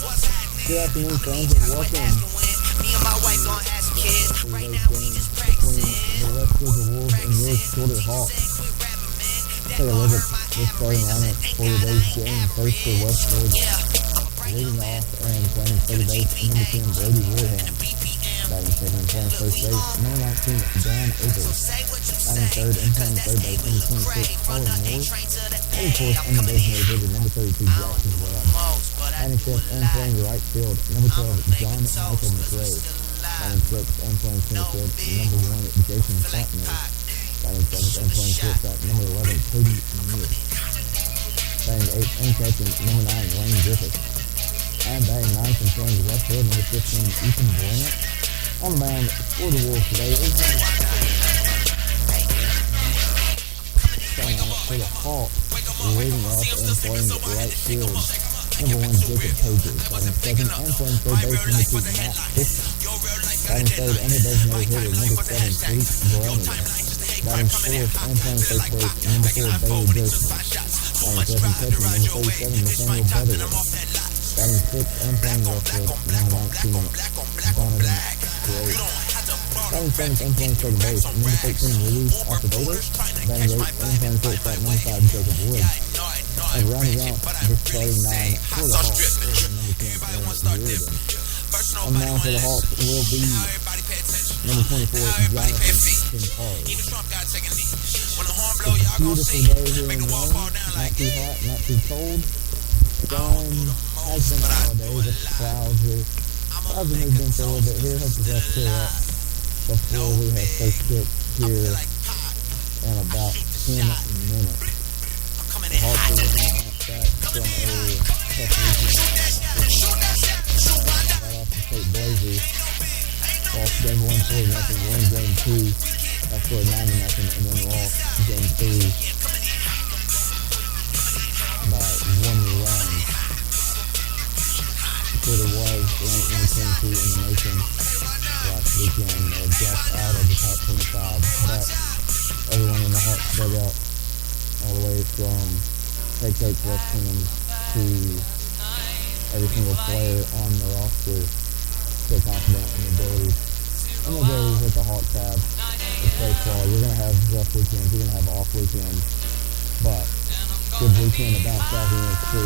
Good afternoon, friends, and welcome to today's game between the West Georgia Wolves and your Shorter Hawks. Take a look at the starting lineup for today's game. First for West Georgia, leading off and playing third base, number 10, Brady Warham. Batting second and playing first base, number 19, Dan Overs. Batting third and playing third base, number 26, Colin Moore. Batting fourth, undesignated hitter, number 32, Jackson Webb. Batting fifth and playing right field, number 12, John Michael McRae. Batting sixth and playing center field, number 1, Jason Faulkner. Batting seventh and playing shortstop, number 11, Cody Neal. Batting eighth and catching, number 9, Wayne Griffith. And batting ninth and playing left field, number 15, Ethan Brandt. On the mound for the Wolves today is starting out for the Hawks, leading off and playing right field, number 1, Jacob Pager. Batting second and playing third base, number 2, Matt Fisher. Batting third and undesignated hitter, number 7, Fleet Browning. Batting fourth and playing first base, number 4, Bailey Gershman. Batting fifth and catching, number 37, Nathaniel Butterworth. Batting sixth and playing left field, number 19, Donovan Gray. Batting seventh and playing second base, number 13, Luis Acevedo. Batting eighth and playing shortstop, number 5, Jacob Woods. And rounding out the starting nine for the Hawks is number 10, Aaron Reardon. And now for the Hawks will be number 24, Jonathan Kimpari. It's a beautiful day here in Rome. Not too hot, not too cold. Sun has been out all day, but the clouds have moved in for a little bit here. Hope the rest clear up before we have first pitch here in about 10 minutes. The Hawks are looking at that from a tough weekend. Right off the State Blazers. Lost game 1 40-0, won game 2 after a 9-0, and then lost game 3 by 1 run. Twitter was ranked number 22 in the nation last weekend. Dropped out of the top 25, but everyone in the Hawks dugout, all the way from head coach Wes Simmons to every single player on the roster, still confident in the abilities that the Hawks have to play ball. You're going to have rough weekends, you're going to have off weekends, but good weekend to bounce out here to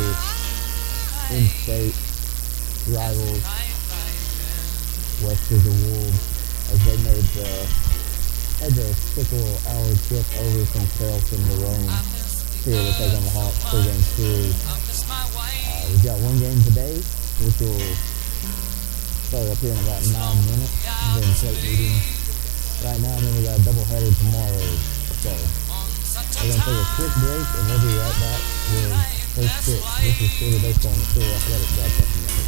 in-state rivals, West Georgia Wolves, as they had to take a little hour trip over from Carrollton to Rome here to take on the Hawks 3-game series. We've got one game today, which will start up here in about 9 minutes. We're in plate meeting right now, and then we got a doubleheader tomorrow. So we're going to take a quick break, and we'll be right back with first pitch. This is Shorter Baseball on the Shorter Athletic Broadcasting Network.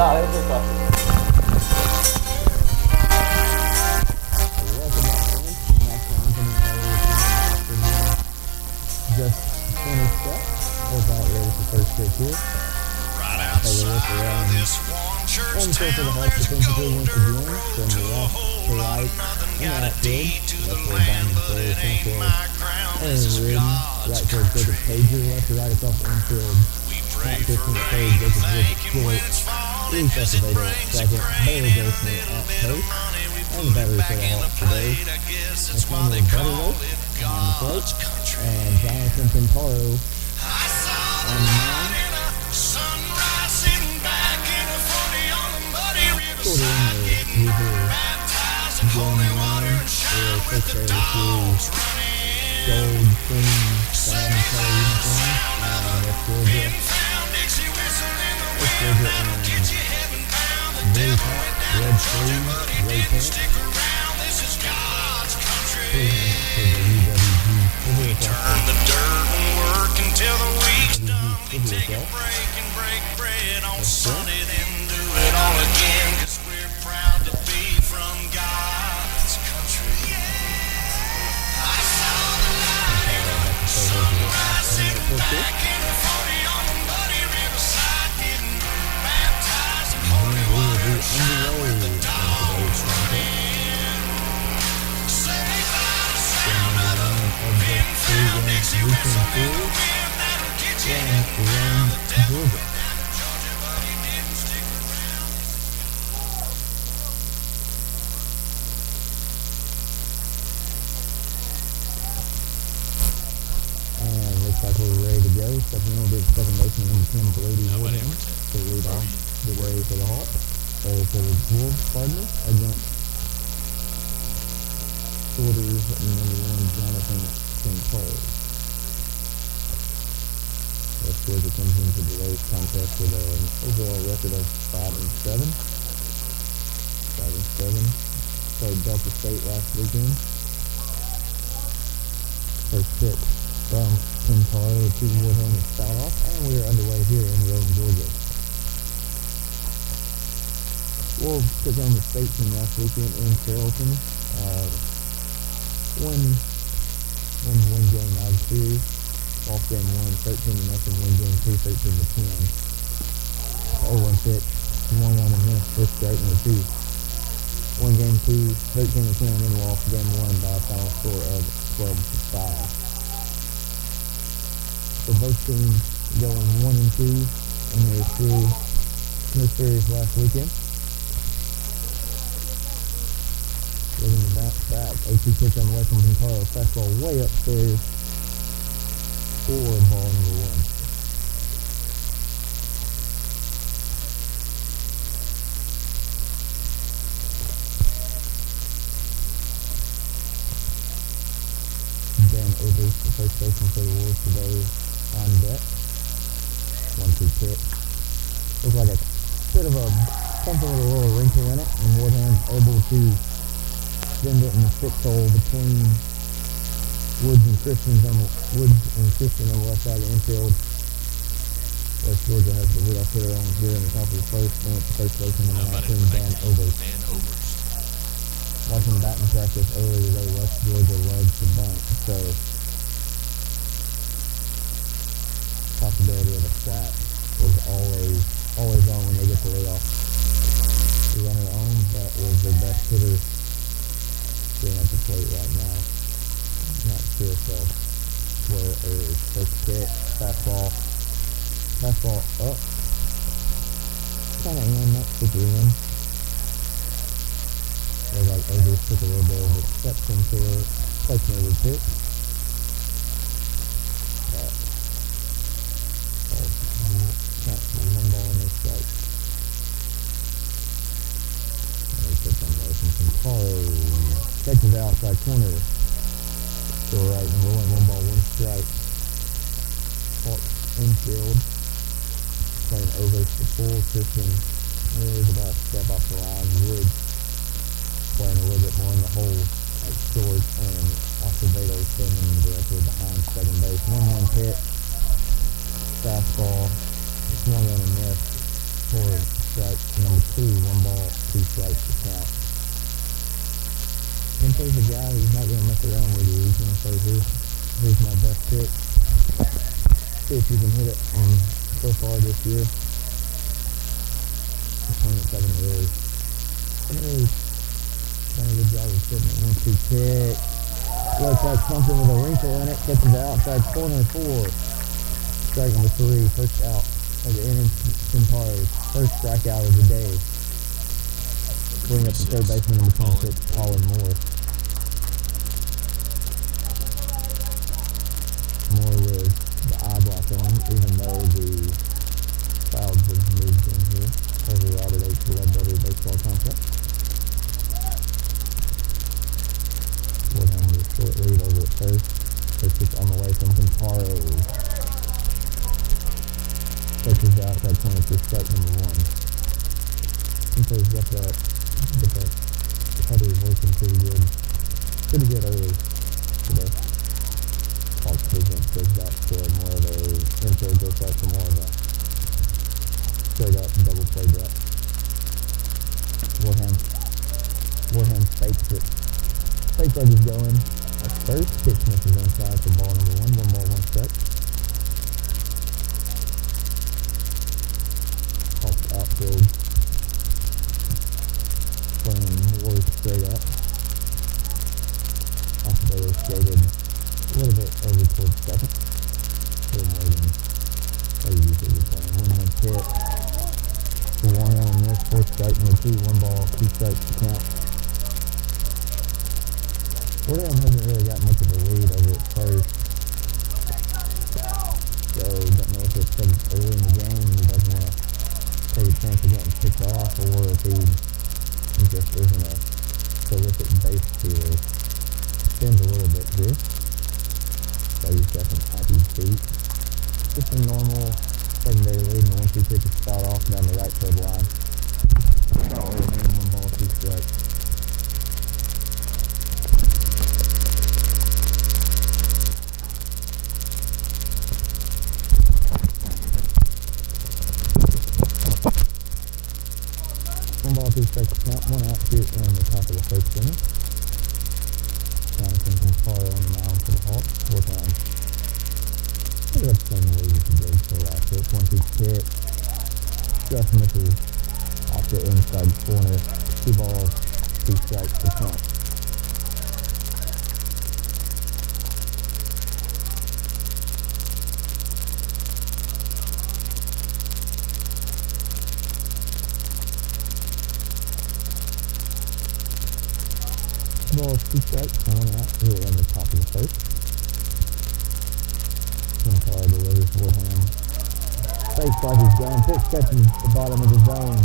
No, it was just just finished up. We're about ready for first pitch here. Take a look around on the field for the Hawks defensively once again. From left to right in the outfield. Left field Diamond Cole, center field Aaron Ridden. Right field Jacob Pager. Left to right across the infield. Matt Christian at third, Jacob Wood at short. Luis Acevedo at second. Bailey Grossman at post. And the battery for the Hawks today. Nathaniel Butterworth behind the plate. And Jonathan Pintaro on the mound. Sort of in the usual game line or take care of the series gold, green, brown color uniform. West Georgia. West Georgia in blue top, red sleeves, red pants. For the UWG. We turn the dirt and work until the week's done. We take a break and break bread on Sunday, then do it all again. 'Cause we're proud to be from God's country. I saw the light of the sun rising back in the 40 on the muddy riverside, getting baptized in 41 showering the Dodge rain. Of the 3-1 weekend series from Georgia. And looks like we're ready to go. Stepping in with second baseman number 10, Brady Woodham, to lead off the way for the Hawks. Or for the Wolves, pardon me, against Orders number 1, Jonathan Pintaro. West Georgia comes into today's contest with an overall record of 5-7. 5-7. Played Delta State last weekend. First pitch from Pintaro to Woodham to start off, and we are underway here in Rome, Georgia. Wolves took on the state team last weekend in Carrollton. One game out of the series. Lost game 1, 13-0. Win game 2, 13-10. 0-1 pitch, 1-1 and miss. First strike, number 2. Win game 2, 13-10, and lost game 1 by a final score of 12-5. So both teams going 1-2 in their series last weekend. Looking to bounce back. 0-2 pitch on the way from Pintaro. Fastball way upstairs for ball number 1. Dan Overs, the first baseman for the Wolves today, on deck. 1-2 pitch. Looks like a bit of something with a little wrinkle in it, and Woodham's able to send it in the 6 hole between Woods and Christian on the left side of the infield. West Georgia has the leadoff hitter on here in the top of the first, and it's the first baseman in the 19, Dan Overs. Watching batting practice earlier today, West Georgia loves to bunt, so possibility of a flat is always on when they get the leadoff. The runner on, that was their best hitter being at the plate right now. Not sure where it is. First pitch, fastball up. Kind of in, not super in. Looks like Overs took a little bit of exception to it. Placement of the pitch. But, one ball in this strike. Pitch on the way from Pintaro. Takes it outside corner. Still right, number 1 ball, 1 strike. Hawks infield. Playing over to full. Christian is about to step off the line. Woods playing a little bit more in the hole at short, and Acevedo standing directly behind second base. 1-1 pitch. Fastball. Swung on a miss for strike. Number 2, 1 ball, 2 strikes to count. Pinto's a guy who's not going to mess around with you. He's going to say, here's my best pick. See if you can hit it. And so far this year, opponents haven't really done a good job of hitting it. 1-2 kick. Looks like something with a wrinkle in it. Catches the outside corner. 4. Strike number 3. First out of the inning. Pintaro's first strikeout of the day. Bring up the third baseman number 26, Colin Moore. Moore with the eye block on, even though the clouds have moved in here over Robert H. Ledbetter Baseball Complex. Woodham with a short lead over at first. First pitch on the way from Pintaro. Catches the outside corner for strike number 1. Pinto's got that cutter working pretty good early today. Hawks defense goes back to more of a infield, goes back to more of a straight up double play depth. Woodham fakes it. Fakes like he's going. At first, pitch misses inside for ball number 1. 1 ball, 1 strike. Hawks outfield. Playing more straight up. After they skated a little bit over towards second. A little more than they usually be playing. 1-1 hit. One on and miss. 4 strike number 2. 1 ball, 2 strikes to count. Woodham hasn't really got much of a lead over at first. So don't know if it's early in the game and he doesn't want to take a chance of getting picked off, or if he just isn't a prolific base stealer. Spins a little bit here. So he's got some happy feet. Just a normal secondary lead, and 1-2 pitch is start off down the right field line. Oh, 1 ball, 2 strikes. Two strikes to count. 1 out here in the top of the first inning. Jonathan Pintaro on the mound for the Hawks. Woodham. They got the same lead as he did for the last hit. 1-2 hit. Just misses off the inside corner. 2 balls, 2 strikes to count. Ball, 2 strikes, 1 out here in the top of the first. Pintaro delivers Woodham. Fakes like he's going. Pitch catches the bottom of the zone.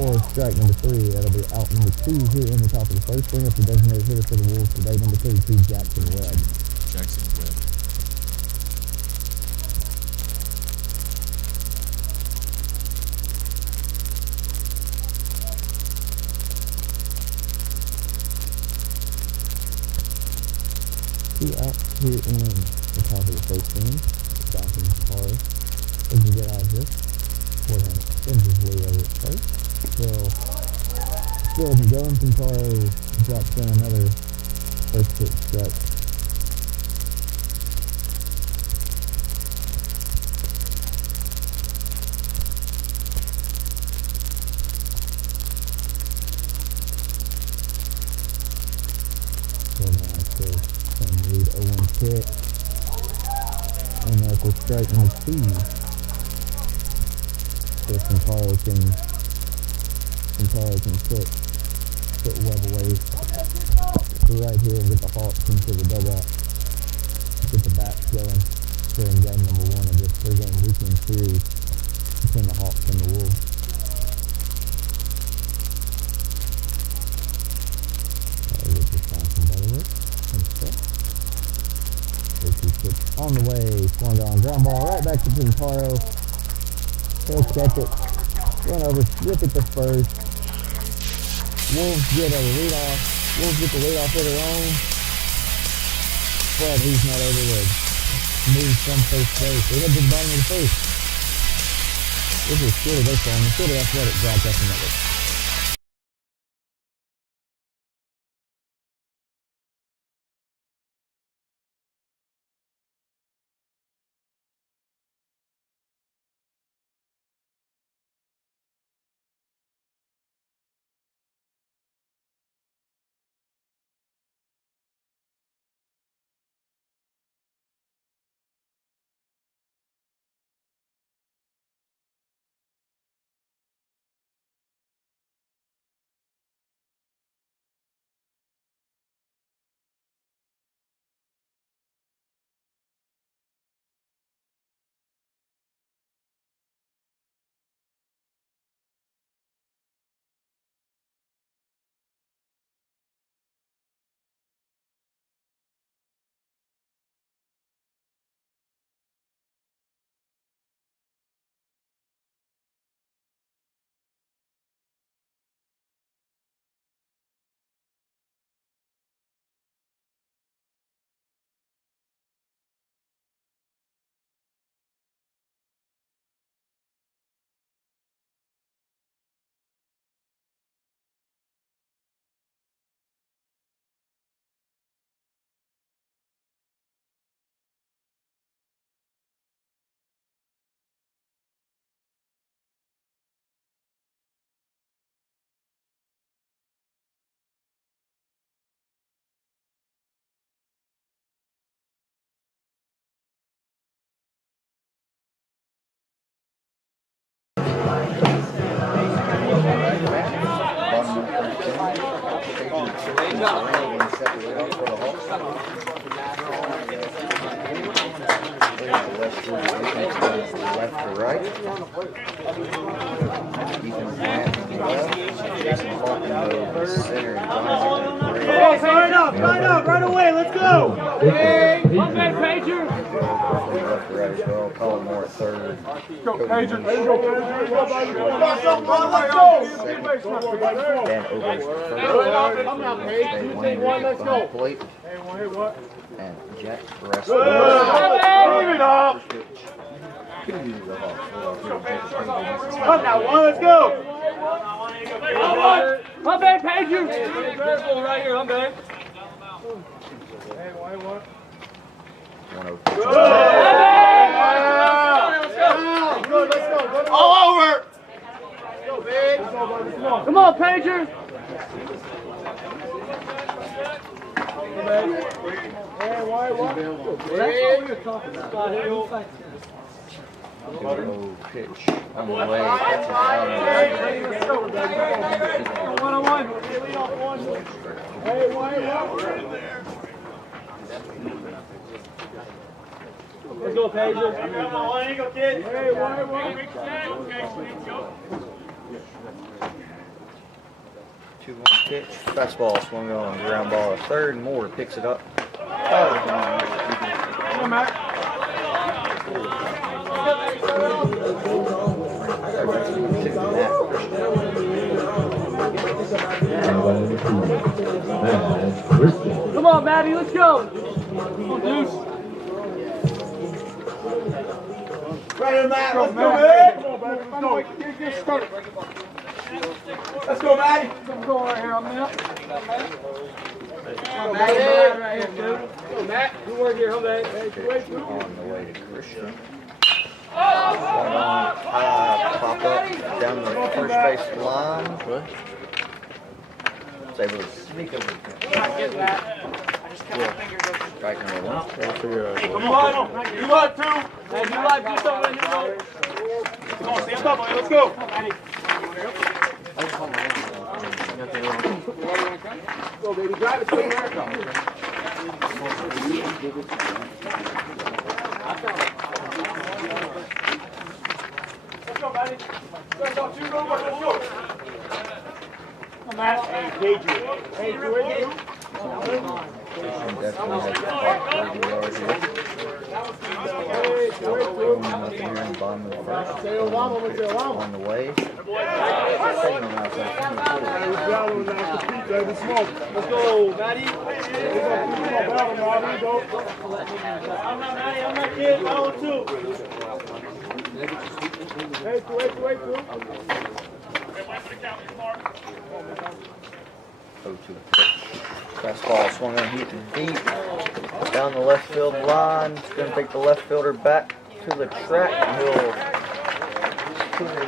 4 strike number 3. That'll be out number 2 here in the top of the first. Bring up the designated hitter for the Wolves today, number 32, Jackson Webb. Jackson Webb. Out here in the top of the first inning. Jonathan Pintaro doesn't get out of this. Woodham extends his lead over at first. Still isn't going. Pintaro drops in another first pitch strike. Woodham still lead 0-1 hit. And that's a strike number 2. So Pintaro can put Webb away right here and get the Hawks into the dugout. Get the bats going here in game number 1 of this 3-game weekend series between the Hawks and the Wolves. On the way, swung on, ground ball right back to Pintaro. He'll catch it, run over, rip it to first. Wolves get the leadoff hitter on, but he's not able to move from first base. They head to the bottom of the first. This is Stewart Baseball on the Stewart Athletic Broadcasting Network. Left to right. Ethan Grant to the left. Jason Falcon to the center. Hey, sign up, right away, let's go! Hey, come back, Pager! Left to right as well. Colin Moore at third. Go, Pager! Let's go! Dan Ober's first. Come on, Paige. 2-1, let's go. Plate. Hey, what? And Jack Rest. Leave it up! Come now, one, let's go! Come back, Pager! Right here, I'm back. Hey, what? 102. Let's go. All over! Let's go, big. Come on, Pager! Hey, what? Well, that's what we were talking about. Pitch on the way. One-on-one. Hey, what? Let's go, Pager. Hey, what? 2-1 pitch. Fastball swung on, ground ball to third. Moore picks it up. Come on, Matt. Come on, Maddie, let's go. Come on, Deuce. Right in, Matt. Let's go, man. Get started. Let's go, Maddie. Let's go right here on Matt. Come on, Maddie. Right here, dude. Go, Matt. Good work here, home day. On the way to Christian. Pop up down the first base line. Was able to sneak over. Strike number one. Hey, come on. You like two. Hey, you like do something. Come on, stand up, buddy. Let's go. Go, baby. Drive it to America. Let's go, buddy. Let's go, two, go, let's go. Come on, Matt. Hey, Pager. Hey, you ready? Definitely had to park 30 yards here. Up here in the bottom of the first. On the way. Second on outside. Let's go, Maddie. I'm not Maddie, I'm not kid. 0-2. Fastball swung on heat and deep. Down the left field line. It's going to take the left fielder back to the track. And he'll put it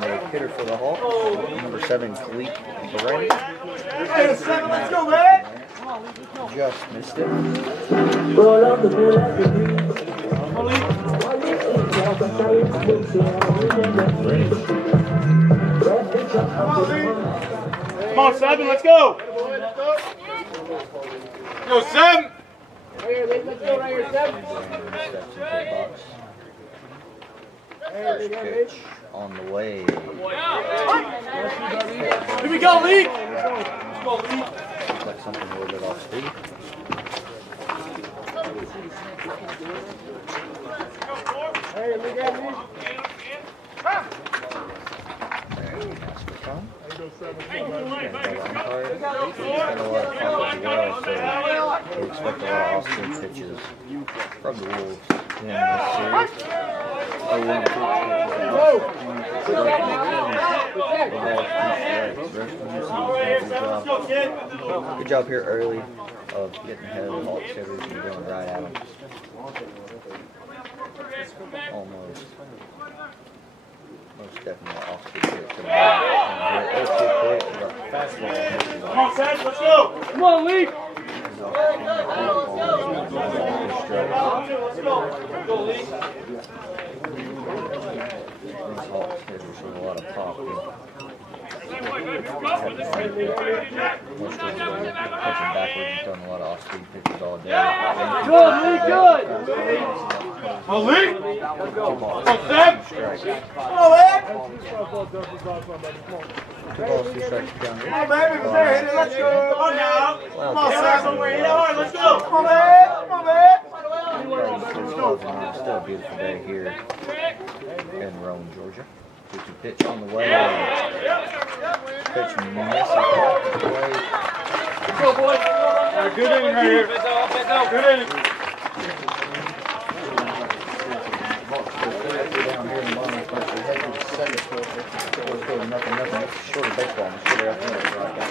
right hitter for the Hawks. Number 7, Khalid Brady. Hey, 7, let's go, man! Just missed it. Come on, 7, let's go! Go, 7! Let's go right here, 7. First pitch on the way. Here we go, Lee! Let's go, Lee. Like something a little bit off speed. Hey, look at me. We expect a lot of off-speed pitches from the Wolves in this series. Good job here early of getting ahead of the Hawks hitters and going right at them. Almost. Most definitely off-speed pitch. Come on, Seth, let's go! Come on, Lee! Let's go, Lee. These Hawks hitters with a lot of pop. Most of them pitching backwards and throwing a lot of off-speed pitches all day. Good, Lee, good! Come on, Lee! Come on, Seth! Come on, man! 2 balls, 2 strikes down here. Come on, baby, let's go! Come on now! Come on, Seth! Hit hard, let's go! Come on, man! Come on, man! Still a beautiful day here in Rome, Georgia. 2-2 pitch on the way. Pitch misses off the plate. Let's go, boys! Good inning right here. Good inning. Down here in the bottom of the first, we head to the second quarter. Let's go to nothing. It's short of baseball. It's short of athletics right now.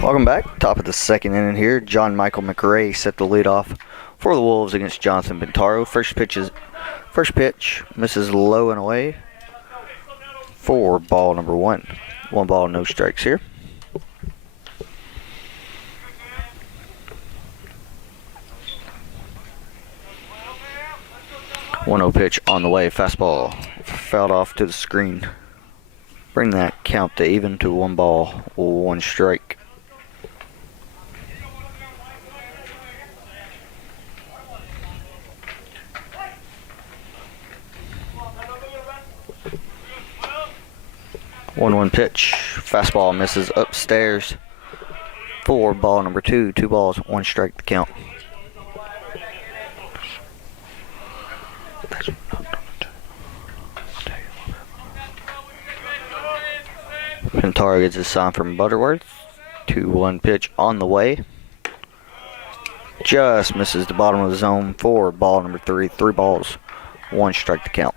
Welcome back. Top of the second inning here. John Michael McRae set the lead off for the Wolves against Jonathan Bintaro. First pitch misses low and away for ball number 1. 1 ball, no strikes here. 1-0 pitch on the way. Fastball fouled off to the screen. Bring that count to even to 1 ball, 1 strike. One pitch. Fastball misses upstairs for ball number 2. 2 balls, 1 strike to count. Pintaro gets his sign from Butterworth. 2-1 pitch on the way. Just misses the bottom of the zone for ball number 3. 3 balls, 1 strike to count.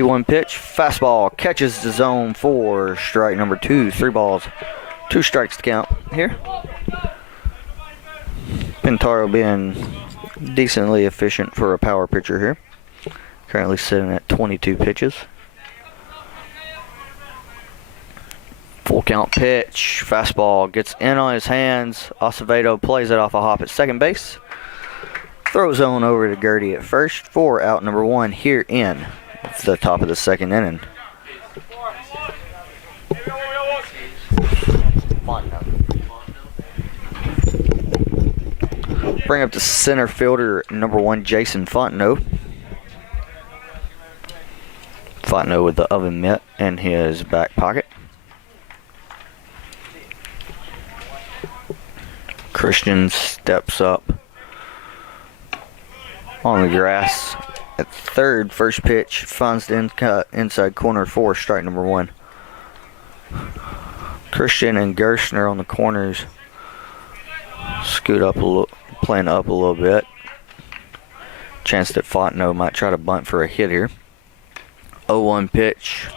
One pitch, fastball catches the zone for strike number 2. 3 balls, 2 strikes to count here. Pintaro being decently efficient for a power pitcher here. Currently sitting at 22 pitches. Full count pitch, fastball gets in on his hands. Acevedo plays it off a hop at second base. Throws on over to Gertie at first for out number 1 here in the top of the 2nd inning. Bring up the center fielder, number 1, Jason Fontenot. Fontenot with the oven mitt in his back pocket. Christian steps up on the grass at third. First pitch finds the inside corner for strike number 1. Christian and Gerstner on the corners scoot up a little, playing up a little bit. Chance that Fontenot might try to bunt for a hit here. 0-1 pitch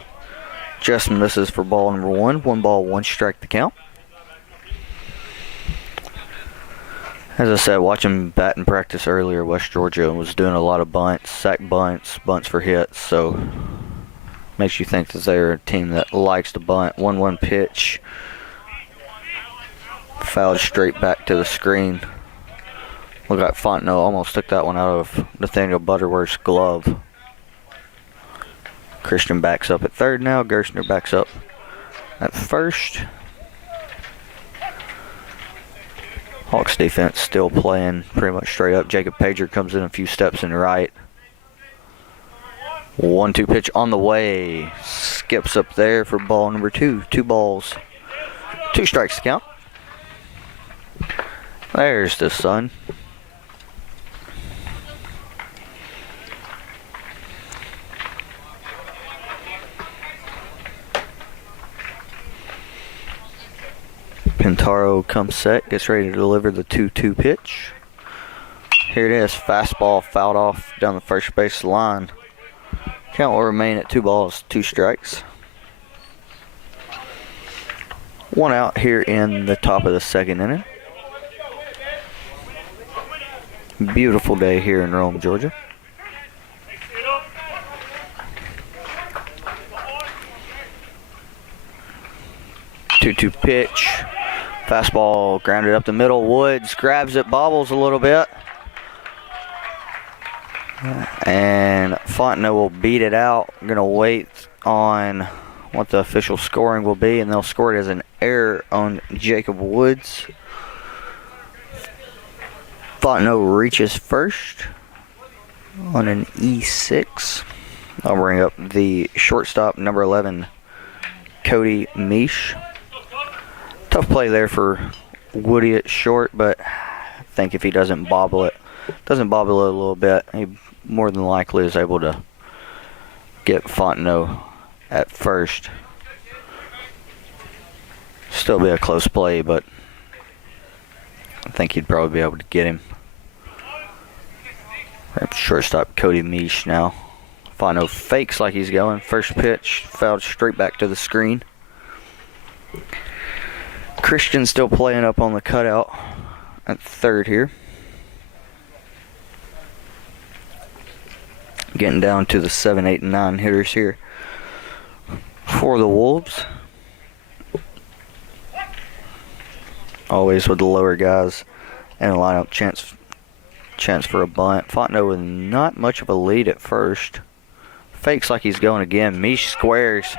just misses for ball number 1. 1 ball, 1 strike to count. As I said, watching batting practice earlier, West Georgia was doing a lot of bunts, sack bunts, bunts for hits, so makes you think that they're a team that likes to bunt. 1-1 pitch, fouled straight back to the screen. Look like Fontenot almost took that one out of Nathaniel Butterworth's glove. Christian backs up at third now. Gerstner backs up at first. Hawks defense still playing pretty much straight up. Jacob Pager comes in a few steps in the right. 1-2 pitch on the way. Skips up there for ball number 2. 2 balls, 2 strikes to count. There's the sun. Pintaro comes set, gets ready to deliver the 2-2 pitch. Here it is, fastball fouled off down the first base line. Count will remain at 2 balls, 2 strikes. 1 out here in the top of the 2nd inning. Beautiful day here in Rome, Georgia. Two pitch. Fastball grounded up the middle. Woods grabs it, bobbles a little bit. And Fontenot will beat it out. I'm going to wait on what the official scoring will be, and they'll score it as an error on Jacob Woods. Fontenot reaches first on an E6. I'll bring up the shortstop, number 11, Cody Misch. Tough play there for Woody at short, but I think if he doesn't bobble it a little bit, he more than likely is able to get Fontenot at first. Still be a close play, but I think he'd probably be able to get him. Shortstop Cody Misch now. Fontenot fakes like he's going. First pitch fouled straight back to the screen. Christian still playing up on the cutout at third here. Getting down to the 7, 8, and 9 hitters here for the Wolves. Always with the lower guys and a lineup chance for a bunt. Fontenot with not much of a lead at first. Fakes like he's going again. Mish squares.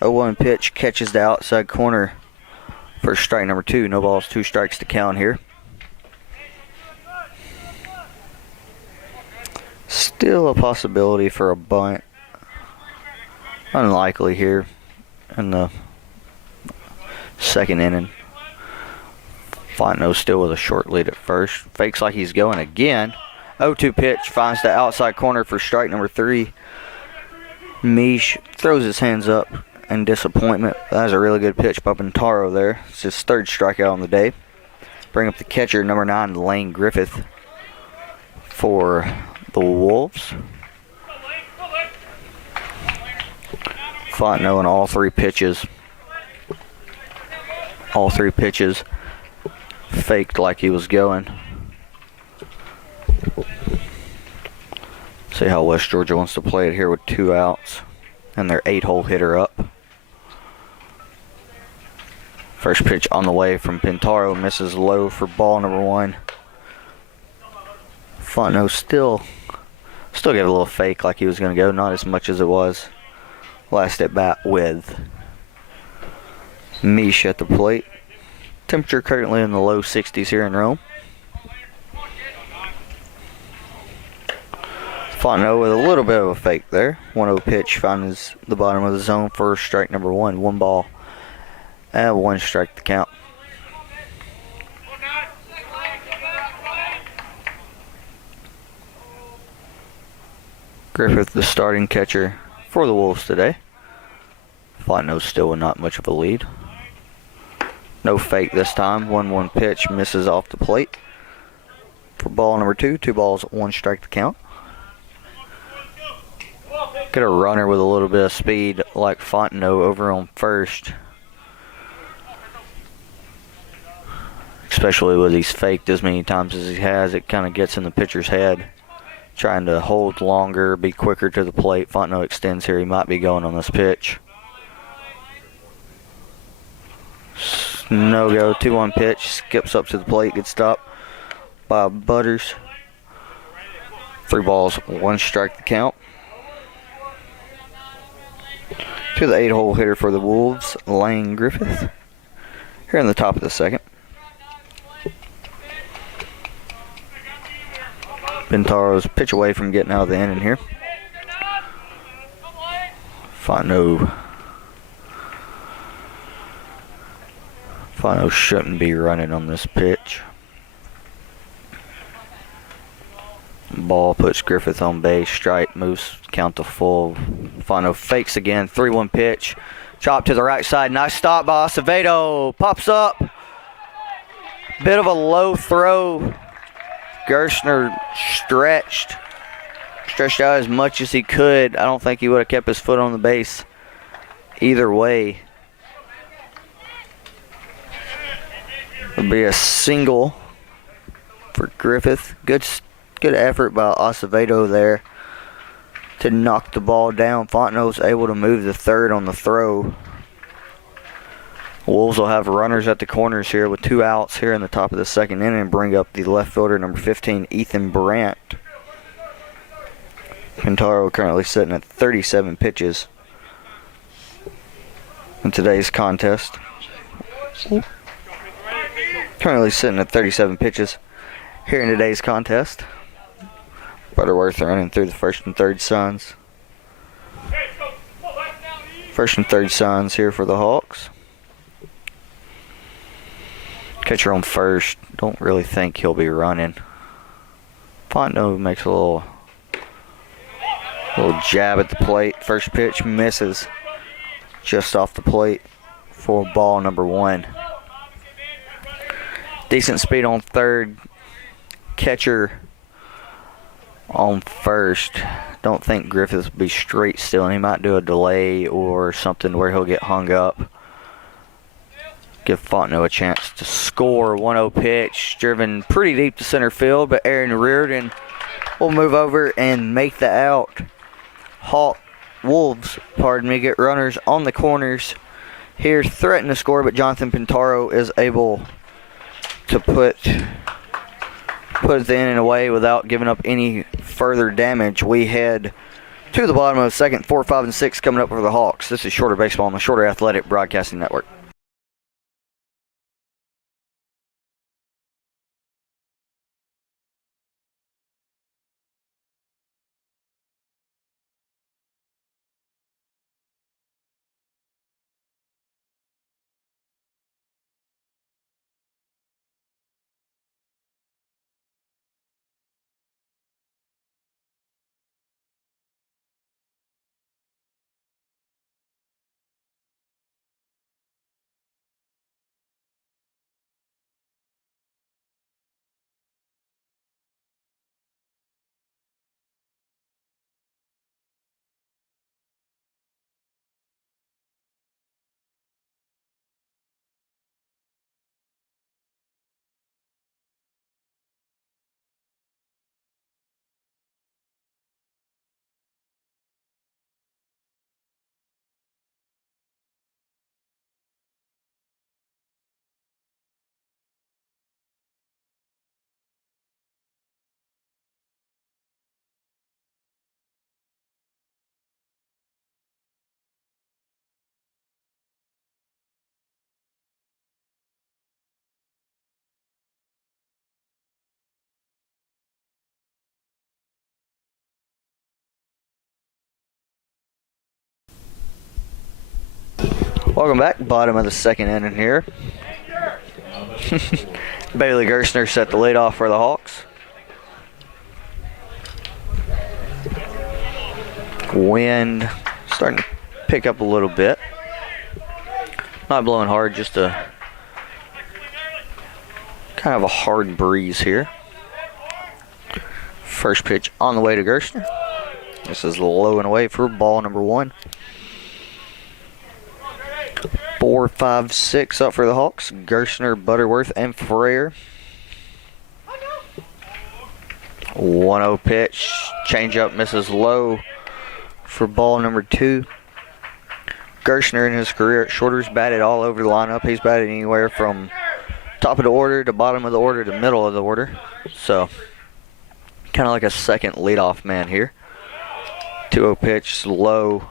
0-1 pitch, catches the outside corner for strike number 2. No balls, 2 strikes to count here. Still a possibility for a bunt. Unlikely here in the second inning. Fontenot still with a short lead at first. Fakes like he's going again. 0-2 pitch, finds the outside corner for strike number 3. Mish throws his hands up in disappointment. That was a really good pitch by Pintaro there. It's his 3rd strikeout on the day. Bring up the catcher, number 9, Lane Griffith for the Wolves. Fontenot in all 3 pitches. All 3 pitches faked like he was going. See how West Georgia wants to play it here with 2 outs and their 8-hole hitter up. First pitch on the way from Pintaro, misses low for ball number 1. Fontenot still gave a little fake like he was going to go, not as much as it was last at bat with Mish at the plate. Temperature currently in the low 60s here in Rome. Fontenot with a little bit of a fake there. 1-0 pitch finds the bottom of the zone for strike number 1. 1 ball and 1 strike to count. Griffith, the starting catcher for the Wolves today. Fontenot still with not much of a lead. No fake this time. 1-1 pitch misses off the plate for ball number 2. 2 balls, 1 strike to count. Get a runner with a little bit of speed like Fontenot over on first. Especially with he's faked as many times as he has, it kind of gets in the pitcher's head. Trying to hold longer, be quicker to the plate. Fontenot extends here. He might be going on this pitch. No go. 2-1 pitch. Skips up to the plate. Gets stopped by Butters. 3 balls, 1 strike to count. To the 8-hole hitter for the Wolves, Lane Griffith. Here in the top of the second. Pintaro's pitch away from getting out of the inning here. Fontenot shouldn't be running on this pitch. Ball puts Griffith on base. Strike, moves count to full. Fontenot fakes again. 3-1 pitch. Chop to the right side. Nice stop by Acevedo. Pops up. Bit of a low throw. Gerstner stretched out as much as he could. I don't think he would have kept his foot on the base either way. It'll be a single for Griffith. Good effort by Acevedo there to knock the ball down. Fontenot's able to move the third on the throw. Wolves will have runners at the corners here with 2 outs here in the top of the second inning and bring up the left fielder, number 15, Ethan Brandt. Pintaro currently sitting at 37 pitches in today's contest. Currently sitting at 37 pitches here in today's contest. Butterworth running through the first and third signs. First and third signs here for the Hawks. Catcher on first. Don't really think he'll be running. Fontenot makes a little jab at the plate. First pitch misses just off the plate for ball number 1. Decent speed on third. Catcher on first. Don't think Griffith will be straight still, and he might do a delay or something where he'll get hung up. Give Fontenot a chance to score. 1-0 pitch, driven pretty deep to center field, but Aaron Reardon We'll move over and make the out. Wolves, pardon me, get runners on the corners here, threaten to score, but Jonathan Pintaro is able to put it in and away without giving up any further damage. We head to the bottom of the second. 4, 5, and 6 coming up for the Hawks. This is Shorter Baseball on the Shorter Athletic Broadcasting Network. Welcome back. Bottom of the second inning here. Bailey Gerstner set the lead off for the Hawks. Wind starting to pick up a little bit. Not blowing hard, just a kind of a hard breeze here. First pitch on the way to Gerstner. This is low and away for ball number 1. 4, 5, 6 up for the Hawks. Gerstner, Butterworth, and Frere. 1-0 pitch. Changeup misses low for ball number 2. Gerstner in his career at shorter's batted all over the lineup. He's batted anywhere from top of the order to bottom of the order to middle of the order. So, kind of like a second leadoff man here. 2-0 pitch, low.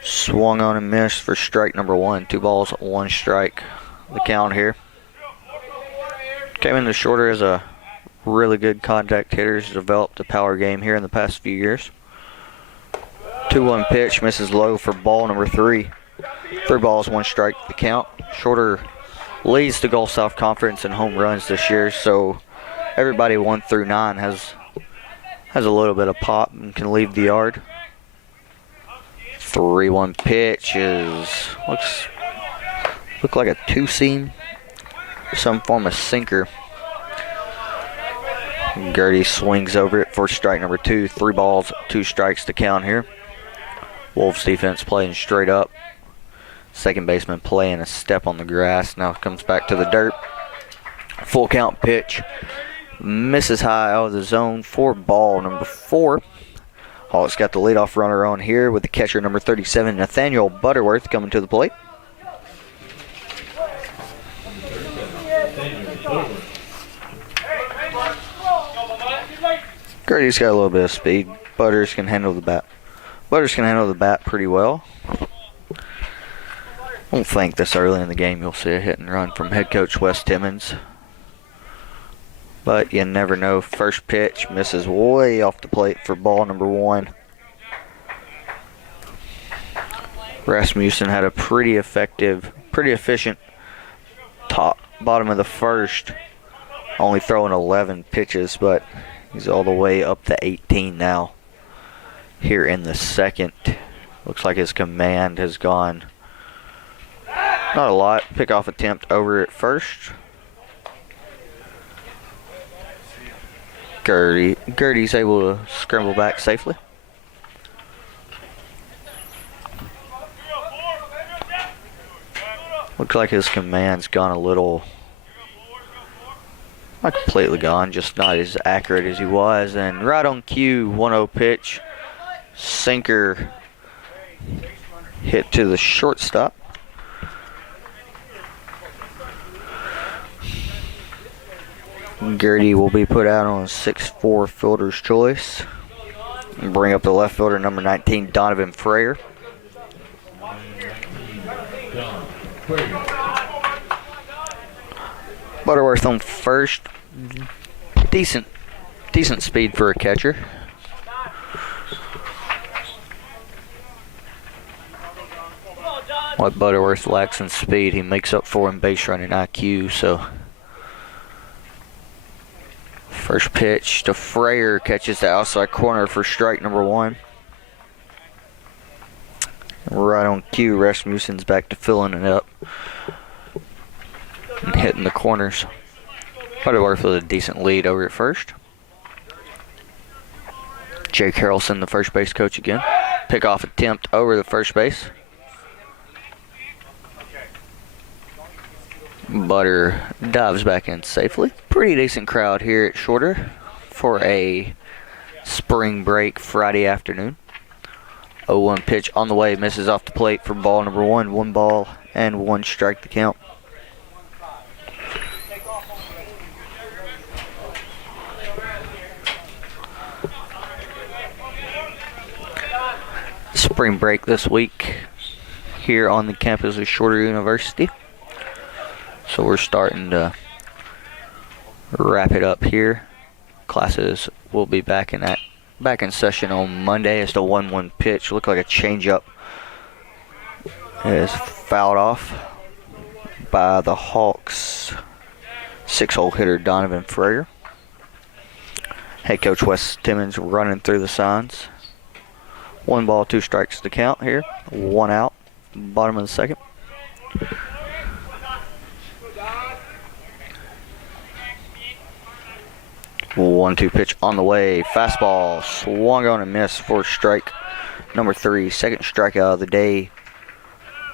Swung on and missed for strike number 1. 2 balls, 1 strike. The count here. Came in the shorter as a really good contact hitter. He's developed a power game here in the past few years. 2-1 pitch, misses low for ball number 3. 3 balls, 1 strike. The count. Shorter leads the Gulf South Conference in home runs this year, so everybody 1 through 9 has a little bit of pop and can leave the yard. 3-1 pitch look like a 2-seam, some form of sinker. Gertie swings over it for strike number 2. 3 balls, 2 strikes to count here. Wolves defense playing straight up. Second baseman playing a step on the grass. Now comes back to the dirt. Full count pitch. Misses high out of the zone for ball number 4. Hawks got the leadoff runner on here with the catcher number 37, Nathaniel Butterworth, coming to the plate. Gertie's got a little bit of speed. Butters can handle the bat. Butters can handle the bat pretty well. I don't think this early in the game you'll see a hit and run from head coach Wes Timmons. But you never know. First pitch misses way off the plate for ball number 1. Rasmussen had a pretty efficient bottom of the first. Only throwing 11 pitches, but he's all the way up to 18 now. Here in the second. Looks like his command has gone not a lot. Pickoff attempt over at first. Gertie's able to scramble back safely. Looks like his command's gone a little Not completely gone, just not as accurate as he was. And right on cue, 1-0 pitch. Sinker hit to the shortstop. Gertie will be put out on a 6-4 fielder's choice. And bring up the left fielder, number 19, Donovan Frayer. Butterworth on first. Decent speed for a catcher. What Butterworth lacks in speed, he makes up for in base running IQ. So, first pitch to Frayer, catches the outside corner for strike number 1. Right on cue, Rasmussen's back to filling it up and hitting the corners. Butterworth with a decent lead over at first. Jake Harrelson, the first base coach again. Pickoff attempt over the first base. Butter dives back in safely. Pretty decent crowd here at Shorter for a spring break Friday afternoon. 0-1 pitch on the way, misses off the plate for ball number 1. 1 ball and 1 strike the count. Spring break this week here on the campus of Shorter University. So we're starting to wrap it up here. Classes will be back in session on Monday. It's the 1-1 pitch. Looked like a changeup. It is fouled off by the Hawks' 6-hole hitter Donovan Frayer. Head coach Wes Timmons running through the signs. 1 ball, 2 strikes to count here. 1 out. Bottom of the second. One-two pitch on the way. Fastball swung on and missed for strike number 3. Second strikeout of the day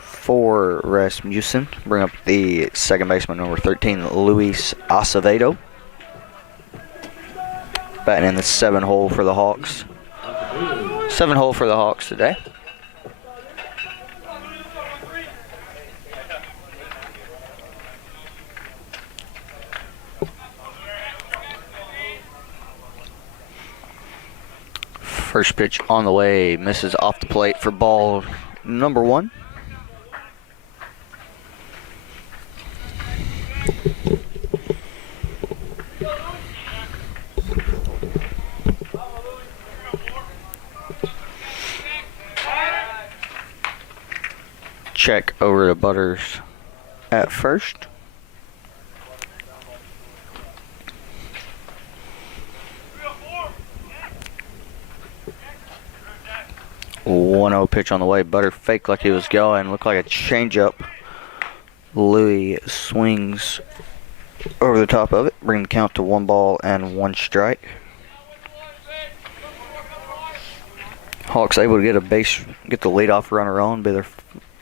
for Rasmussen. Bring up the second baseman, number 13, Luis Acevedo. Batting in the 7-hole for the Hawks. 7-hole for the Hawks today. First pitch on the way, misses off the plate for ball number 1. Check over to Butters at first. One-0 pitch on the way. Butter faked like he was going. Looked like a changeup. Louis swings over the top of it. Bring the count to 1 ball and 1 strike. Hawks able to get the leadoff runner on. Be their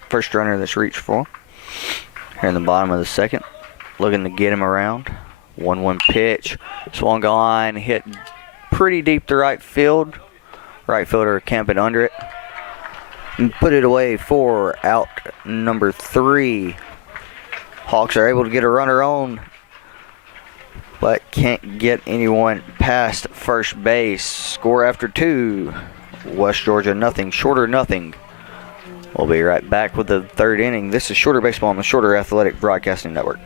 first runner that's reached for him. Here in the bottom of the second. Looking to get him around. 1-1 pitch. Swung on. Hit pretty deep to right field. Right fielder camping under it. And put it away for out number 3. Hawks are able to get a runner on, but can't get anyone past first base. Score after 2. West Georgia nothing, Shorter nothing. We'll be right back with the 3rd inning. This is Shorter Baseball on the Shorter Athletic Broadcasting Network.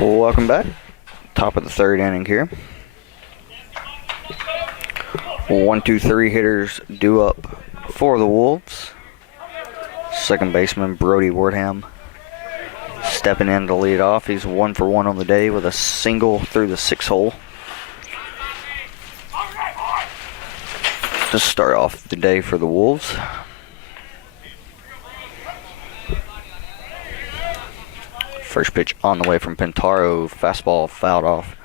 Welcome back. Top of the third inning here. 1, 2, 3 hitters due up for the Wolves. Second baseman Brody Wardham stepping in to lead off. He's 1 for 1 on the day with a single through the 6 hole. To start off the day for the Wolves. First pitch on the way from Pintaro. Fastball fouled off.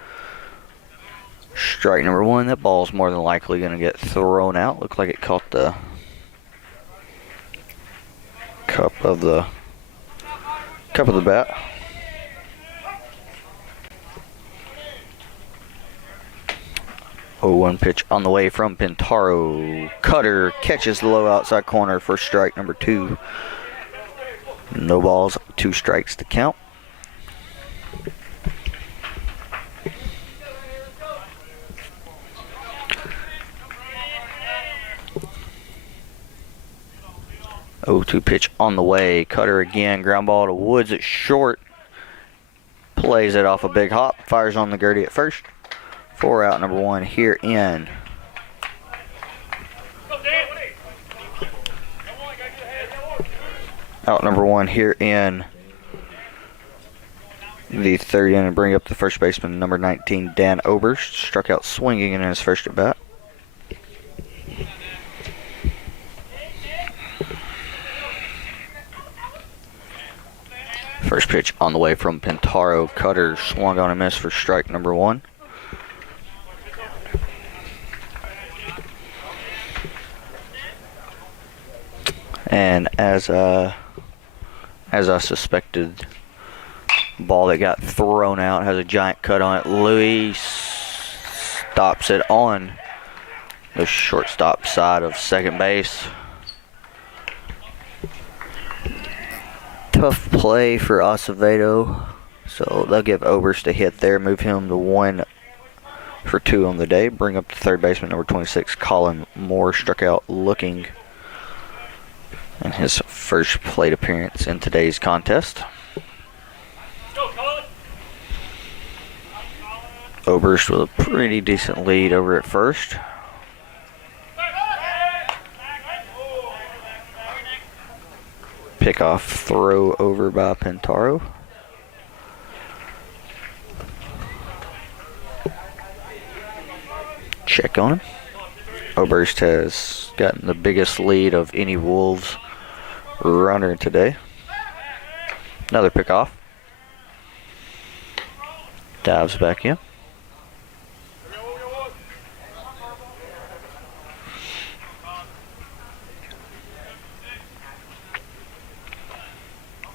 Strike number 1. That ball's more than likely going to get thrown out. Looked like it caught the cup of the bat. Oh, 1 pitch on the way from Pintaro. Cutter catches the low outside corner for strike number 2. No balls, 2 strikes to count. Oh, 2 pitch on the way. Cutter again. Ground ball to Woods at short. Plays it off a big hop. Fires on the Gertie at first. For out number 1 here in. Out number 1 here in the third inning. Bring up the first baseman, number 19, Dan Oberst. Struck out swinging in his first at bat. First pitch on the way from Pintaro. Cutter swung on a miss for strike number 1. And as I suspected, ball that got thrown out has a giant cut on it. Louis stops it on the shortstop side of second base. Tough play for Acevedo, so they'll give Oberst a hit there, move him to 1 for 2 on the day. Bring up the third baseman, number 26, Colin Moore. Struck out looking in his first plate appearance in today's contest. Oberst with a pretty decent lead over at first. Pickoff throw over by Pintaro. Check on him. Oberst has gotten the biggest lead of any Wolves runner today. Another pickoff. Dives back in.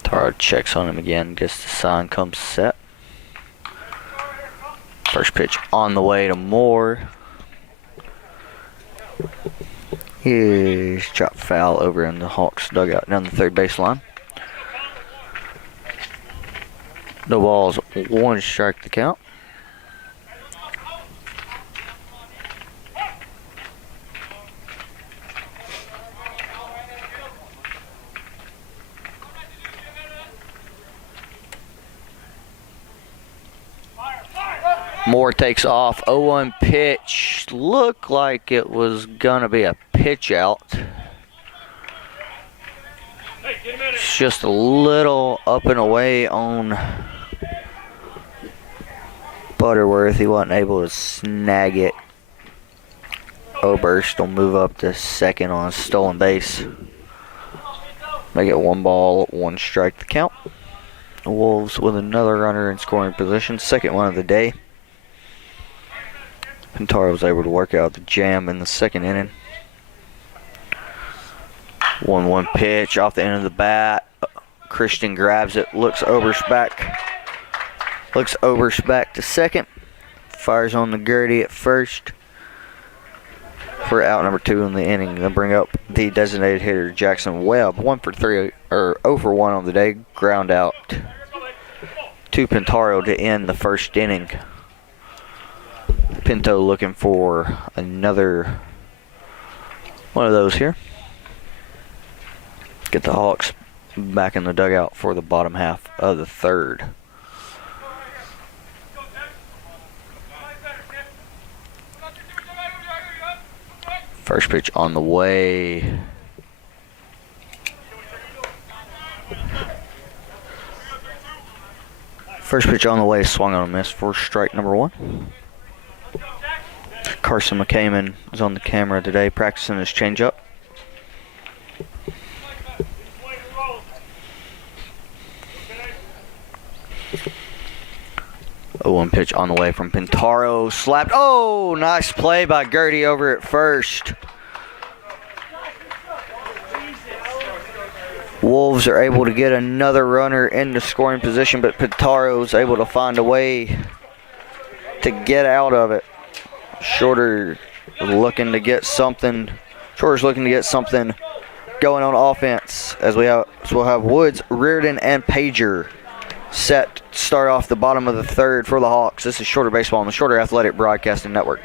Taro checks on him again, gets the sign, comes set. First pitch on the way to Moore. He's dropped foul over in the Hawks dugout down the third baseline. No balls, 1 strike to count. Moore takes off. 0-1 pitch. Looked like it was going to be a pitch out. It's just a little up and away on Butterworth. He wasn't able to snag it. Oberst will move up to second on a stolen base. Make it 1 ball, 1 strike to count. The Wolves with another runner in scoring position. Second one of the day. Pintaro was able to work out the jam in the second inning. 1-1 pitch off the end of the bat. Christian grabs it, looks Oberst back to second. Fires on the Gertie at first for out number 2 in the inning. They'll bring up the designated hitter Jackson Webb. 1 for 3 or 0 for 1 on the day. Ground out to Pintaro to end the first inning. Pinto looking for another one of those here. Get the Hawks back in the dugout for the bottom half of the third. First pitch on the way. First pitch on the way, swung on a miss for strike number 1. Carson McCammon is on the camera today practicing his changeup. Oh, one pitch on the way from Pintaro. Slapped. Oh, nice play by Gertie over at first. Wolves are able to get another runner into scoring position, but Pintaro's able to find a way to get out of it. Shorter's looking to get something going on offense as we'll have Woods, Reardon, and Pager set to start off the bottom of the 3rd for the Hawks. This is Shorter Baseball on the Shorter Athletic Broadcasting Network.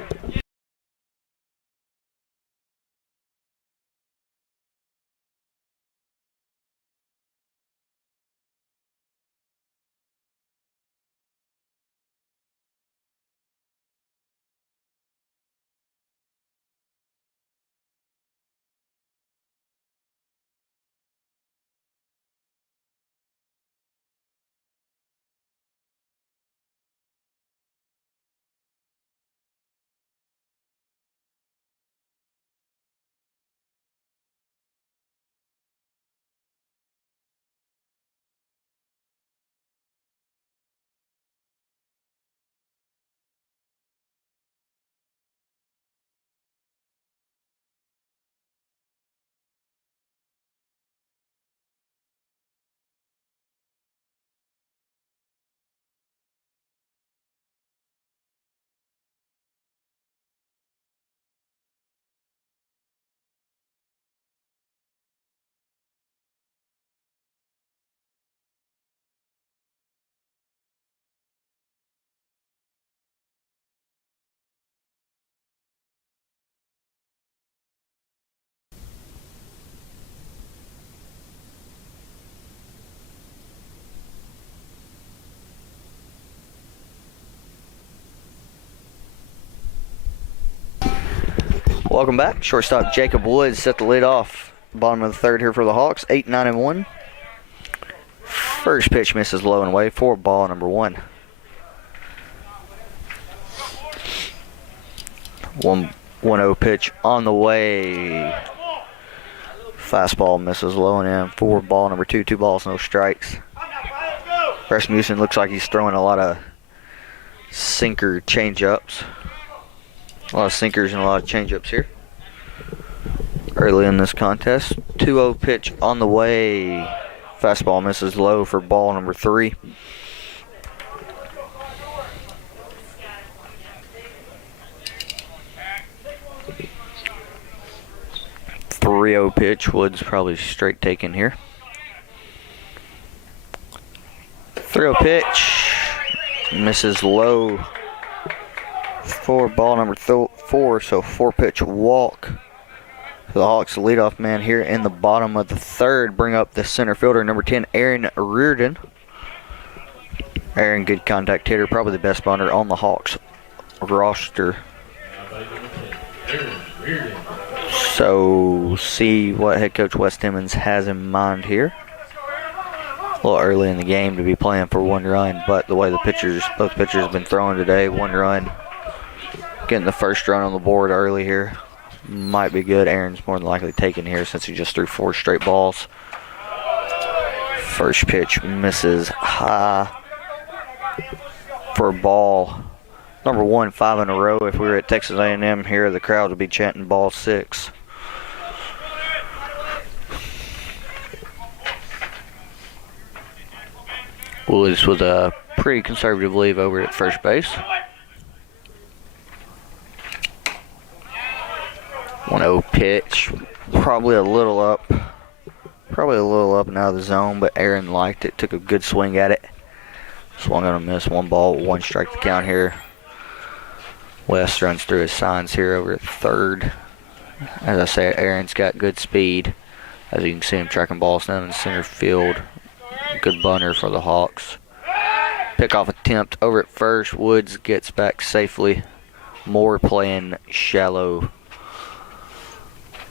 Welcome back. Shortstop Jacob Woods set the lead off. Bottom of the 3rd here for the Hawks. 8-9-1. First pitch misses low and away for ball number 1. 1-0 pitch on the way. Fastball misses low and in for ball number 2. 2 balls, no strikes. Rasmussen looks like he's throwing a lot of sinker changeups. A lot of sinkers and a lot of changeups here early in this contest. 2-0 pitch on the way. Fastball misses low for ball number 3. .30 pitch. Woods probably straight taken here. 3-0 pitch misses low for ball number 4, so 4-pitch walk. The Hawks leadoff man here in the bottom of the 3rd. Bring up the center fielder, number 10, Aaron Reardon. Aaron, good contact hitter, probably the best bunter on the Hawks roster. So, see what head coach Wes Timmons has in mind here. A little early in the game to be playing for 1 run, but the way both pitchers have been throwing today, 1 run. Getting the first run on the board early here might be good. Aaron's more than likely taken here since he just threw 4 straight balls. First pitch misses high for ball number 1, 5 in a row. If we were at Texas A&M here, the crowd would be chanting ball 6. Woods with a pretty conservative leave over at first base. 1-0 pitch, probably a little up and out of the zone, but Aaron liked it, took a good swing at it. Swung on a miss, 1 ball, 1 strike to count here. West runs through his signs here over at 3rd. As I say, Aaron's got good speed. As you can see him tracking balls down in center field. Good bunter for the Hawks. Pickoff attempt over at first. Woods gets back safely. Moore playing shallow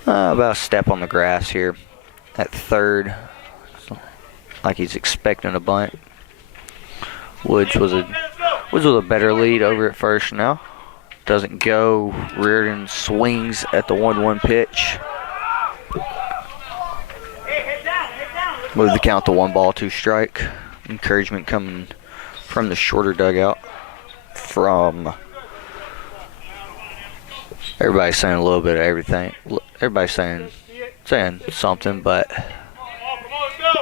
About a step on the grass here at third. Like he's expecting a bunt. Woods with a better lead over at first now. Doesn't go. Reardon swings at the 1-1 pitch. Move the count to 1-2 strike. Encouragement coming from the shorter dugout. From everybody's saying a little bit of everything. Everybody's saying something, but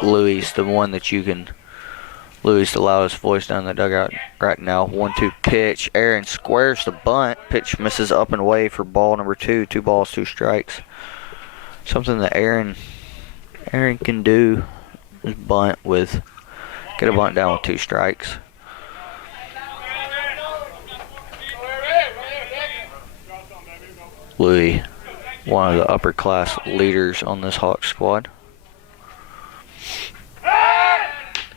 Louis the one that you can. Louis the loudest voice down the dugout right now. 1-2 pitch. Aaron squares the bunt. Pitch misses up and away for ball number 2. 2 balls, 2 strikes. Something that Aaron can do is get a bunt down with 2 strikes. Louis, one of the upper class leaders on this Hawks squad.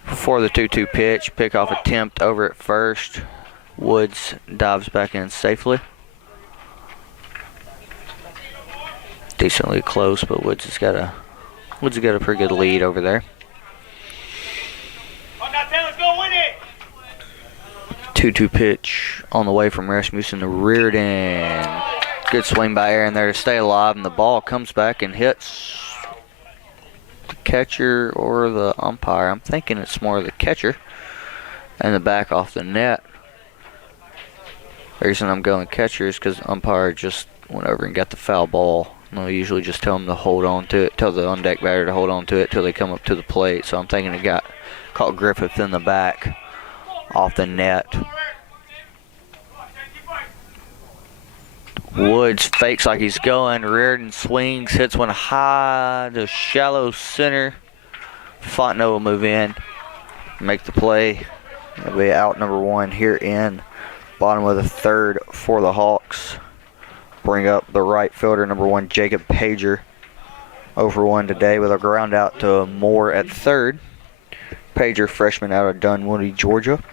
Before the 2-2 pitch, pickoff attempt over at first. Woods dives back in safely. Decently close, but Woods has got a pretty good lead over there. 2-2 pitch on the way from Rasmussen to Reardon. Good swing by Aaron there to stay alive, and the ball comes back and hits the catcher or the umpire. I'm thinking it's more the catcher, and the back off the net. The reason I'm going catcher is because the umpire just went over and got the foul ball. I usually just tell them to hold on to it, tell the on-deck batter to hold on to it till they come up to the plate. So I'm thinking it caught Griffith in the back off the net. Woods fakes like he's going. Reardon swings, hits one high to shallow center. Fontenot will move in, make the play. It'll be out number 1 here in bottom of the third for the Hawks. Bring up the right fielder, number 1, Jacob Pager. 0-for-1 today with a ground out to Moore at third. Pager, freshman out of Dunwoody, Georgia.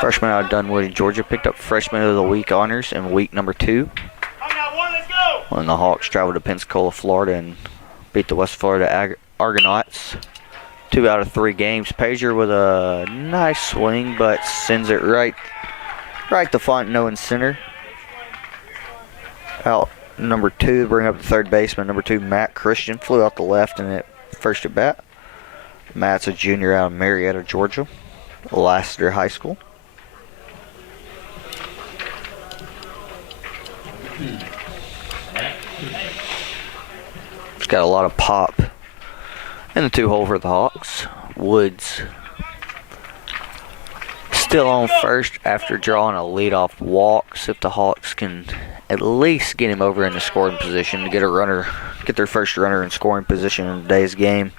Freshman out of Dunwoody, Georgia, picked up Freshman of the Week honors in week number 2. When the Hawks traveled to Pensacola, Florida, and beat the West Florida Argonauts 2 out of 3 games. Pager with a nice swing, but sends it right to Fontenot in center. Out number 2, bring up the third baseman, number 2, Matt Christian, flew out the left in it first at bat. Matt's a junior out of Marietta, Georgia, Lassiter High School. It's got a lot of pop in the 2-hole for the Hawks. Woods still on first after drawing a leadoff walk. See if the Hawks can at least get him over in the scoring position to get their first runner in scoring position in today's game.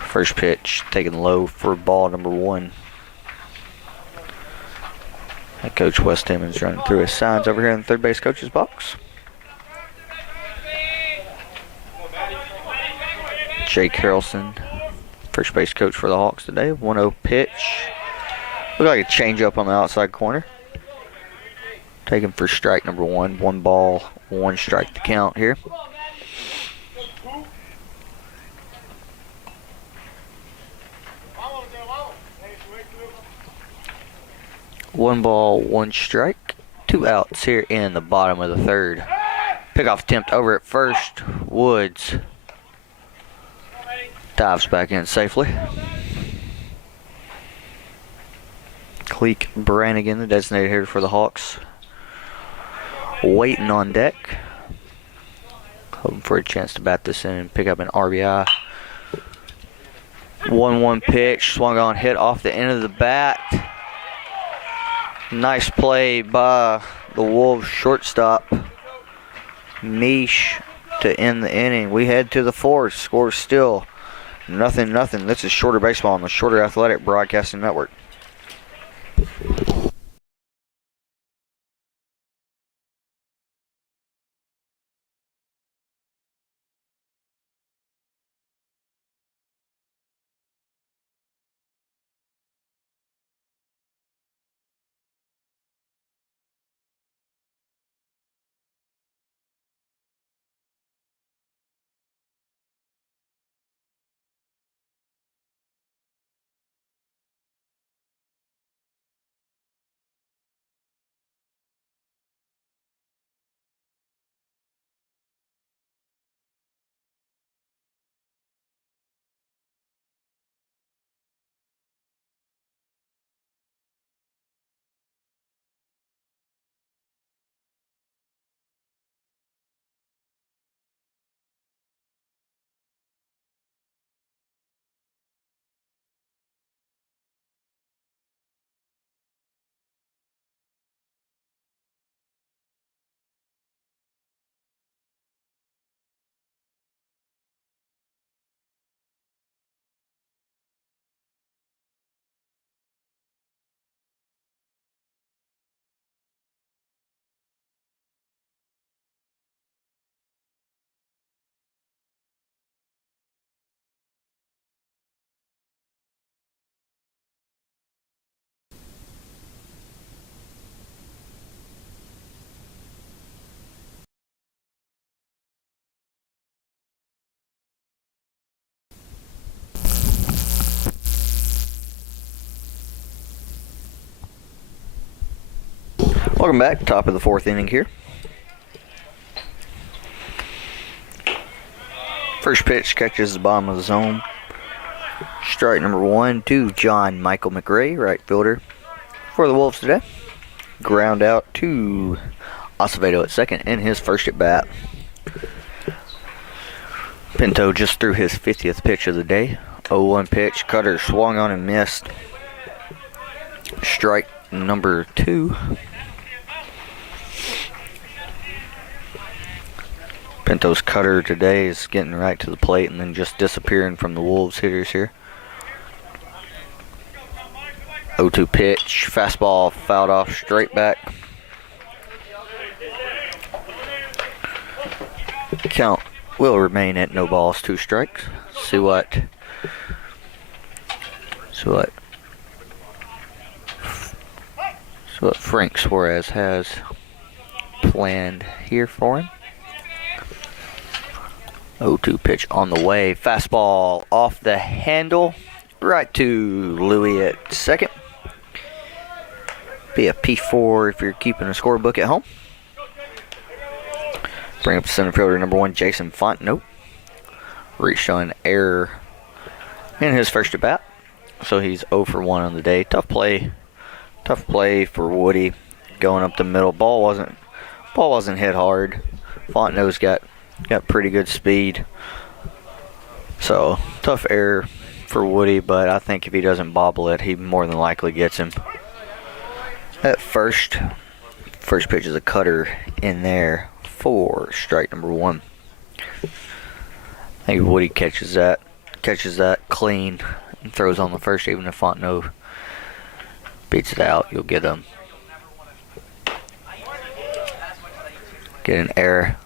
First pitch taken low for ball number 1. Coach West Timmons running through his signs over here in the third base coach's box. Jake Harrelson, first base coach for the Hawks today. 1-0 pitch. Looked like a changeup on the outside corner. Taken for strike number 1. 1 ball, 1 strike to count here. One ball, 1 strike. 2 outs here in the bottom of the third. Pickoff attempt over at first. Woods dives back in safely. Cleek Brannigan, the designated hitter for the Hawks, waiting on deck. Hoping for a chance to bat this in and pick up an RBI. 1-1 pitch, swung on, hit off the end of the bat. Nice play by the Wolves shortstop, Mish, to end the inning. We head to the 4th. Score still 0-0. This is Shorter Baseball on the Shorter Athletic Broadcasting Network. Welcome back. Top of the 4th inning here. First pitch catches the bottom of the zone. Strike number 1 to John Michael McRae, right fielder for the Wolves today. Ground out to Acevedo at second in his first at bat. Pinto just threw his 50th pitch of the day. 0-1 pitch. Cutter swung on and missed. Strike number 2. Pinto's cutter today is getting right to the plate and then just disappearing from the Wolves hitters here. 0-2 pitch. Fastball fouled off straight back. Count will remain at no balls, 2 strikes. See what Frank Suarez has planned here for him. 0-2 pitch on the way. Fastball off the handle. Right to Louis at second. Be a P4 if you're keeping a scorebook at home. Bring up the center fielder number 1, Jason Fontenot. Reached on an error in his first at bat. So he's 0 for 1 on the day. Tough play for Woody going up the middle. Ball wasn't hit hard. Fontenot's got pretty good speed. So tough error for Woody, but I think if he doesn't bobble it, he more than likely gets him. At first pitch is a cutter in there for strike number 1. I think Woody catches that clean and throws on the first. Even if Fontenot beats it out, you'll get an error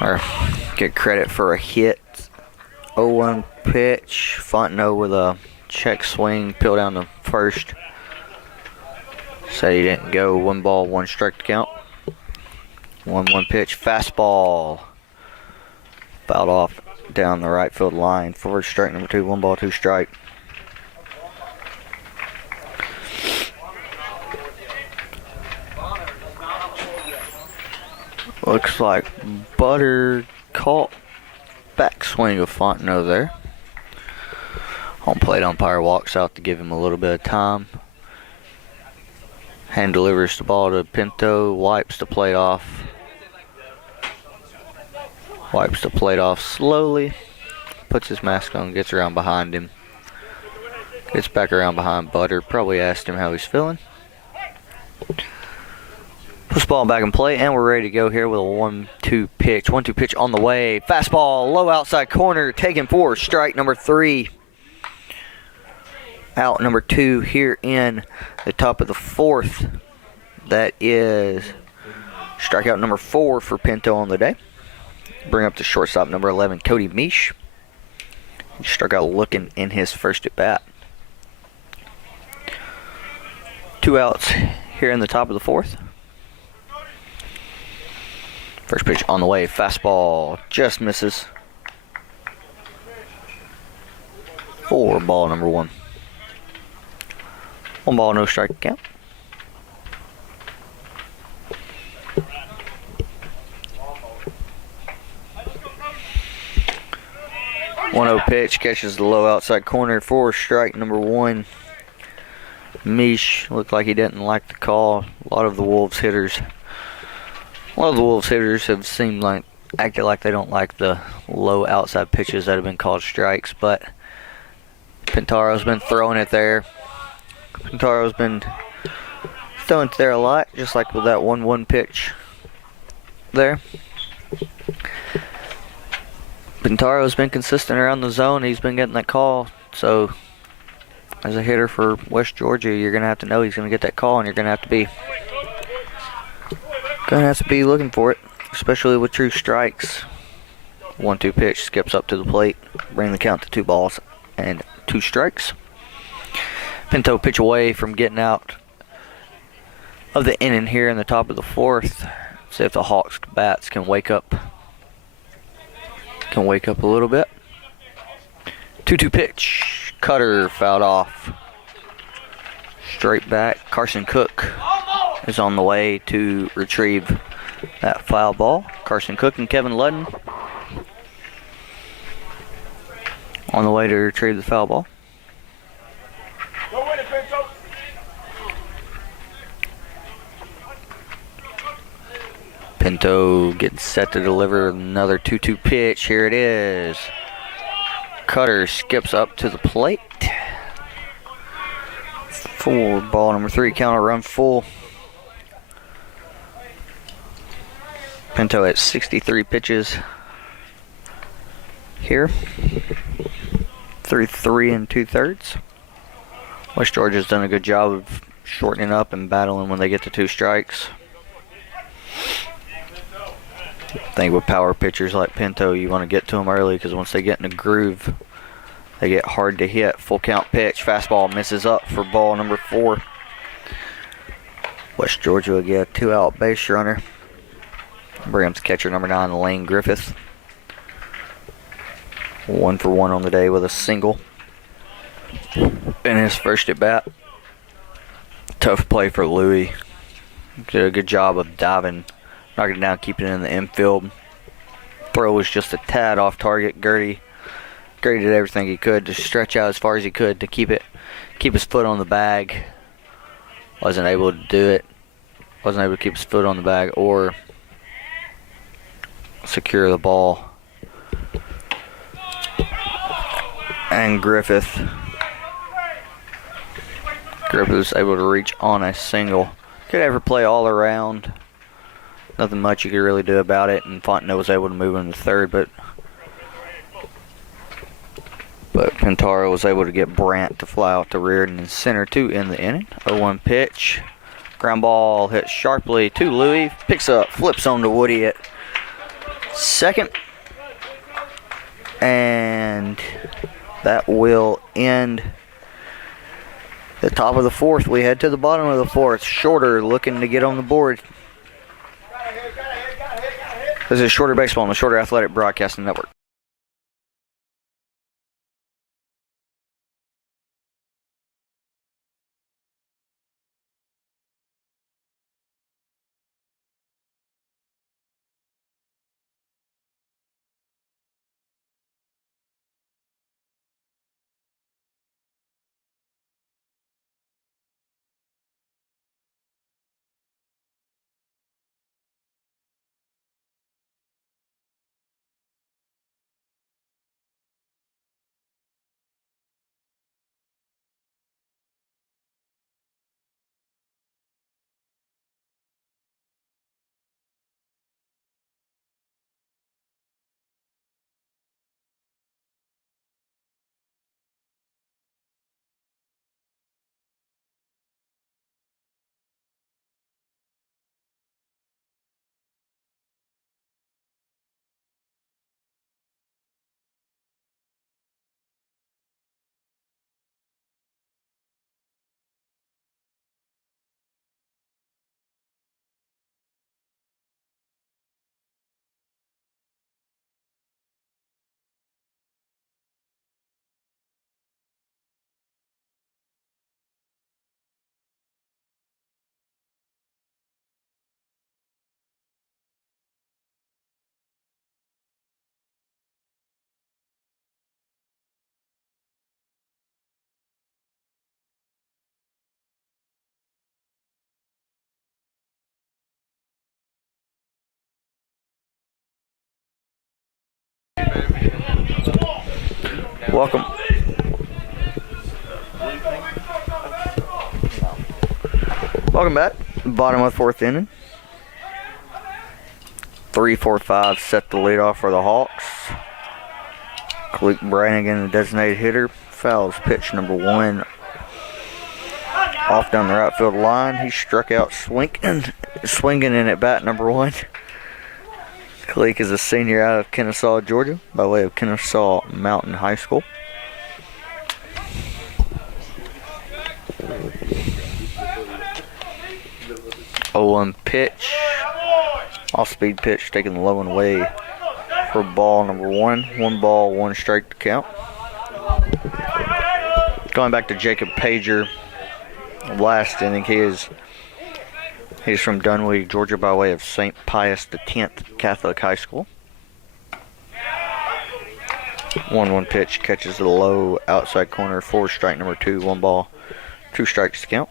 or get credit for a hit. 0-1 pitch. Fontenot with a check swing, peel down the first. Say he didn't go. 1 ball, 1 strike to count. 1-1 pitch. Fastball fouled off down the right field line for strike number 2. 1 ball, 2 strike. Looks like Butter caught backswing of Fontenot there. Home plate umpire walks out to give him a little bit of time. Hand delivers the ball to Pinto, wipes the plate off. Wipes the plate off slowly. Puts his mask on, gets around behind him. Gets back around behind Butter. Probably asked him how he's feeling. Puts the ball back in play, and we're ready to go here with a 1-2 pitch. 1-2 pitch on the way. Fastball, low outside corner, taken for strike number 3. Out number 2 here in the top of the 4th. That is strikeout number 4 for Pinto on the day. Bring up the shortstop number 11, Cody Misch. He struck out looking in his first at bat. 2 outs here in the top of the 4th. First pitch on the way. Fastball just misses. For ball number 1. 1 ball, no strike count. One 0 pitch catches the low outside corner for strike number 1. Misch looked like he didn't like the call. A lot of the Wolves hitters have seemed like acted like they don't like the low outside pitches that have been called strikes, but Pintaro's been throwing it there. Pintaro's been throwing it there a lot, just like with that 1-1 pitch there. Pintaro's been consistent around the zone. He's been getting that call. So, as a hitter for West Georgia, you're going to have to know he's going to get that call, and you're going to have to be looking for it, especially with true strikes. 1-2 pitch, skips up to the plate, bring the count to 2 balls and 2 strikes. Pinto pitch away from getting out of the inning here in the top of the 4th. See if the Hawks bats can wake up a little bit. 2-2 pitch, cutter fouled off straight back. Carson Cook is on the way to retrieve that foul ball. Carson Cook and Kevin Ludden on the way to retrieve the foul ball. Pinto gets set to deliver another 2-2 pitch. Here it is. Cutter skips up to the plate. For ball number 3, counter run full. Pinto at 63 pitches here. 3 2/3. West Georgia's done a good job of shortening up and battling when they get to 2 strikes. I think with power pitchers like Pinto, you want to get to them early because once they get in a groove, they get hard to hit. Full count pitch. Fastball misses up for ball number 4. West Georgia will get a 2-out base runner. Brings catcher number 9, Lane Griffith. 1 for 1 on the day with a single in his first at bat. Tough play for Louie. Did a good job of diving, knocking it down, keeping it in the infield. Throw was just a tad off target. Gertie did everything he could to stretch out as far as he could to keep his foot on the bag. Wasn't able to do it. Wasn't able to keep his foot on the bag or secure the ball. And Griffith was able to reach on a single. Could ever play all around. Nothing much you could really do about it, and Fontenot was able to move into third, but Pintaro was able to get Brandt to fly out to Reardon and center to end the inning. 0-1 pitch. Ground ball hit sharply to Louie. Picks up, flips on to Woody at second. And that will end the top of the 4th. We head to the bottom of the 4th. Shorter looking to get on the board. This is Shorter Baseball on the Shorter Athletic Broadcasting Network. Welcome. Welcome back. Bottom of the 4th inning. 3-4-5 set the lead off for the Hawks. Click Brannigan, the designated hitter, fouls pitch number 1 off down the right field line. He struck out swinging in at bat number 1. Click is a senior out of Kennesaw, Georgia, by way of Kennesaw Mountain High School. Oh, pitch. Off-speed pitch taken low and away for ball number 1. 1 ball, 1 strike to count. Going back to Jacob Pager. last inning. He's from Dunwoody, Georgia, by way of St. Pius X Catholic High School. 1-1 pitch, catches the low outside corner, 4 strike number 2, 1 ball, 2 strikes to count.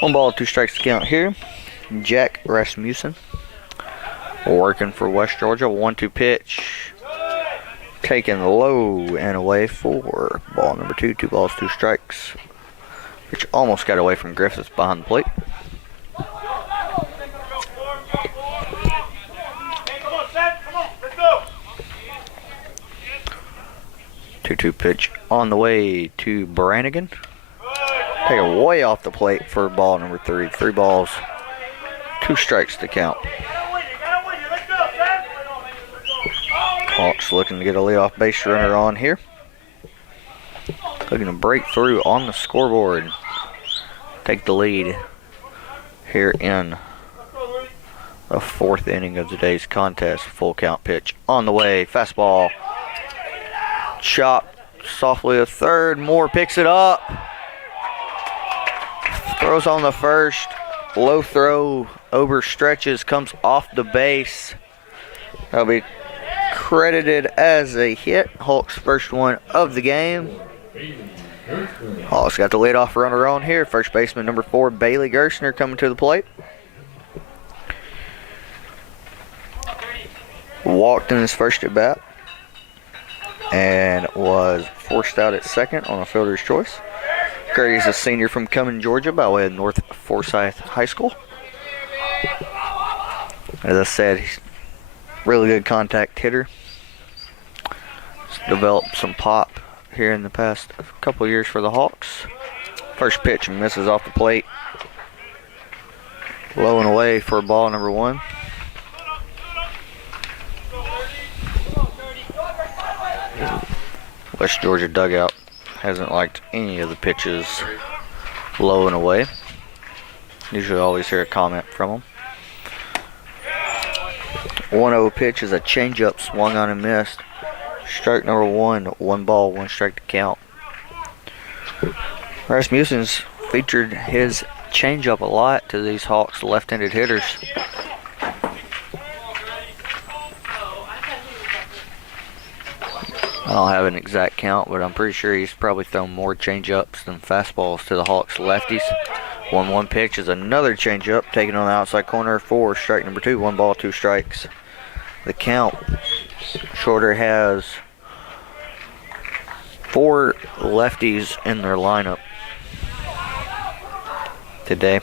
One ball, 2 strikes to count here. Jack Rasmussen, working for West Georgia. 1-2 pitch, taken low and away for ball number 2. 2 balls, 2 strikes. Which almost got away from Griffiths behind the plate. 2-2 pitch on the way to Brannigan. Take it way off the plate for ball number 3. 3 balls, 2 strikes to count. Hawks looking to get a leadoff base runner on here. Looking to break through on the scoreboard. Take the lead here in the 4th inning of today's contest. Full count pitch on the way. Fastball. Chop softly to third. Moore picks it up. Throws on the first. Low throw. Over stretches. Comes off the base. That'll be credited as a hit. Hawks' first one of the game. Hawks got the leadoff runner on here. First baseman number 4, Bailey Gerstner, coming to the plate. Walked in his first at bat and was forced out at second on a fielder's choice. Grady's a senior from Cumming, Georgia, by way of North Forsyth High School. As I said, he's a really good contact hitter. He's developed some pop here in the past couple years for the Hawks. First pitch misses off the plate. Low and away for ball number 1. West Georgia dugout hasn't liked any of the pitches low and away. Usually always hear a comment from them. 1-0 pitch is a changeup swung on and missed. Strike number 1, 1 ball, 1 strike to count. Rasmussen's featured his changeup a lot to these Hawks left-handed hitters. I don't have an exact count, but I'm pretty sure he's probably thrown more changeups than fastballs to the Hawks lefties. 1-1 pitch is another changeup taken on the outside corner for strike number 2, 1 ball, 2 strikes. The count. Shorter has 4 lefties in their lineup today.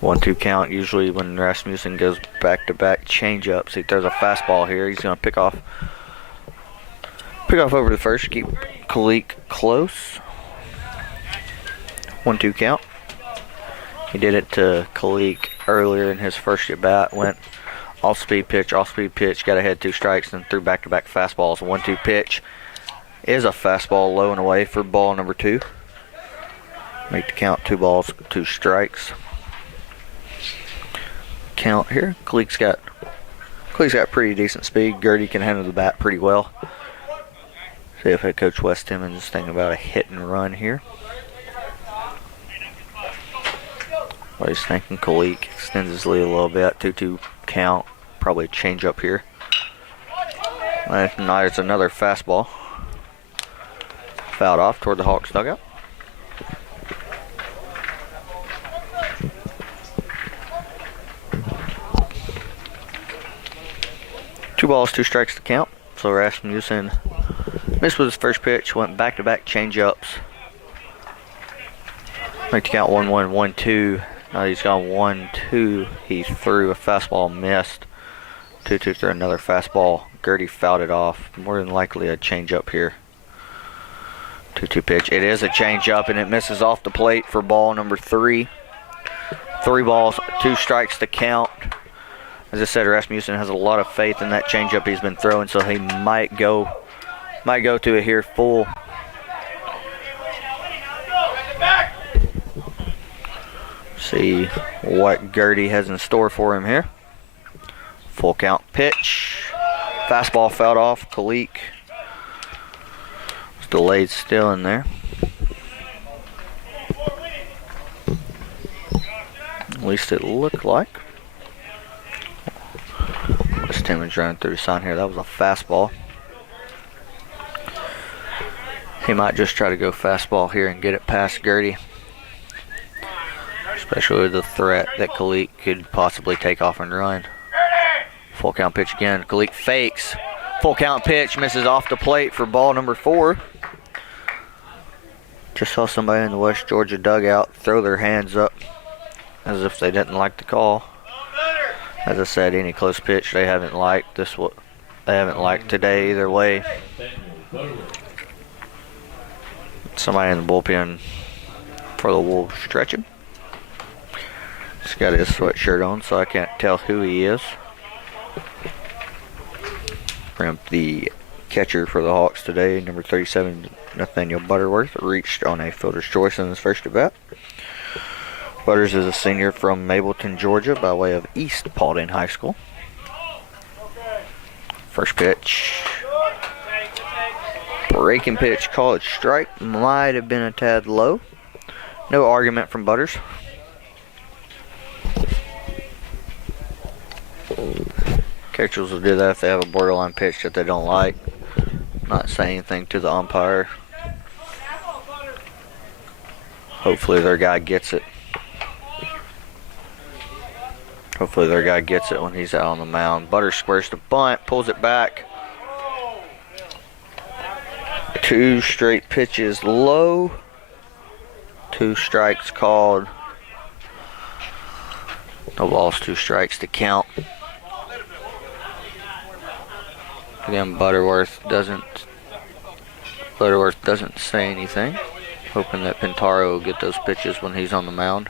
1-2 count. Usually when Rasmussen goes back-to-back changeups, he throws a fastball here. He's going to pick off over the first, keep Kalik close. 1-2 count. He did it to Kalik earlier in his first at bat. Went off-speed pitch, got ahead 2 strikes, and threw back-to-back fastballs. 1-2 pitch is a fastball low and away for ball number 2. Make the count 2 balls, 2 strikes. Count here. Kalik's got pretty decent speed. Gertie can handle the bat pretty well. See if head coach Wes Timmons is thinking about a hit and run here. What he's thinking, Kalik extends his lead a little bit. 2-2 count. Probably a change up here. If not, it's another fastball. Fouled off toward the Hawks dugout. Two balls, 2 strikes to count. So Rasmussen missed with his first pitch, went back-to-back change-ups. Make the count 1-1, 1-2. Now he's gone 1-2. He threw a fastball, missed. 2-2 threw another fastball. Gertie fouled it off. More than likely a change-up here. 2-2 pitch. It is a change-up, and it misses off the plate for ball number 3. 3 balls, 2 strikes to count. As I said, Rasmussen has a lot of faith in that changeup he's been throwing, so he might go to it here full. See what Gertie has in store for him here. Full count pitch. Fastball fouled off. Kalik was delayed still in there. At least it looked like. This team is running through the sign here. That was a fastball. He might just try to go fastball here and get it past Gertie. Especially with the threat that Kalik could possibly take off and run. Full count pitch again. Kalik fakes. Full count pitch, misses off the plate for ball number 4. Just saw somebody in the West Georgia dugout throw their hands up as if they didn't like the call. As I said, any close pitch they haven't liked. They haven't liked today either way. Somebody in the bullpen for the Wolves stretching. He's got his sweatshirt on, so I can't tell who he is. The catcher for the Hawks today, number 37, Nathaniel Butterworth, reached on a fielder's choice in his first at bat. Butters is a senior from Mableton, Georgia, by way of East Paulding High School. First pitch. Breaking pitch, called strike. Might have been a tad low. No argument from Butters. Catchers will do that if they have a borderline pitch that they don't like. Not say anything to the umpire. Hopefully their guy gets it. Hopefully their guy gets it when he's out on the mound. Butters squares the bunt, pulls it back. 2 straight pitches low. 2 strikes called. No balls, 2 strikes to count. Again, Butterworth doesn't say anything. Hoping that Pintaro will get those pitches when he's on the mound.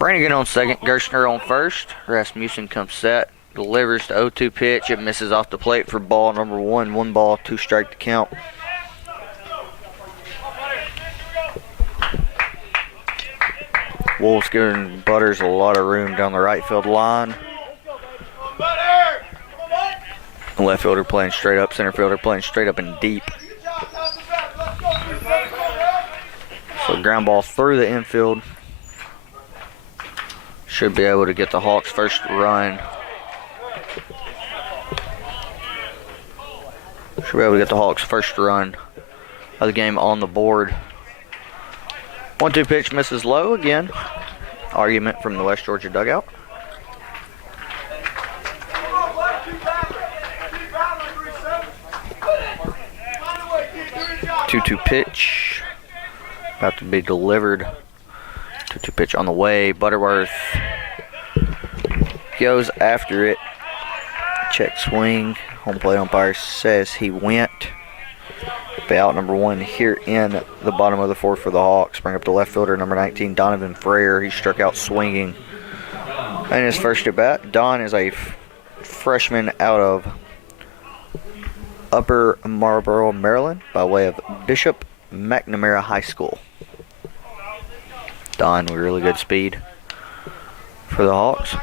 Brannigan on second, Gerstner on first. Rasmussen comes set, delivers the 0-2 pitch. It misses off the plate for ball number 1. 1 ball, 2 strike to count. Wolves giving Butters a lot of room down the right field line. Left fielder playing straight up, center fielder playing straight up and deep. So ground ball through the infield. Should be able to get the Hawks' first run. Should be able to get the Hawks' first run of the game on the board. 1-2 pitch misses low again. Argument from the West Georgia dugout. 2-2 pitch. About to be delivered. 2-2 pitch on the way. Butterworth goes after it. Check swing. Home plate umpire says he went. Be out number 1 here in the bottom of the 4th for the Hawks. Bring up the left fielder, number 19, Donovan Frayer. He struck out swinging in his first at bat. Don is a freshman out of Upper Marlboro, Maryland, by way of Bishop McNamara High School. Don with really good speed for the Hawks.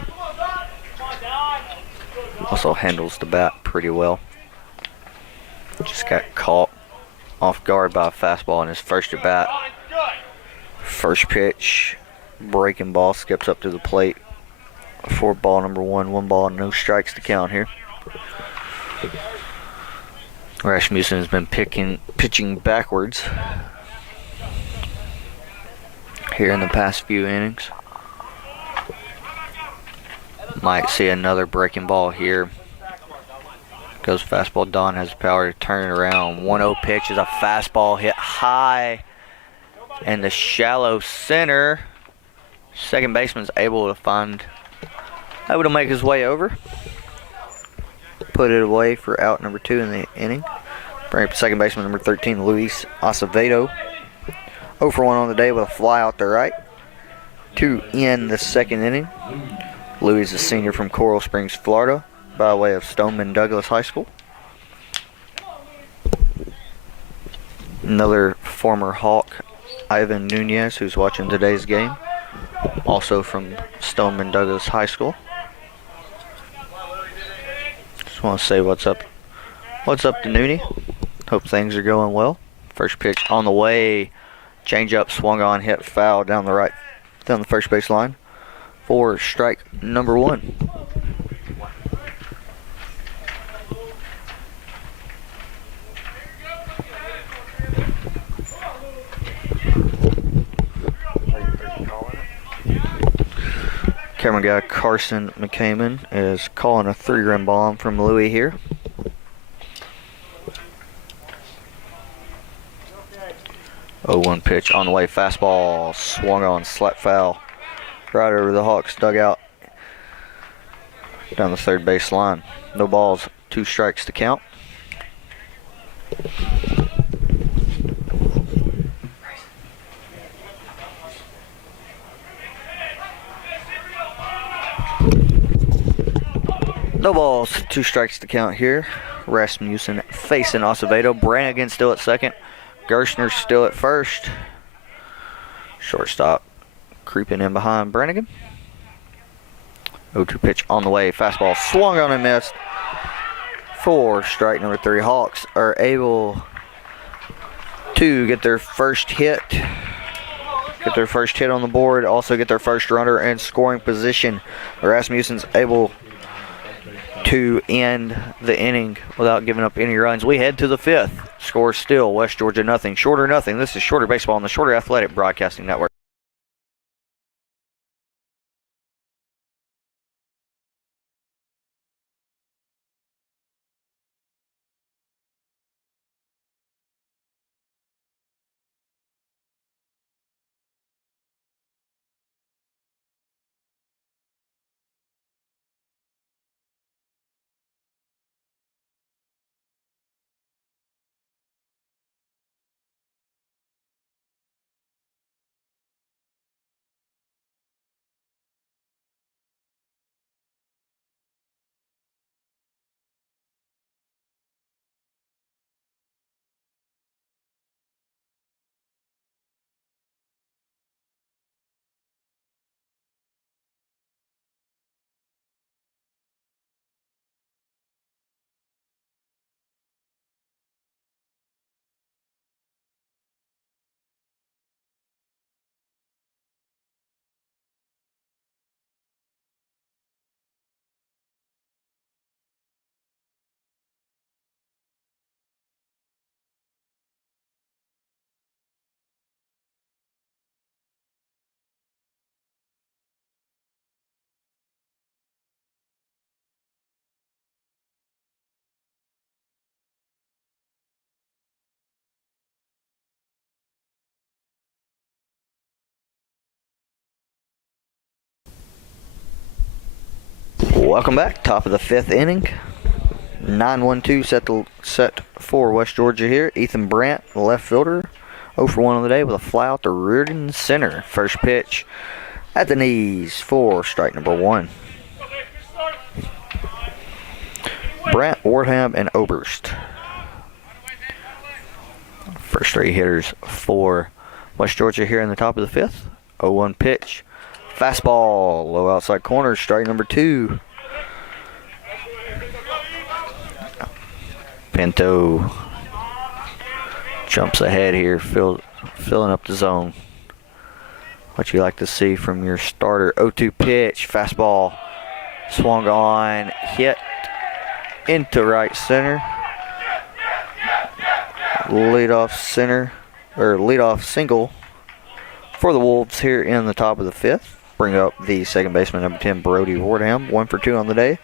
Also handles the bat pretty well. Just got caught off guard by a fastball in his first at bat. First pitch, breaking ball, skips up to the plate for ball number 1. 1 ball, no strikes to count here. Rasmussen has been pitching backwards here in the past few innings. Might see another breaking ball here. Goes fastball. Don has the power to turn it around. 1-0 pitch is a fastball hit high in the shallow center. Second baseman's able to make his way over. Put it away for out number 2 in the inning. Bring up second baseman number 13, Luis Acevedo. 0 for 1 on the day with a fly out the right. 2 in the second inning. Luis is a senior from Coral Springs, Florida, by way of Stoneman Douglas High School. Another former Hawk, Ivan Nunez, who's watching today's game, also from Stoneman Douglas High School. Just want to say what's up to Nooney. Hope things are going well. First pitch on the way. Change up, swung on, hit foul down the first base line for strike number 1. Camera guy Carson McCammon is calling a 3-run bomb from Louis here. Oh, 1 pitch on the way, fastball, swung on, slap foul, right over the Hawks dugout, down the third base line. No balls, 2 strikes to count. No balls, 2 strikes to count here. Rasmussen facing Acevedo. Brannigan still at second. Gershner still at first. Shortstop creeping in behind Brannigan. 0-2 pitch on the way. Fastball swung on and missed for strike number 3. Hawks are able to get their first hit. Get their first hit on the board. Also get their first runner in scoring position. Rasmussen's able to end the inning without giving up any runs. We head to the 5th. Score still West Georgia nothing. Shorter nothing. This is Shorter Baseball on the Shorter Athletic Broadcasting Network. Welcome back. Top of the 5th inning. 9-1-2 set for West Georgia here. Ethan Brandt, left fielder, 0 for 1 on the day with a fly out to Reardon center. First pitch at the knees for strike number 1. Brandt, Wardham, and Oberst. First 3 hitters for West Georgia here in the top of the 5th. 0-1 pitch. Fastball, low outside corner, strike number 2. Pinto jumps ahead here, filling up the zone. What you like to see from your starter. 0-2 pitch, fastball, swung on, hit into right center. Leadoff single for the Wolves here in the top of the 5th. Bring up the second baseman, number 10, Brody Wardham, 1 for 2 on the day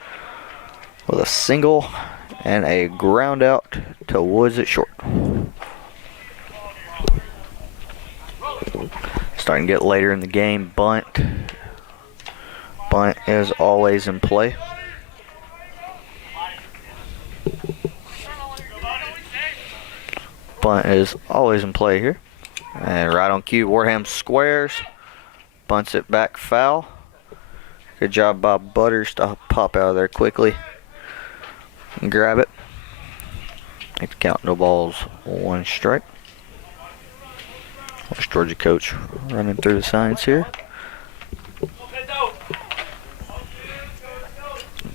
with a single and a ground out to Woods at short. Starting to get later in the game. Bunt is always in play. Bunt is always in play here. And right on cue, Wardham squares. Bunts it back foul. Good job by Butters to pop out of there quickly and grab it. Make the count, no balls, 1 strike. West Georgia coach running through the signs here.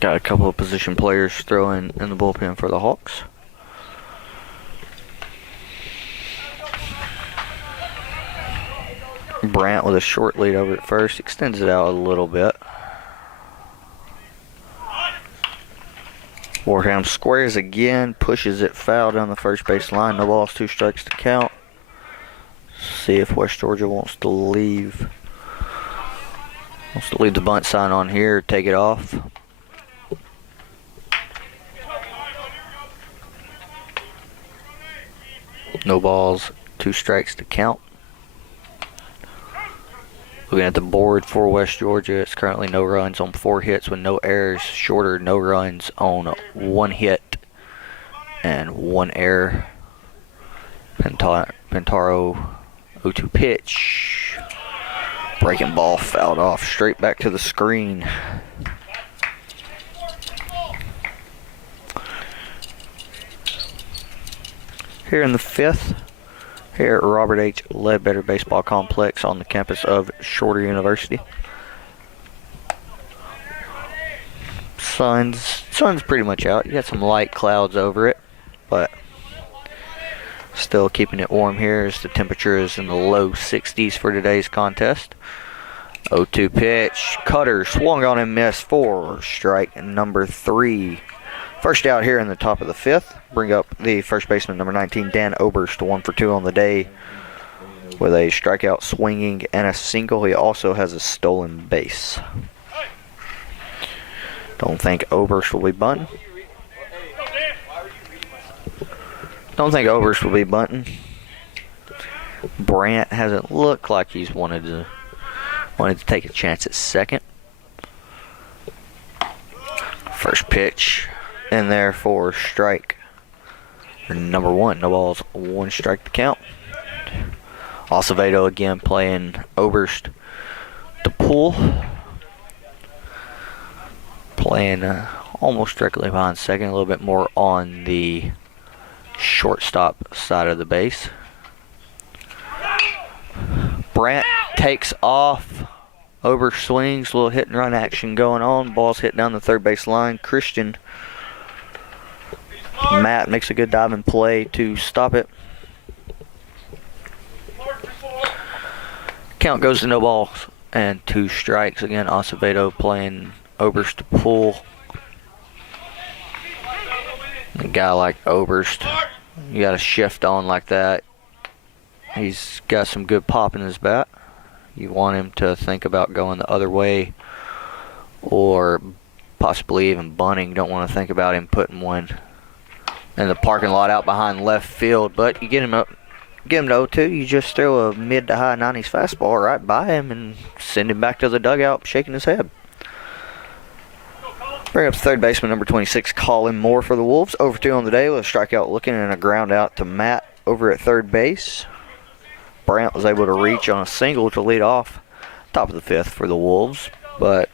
Got a couple of position players throwing in the bullpen for the Hawks. Brandt with a short lead over at first, extends it out a little bit. Wareham squares again, pushes it foul down the first base line. No balls, 2 strikes to count. See if West Georgia wants to leave the bunt sign on here, take it off. No balls, 2 strikes to count. Looking at the board for West Georgia, it's currently no runs on 4 hits with no errors. Shorter, no runs on 1 hit and 1 error. Pintaro, 0-2 pitch. Breaking ball fouled off, straight back to the screen. Here in the 5th, here at Robert H. Ledbetter Baseball Complex on the campus of Shorter University. Sun's pretty much out. You got some light clouds over it, but still keeping it warm here as the temperature is in the low 60s for today's contest. 0-2 pitch, cutter, swung on and missed for strike number 3. First out here in the top of the 5th. Bring up the first baseman, number 19, Dan Oberst, 1 for 2 on the day with a strikeout, swinging, and a single. He also has a stolen base. Don't think Oberst will be bunting. Brandt hasn't looked like he's wanted to take a chance at second. First pitch in there for strike number 1. No balls, 1 strike to count. Acevedo again playing Oberst to pull. Playing almost directly behind second, a little bit more on the shortstop side of the base. Brandt takes off. Oberst swings, a little hit and run action going on. Ball's hit down the third base line. Christian Matt makes a good diving play to stop it. Count goes to no balls and 2 strikes. Again, Acevedo playing Oberst to pull. A guy like Oberst, you got to shift on like that. He's got some good pop in his bat. You want him to think about going the other way or possibly even bunting. Don't want to think about him putting one in the parking lot out behind left field. But you get him to 0-2, you just throw a mid to high 90s fastball right by him and send him back to the dugout shaking his head. Bring up third baseman number 26, Colin Moore for the Wolves. 0-2 on the day with a strikeout looking and a ground out to Matt over at third base. Brandt was able to reach on a single to lead off top of the 5th for the Wolves, but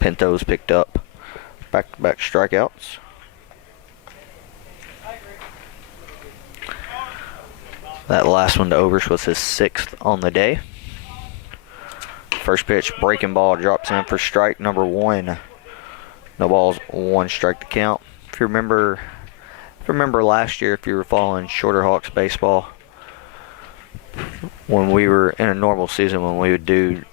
Pinto's picked up back-to-back strikeouts. That last one to Oberst was his 6th on the day. First pitch, breaking ball, drops in for strike number 1. No balls, 1 strike to count. If you remember last year, if you were following Shorter Hawks baseball, when we were in a normal season, when we would do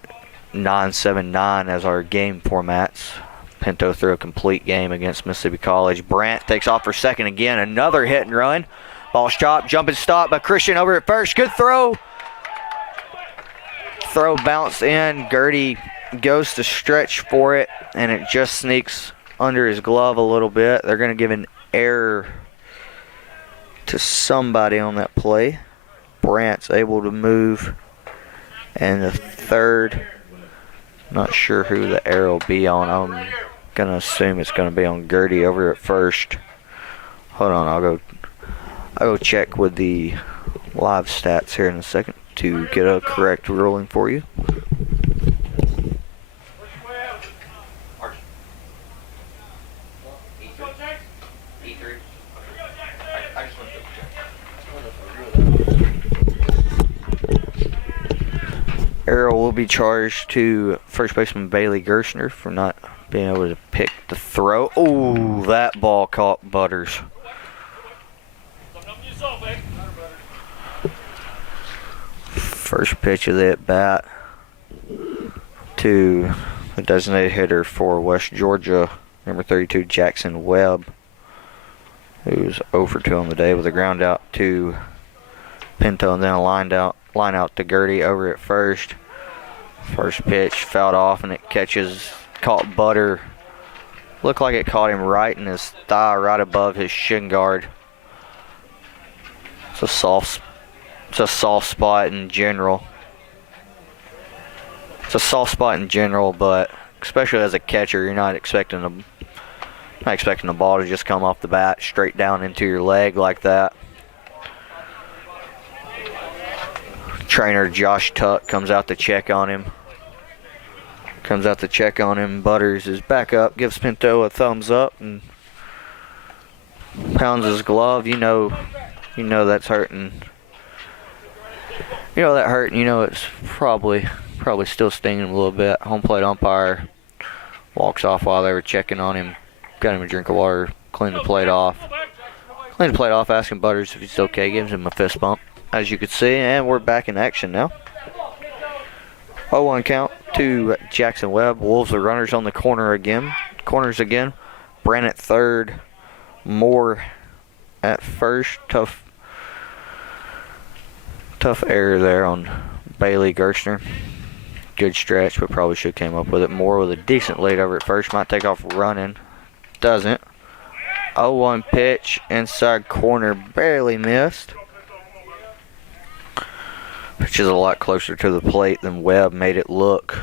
9-7-9 as our game formats, Pinto threw a complete game against Mississippi College. Brandt takes off for second again. Another hit and run. Ball chopped, jumping stop by Christian over at first. Good throw. Throw bounced in. Gertie goes to stretch for it, and it just sneaks under his glove a little bit. They're going to give an error to somebody on that play. Brandt's able to move, and the third, not sure who the error will be on. I'm going to assume it's going to be on Gertie over at first. Hold on, I'll go check with the live stats here in a second to get a correct ruling for you. Errol will be charged to first baseman Bailey Gershner for not being able to pick the throw. Oh, that ball caught Butters. First pitch of the at-bat to the designated hitter for West Georgia, number 32, Jackson Webb, who's 0 for 2 on the day with a ground out to Pinto, and then a line out to Gertie over at first. First pitch fouled off, and it caught Butter. Looked like it caught him right in his thigh, right above his shin guard. It's a soft spot in general. It's a soft spot in general, but especially as a catcher, you're not expecting the ball to just come off the bat straight down into your leg like that. Trainer Josh Tuck comes out to check on him. Butters is back up, gives Pinto a thumbs up, and pounds his glove. You know that's hurting. You know that hurt, and you know it's probably still stinging him a little bit. Home plate umpire walks off while they were checking on him, got him a drink of water, cleaned the plate off, asking Butters if he's okay, gives him a fist bump, as you can see, and we're back in action now. 0-1 count to Jackson Webb. Wolves are runners on the corners again. Brent at third, Moore at first. Tough error there on Bailey Gerstner. Good stretch, but probably should have came up with it. Moore with a decent lead over at first. Might take off running. Doesn't. 0-1 pitch, inside corner, barely missed. Pitch is a lot closer to the plate than Webb made it look.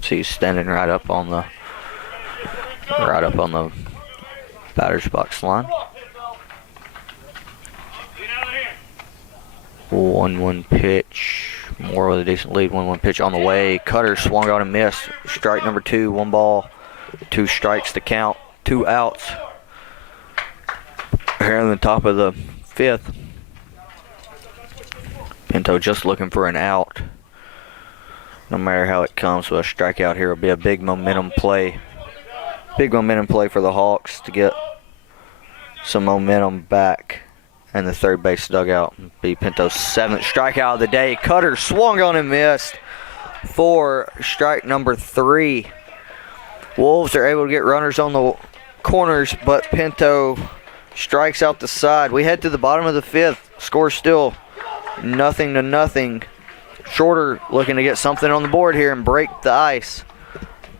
See, he's standing right up on the batter's box line. 1-1 pitch. Moore with a decent lead. 1-1 pitch on the way. Cutter swung on and missed. Strike number 2. 1 ball, 2 strikes to count. 2 outs. Here in the top of the 5th. Pinto just looking for an out. No matter how it comes, so a strikeout here will be a big momentum play. Big momentum play for the Hawks to get some momentum back. And the third base dugout be Pinto's 7th strikeout of the day. Cutter swung on and missed for strike number 3. Wolves are able to get runners on the corners, but Pinto strikes out the side. We head to the bottom of the 5th. Score still 0-0. Shorter looking to get something on the board here and break the ice.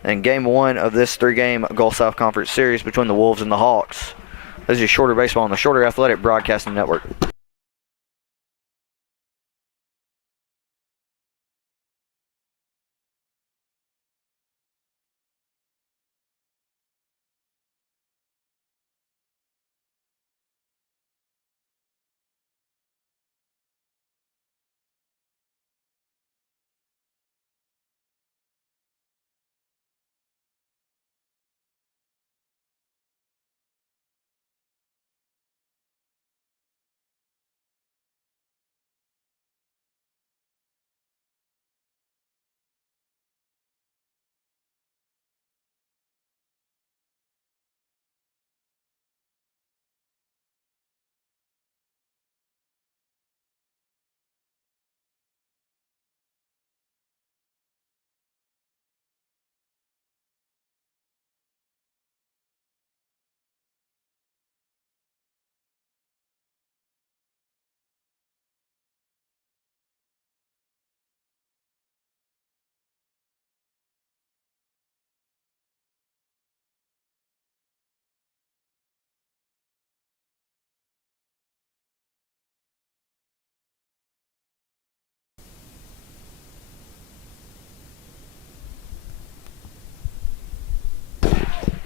And game 1 of this 3-game Gulf South Conference series between the Wolves and the Hawks. This is Shorter Baseball on the Shorter Athletic Broadcasting Network.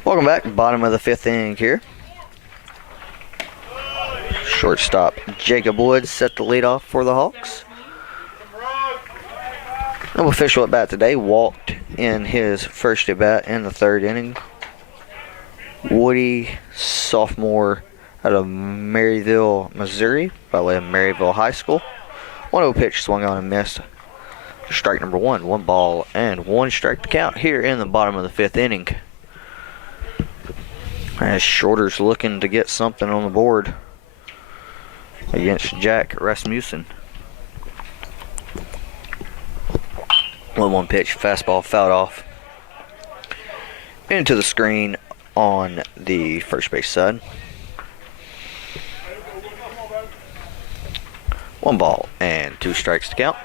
Welcome back. Bottom of the 5th inning here. Shortstop Jacob Woods set the lead off for the Hawks. No official at bat today. Walked in his first at bat in the 3rd inning. Woody, sophomore out of Maryville, Missouri, by way of Maryville High School. 1-0 pitch swung on and missed. Strike number one. 1 ball and 1 strike to count here in the bottom of the 5th inning. As Shorter's looking to get something on the board against Jack Rasmussen. 1-1 pitch, fastball fouled off into the screen on the first base side. 1 ball and 2 strikes to count.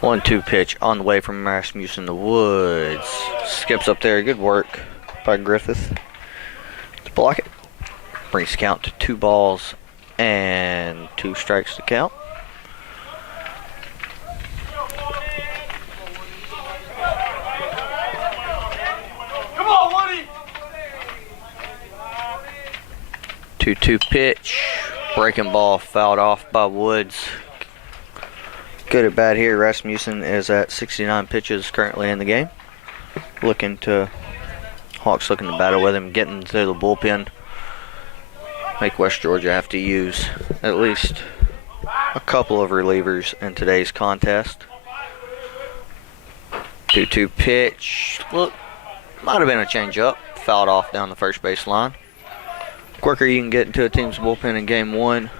One-two pitch on the way from Rasmussen to Woods. Skips up there. Good work by Griffith to block it. Brings the count to 2 balls and 2 strikes to count. Come on, Woody! 2-2 pitch. Breaking ball fouled off by Woods. Good at bat here. Rasmussen is at 69 pitches currently in the game. Hawks looking to battle with him, getting to the bullpen. Make West Georgia have to use at least a couple of relievers in today's contest. 2-2 pitch. Look, might have been a changeup. Fouled off down the first base line. Quicker you can get into a team's bullpen in game 1.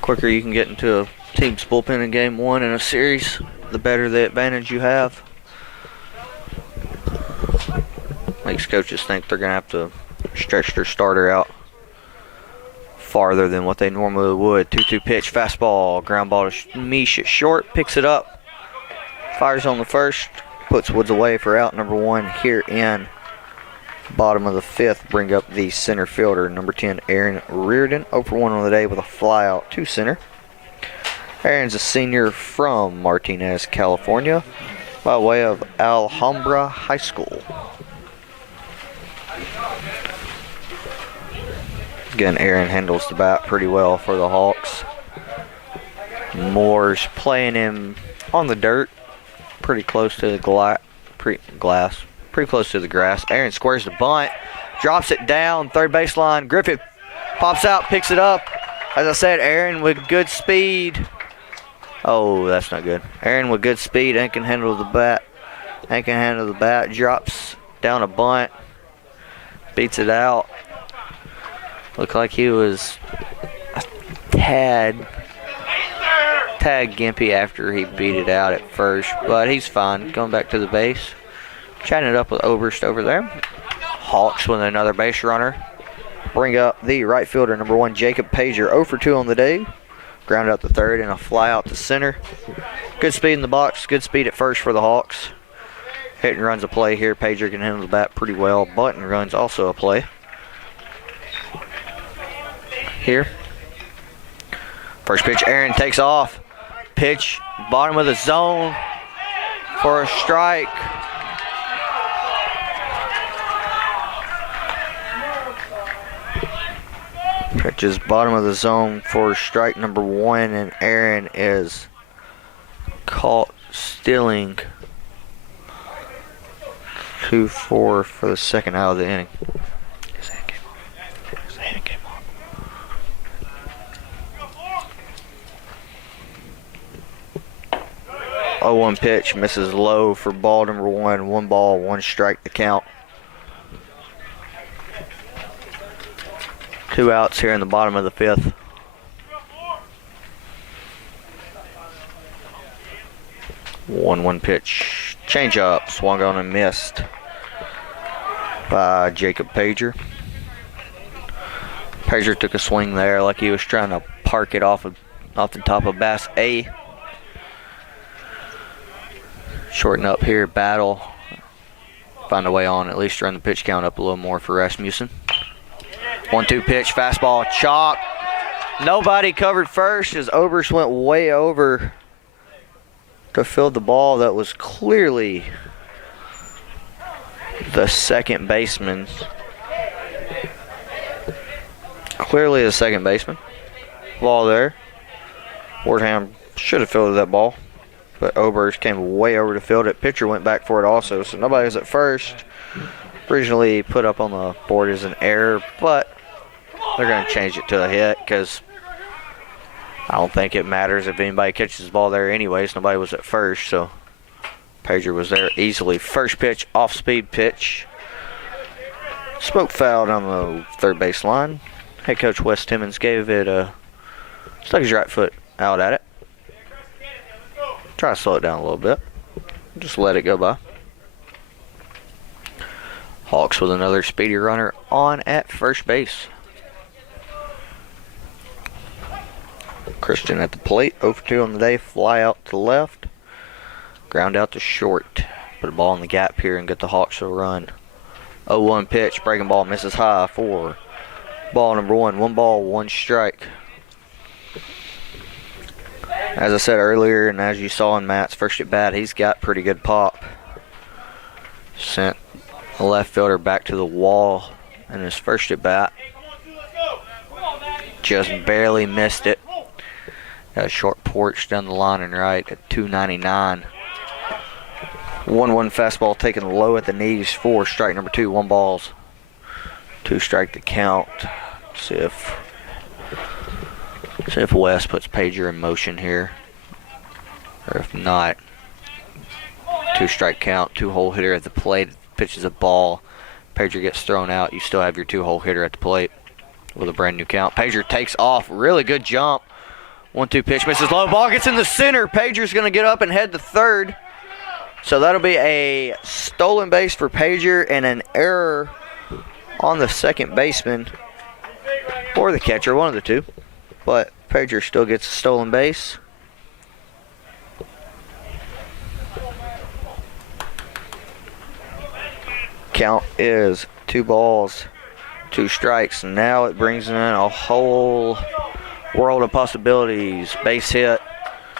Quicker you can get into a team's bullpen in game 1 in a series, the better the advantage you have. Makes coaches think they're going to have to stretch their starter out farther than what they normally would. 2-2 pitch, fastball, ground ball to Mish at short, picks it up, fires on the first, puts Woods away for out number 1 here in bottom of the 5th. Bring up the center fielder, number 10, Aaron Reardon. 0 for 1 on the day with a fly out to center. Aaron's a senior from Martinez, California, by way of Alhambra High School. Again, Aaron handles the bat pretty well for the Hawks. Moore's playing him on the dirt, pretty close to the pretty close to the grass. Aaron squares the bunt, drops it down, third baseline. Griffith pops out, picks it up. As I said, Aaron with good speed. Oh, that's not good. Aaron with good speed and can handle the bat. Drops down a bunt, beats it out. Looked like he was a tad gimpy after he beat it out at first, but he's fine. Going back to the base. Chatting it up with Oberst over there. Hawks with another base runner. Bring up the right fielder, number 1, Jacob Pager. 0 for 2 on the day. Ground out to third and a fly out to center. Good speed in the box. Good speed at first for the Hawks. Hit and runs a play here. Pager can handle the bat pretty well. Bunt and runs also a play here. First pitch, Aaron takes off. Pitch, bottom of the zone for a strike. Pitches bottom of the zone for strike number 1, and Aaron is caught stealing 2-4 for the second out of the inning. His hand came on. 0-1 pitch, misses low for ball number 1. 1 ball, 1 strike to count. 2 outs here in the bottom of the 5th. One pitch, change up, swung on and missed by Jacob Pager. Pager took a swing there like he was trying to park it off the top of Bass A. Shorten up here, battle, find a way on, at least run the pitch count up a little more for Rasmussen. 1-2 pitch, fastball, chop. Nobody covered first as Oberst went way over to field the ball that was clearly the second baseman. Clearly the second baseman. Ball there. Wardham should have fielded that ball, but Oberst came way over to field it. Pitcher went back for it also, so nobody was at first. Originally put up on the board as an error, but they're going to change it to a hit because I don't think it matters if anybody catches the ball there anyways. Nobody was at first, so Pager was there easily. First pitch, off-speed pitch. Spoke fouled on the third base line. Head coach Wes Timmons gave it stuck his right foot out at it. Try to slow it down a little bit. Just let it go by. Hawks with another speedy runner on at first base. Christian at the plate, 0 for 2 on the day, fly out to left, ground out to short. Put a ball in the gap here and get the Hawks to run. 0-1 pitch, breaking ball, misses high for ball number 1. 1 ball, 1 strike. As I said earlier, and as you saw in Matt's first at bat, he's got pretty good pop. Sent the left fielder back to the wall in his first at bat. Just barely missed it. Got a short porch down the line and right at 299. 1-1 fastball taken low at the knees for strike number 2. 1 balls, 2 strike to count. See if Wes puts Pager in motion here, or if not, 2 strike count. 2-hole hitter at the plate. Pitches a ball. Pager gets thrown out. You still have your 2-hole hitter at the plate with a brand new count. Pager takes off. Really good jump. 1-2 pitch, misses low. Ball gets in the center. Pager's going to get up and head to third. So that'll be a stolen base for Pager and an error on the second baseman or the catcher, one of the two. But Pager still gets a stolen base. Count is 2 balls, 2 strikes. Now it brings in a whole world of possibilities. Base hit,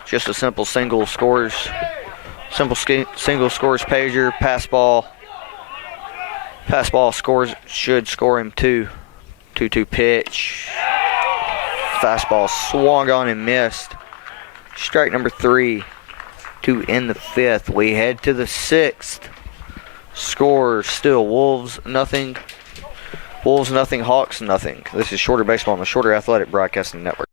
just a simple single scores. Single scores Pager. Pass ball scores, should score him 2. 2-2 pitch. Fastball swung on and missed. Strike number 3 to end the 5th. We head to the 6th. Score still Wolves nothing. Wolves nothing, Hawks nothing. This is Shorter Baseball on the Shorter Athletic Broadcasting Network.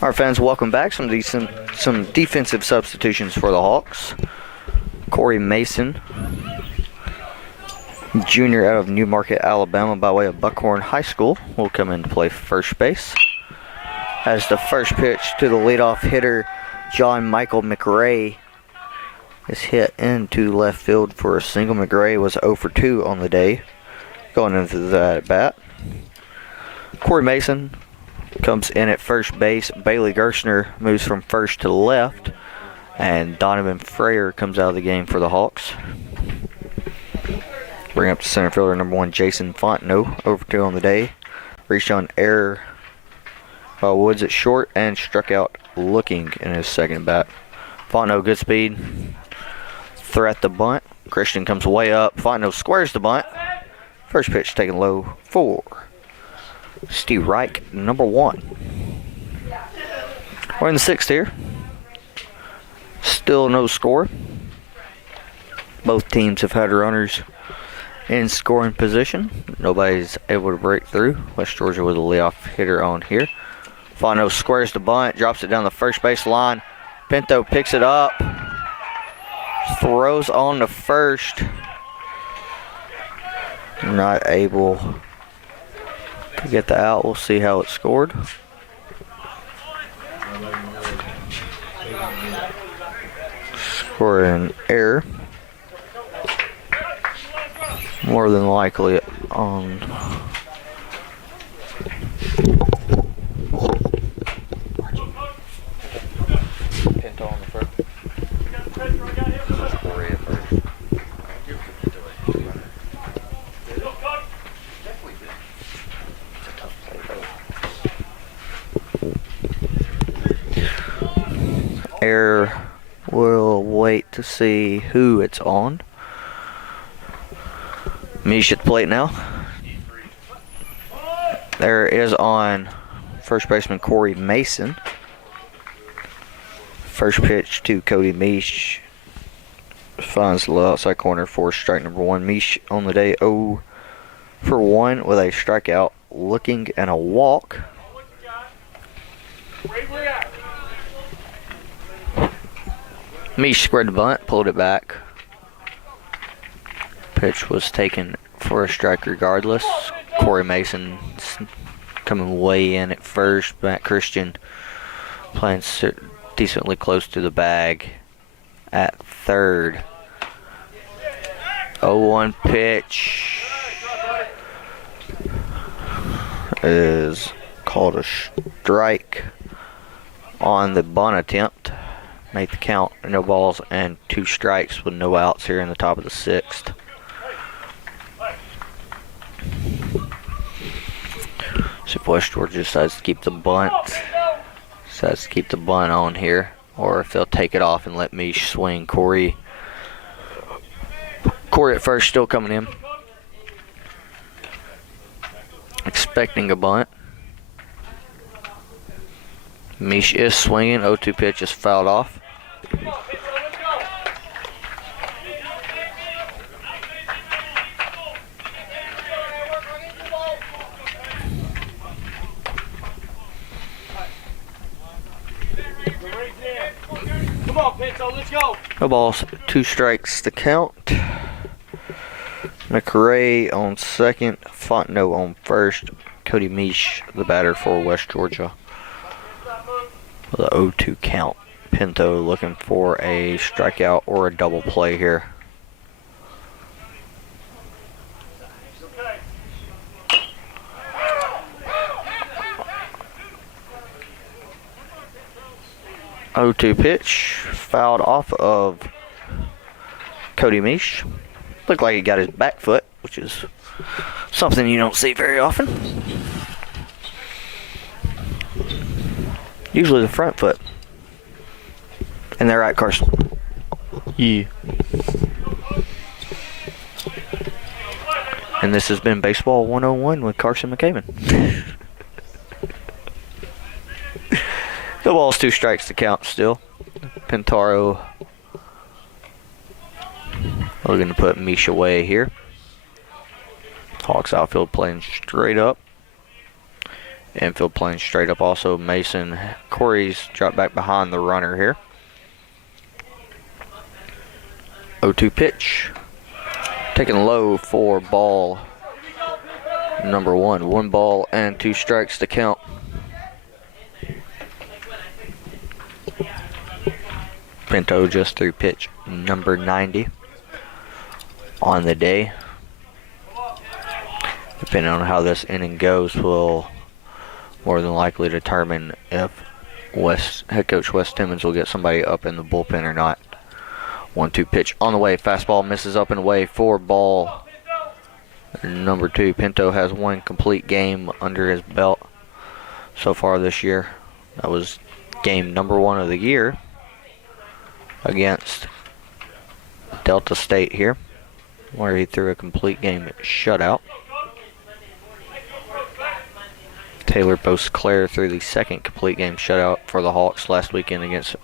All right, fans, welcome back. Some defensive substitutions for the Hawks. Corey Mason, junior out of Newmarket, Alabama, by way of Buckhorn High School, will come in to play first base. As the first pitch to the leadoff hitter, John Michael McRae, is hit into left field for a single. McRae was 0 for 2 on the day, going into that at bat. Corey Mason comes in at first base. Bailey Gershner moves from first to left. And Donovan Frayer comes out of the game for the Hawks. Bring up to center fielder number 1, Jason Fontenot, over 2 on the day. Reached on error Woods at short and struck out looking in his second bat. Fontenot, good speed. Threat the bunt. Christian comes way up. Fontenot squares the bunt. First pitch taken low for Steve Reich, number 1. We're in the 6th here. Still no score. Both teams have had runners in scoring position. Nobody's able to break through. West Georgia with a leadoff hitter on here. Fontenot squares the bunt, drops it down the first base line. Pinto picks it up, throws on the first. Not able to get the out. We'll see how it scored. Score an error. More than likely on Pinto on the first. Error. We'll wait to see who it's on. Mish at the plate now. There is on first baseman Corey Mason. First pitch to Cody Mish. Finds the low outside corner for strike number 1. Mish on the day 0 for 1 with a strikeout, looking, and a walk. Mish squared the bunt, pulled it back. Pitch was taken for a strike regardless. Corey Mason coming way in at first. Matt Christian playing decently close to the bag at third. 0-1 pitch is called a strike on the bunt attempt. Make the count, no balls and 2 strikes with no outs here in the top of the 6th. So if West Georgia decides to keep the bunt, on here, or if they'll take it off and let me swing. Corey at first, still coming in. Expecting a bunt. Mish is swinging. 0-2 pitch is fouled off. Come on, Pinto, let's go. No balls, 2 strikes to count. McRae on second, Fontenot on first. Cody Mish, the batter for West Georgia, with a 0-2 count. Pinto looking for a strikeout or a double play here. O2 pitch, fouled off of Cody Mish. Looked like he got his back foot, which is something you don't see very often. Usually the front foot. And they're right, Carson. Yeah. And this has been Baseball 101 with Carson McCaven. The ball's 2 strikes to count still. Pintaro looking to put Mish away here. Hawks outfield playing straight up. Infield playing straight up also. Mason, Corey's dropped back behind the runner here. 0-2 pitch. Taken low for ball number 1. 1 ball and 2 strikes to count. Pinto just threw pitch number 90 on the day. Depending on how this inning goes will more than likely determine if head coach Wes Timmons will get somebody up in the bullpen or not. 1-2 pitch on the way. Fastball misses up and away for ball number 2. Pinto has 1 complete game under his belt so far this year. That was game number 1 of the year against Delta State here, where he threw a complete game shutout. Taylor Beauclair threw the second complete game shutout for the Hawks last weekend against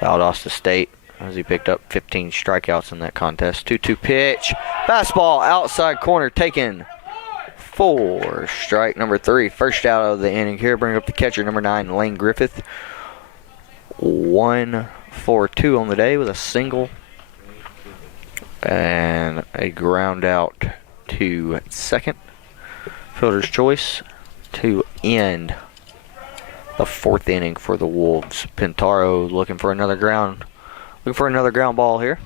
Valdosta State, as he picked up 15 strikeouts in that contest. 2-2 pitch. Fastball outside corner taken for strike number 3. First out of the inning here. Bring up the catcher, number 9, Lane Griffith. 1 for 2 on the day with a single and a ground out to second. Fielder's choice to end the 4th inning for the Wolves. Pintaro looking for another ground ball here.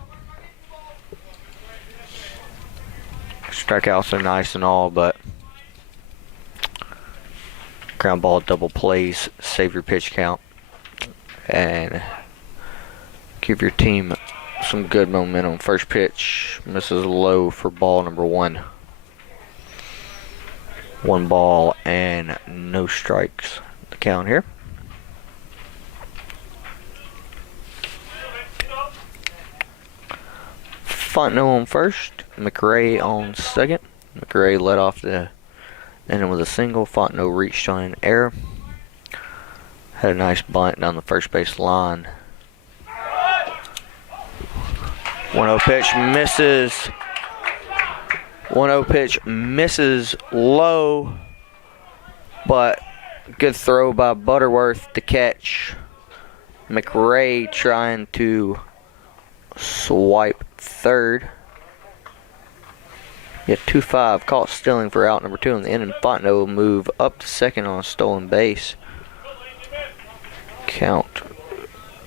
Strikeouts are nice and all, but ground ball double plays save your pitch count and give your team some good momentum. First pitch misses low for ball number 1. 1 ball and no strikes. The count here. Fontenot on first, McRae on second. McRae led off the inning with a single. Fontenot reached on an error. Had a nice bunt down the first base line. 1-0 pitch misses. 1-0 pitch misses low, but good throw by Butterworth to catch. McRae trying to swipe third. Get 2-5, caught stealing for out number 2 in the inning. Fontenot will move up to second on a stolen base. Count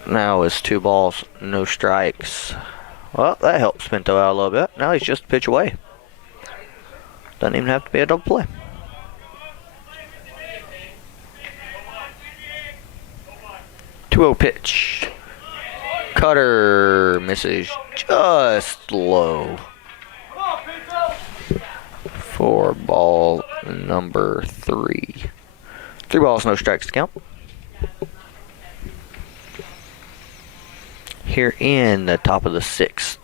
now is 2 balls, no strikes. Well, that helps Pinto out a little bit. Now he's just a pitch away. Doesn't even have to be a double play. Two-0 pitch. Cutter misses just low. For ball number 3. 3 balls, no strikes to count. Here in the top of the 6th.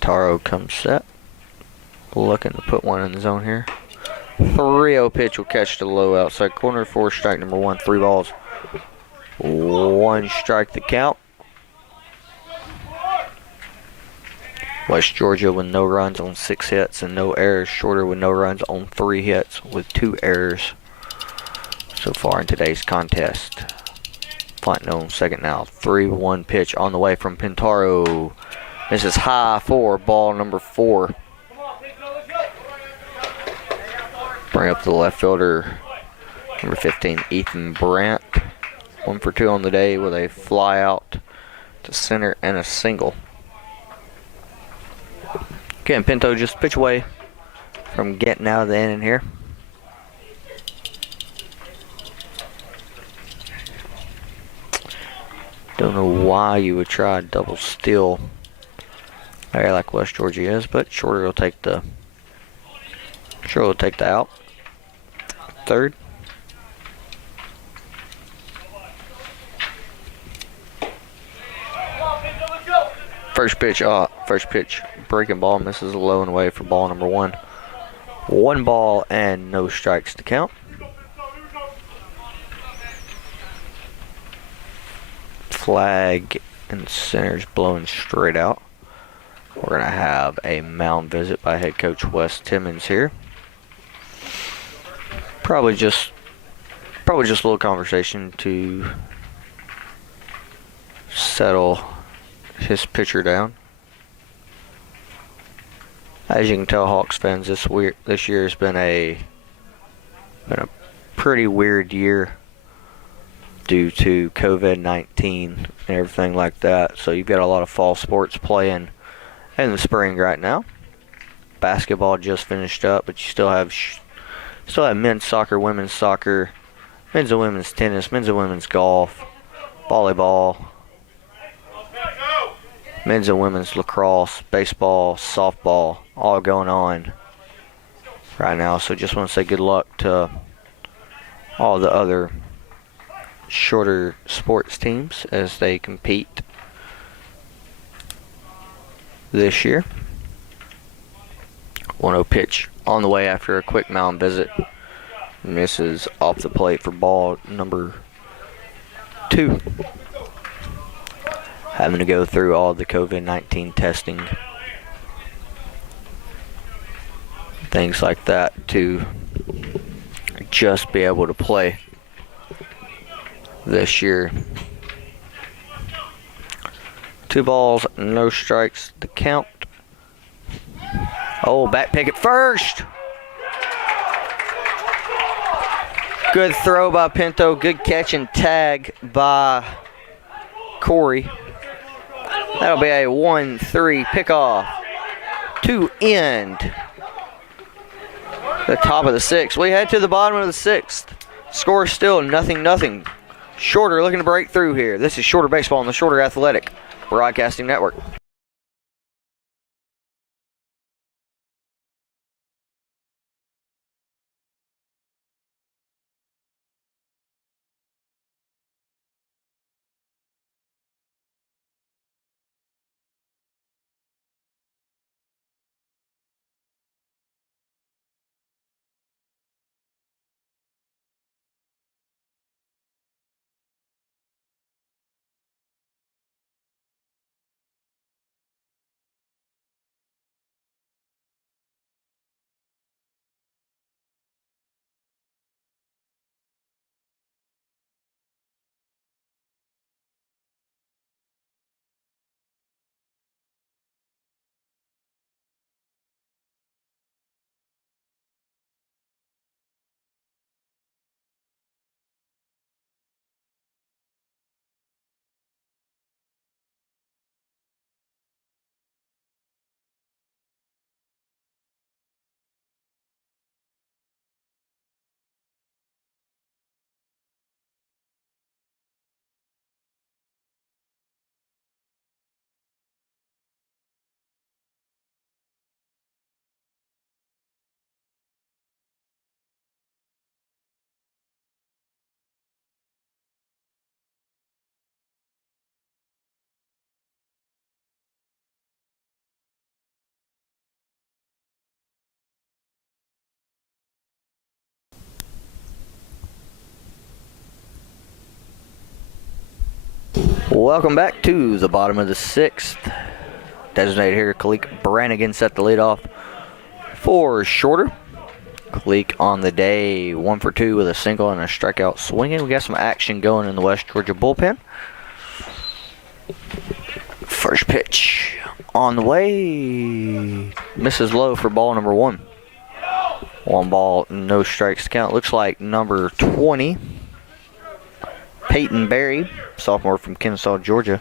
Taro comes set. Looking to put one in the zone here. 3-0 pitch will catch the low outside corner for strike number 1. 3 balls. 1 strike to count. West Georgia with no runs on 6 hits and no errors. Shorter with no runs on 3 hits with 2 errors so far in today's contest. Fontenot on second now. 3-1 pitch on the way from Pintaro. This is high for ball number 4. Bring up the left fielder, number 15, Ethan Brandt. 1 for 2 on the day with a fly out to center and a single. Again, Pinto just pitch away from getting out of the inning here. Don't know why you would try a double steal there like West Georgia is, but Shorter will take the out. Third. First pitch, breaking ball misses low and away for ball number 1. 1 ball and no strikes to count. Flag and center's blowing straight out. We're going to have a mound visit by head coach Wes Timmons here. Probably just a little conversation to settle his pitcher down. As you can tell, Hawks fans, this year has been a pretty weird year due to COVID-19 and everything like that. So you've got a lot of fall sports playing in the spring right now. Basketball just finished up, but you still have men's soccer, women's soccer, men's and women's tennis, men's and women's golf, volleyball, men's and women's lacrosse, baseball, softball, all going on right now. So just want to say good luck to all the other shorter sports teams as they compete this year. 1-0 pitch on the way after a quick mound visit. Misses off the plate for ball number 2. Having to go through all the COVID-19 testing, things like that, to just be able to play this year. 2 balls, no strikes to count. Oh, back pick at first. Good throw by Pinto. Good catch and tag by Corey. That'll be a 1-3 pickoff to end the top of the 6th. We head to the bottom of the 6th. Score still 0-0. Shorter looking to break through here. This is Shorter Baseball on the Shorter Athletic Broadcasting Network. Welcome back to the bottom of the 6th. Designated hitter Kalik Brannigan set the lead off for Shorter. Kalik on the day, 1 for 2 with a single and a strikeout swinging. We got some action going in the West Georgia bullpen. First pitch on the way. Misses low for ball number 1. 1 ball, no strikes to count. Looks like number 20, Peyton Berry, sophomore from Kennesaw, Georgia,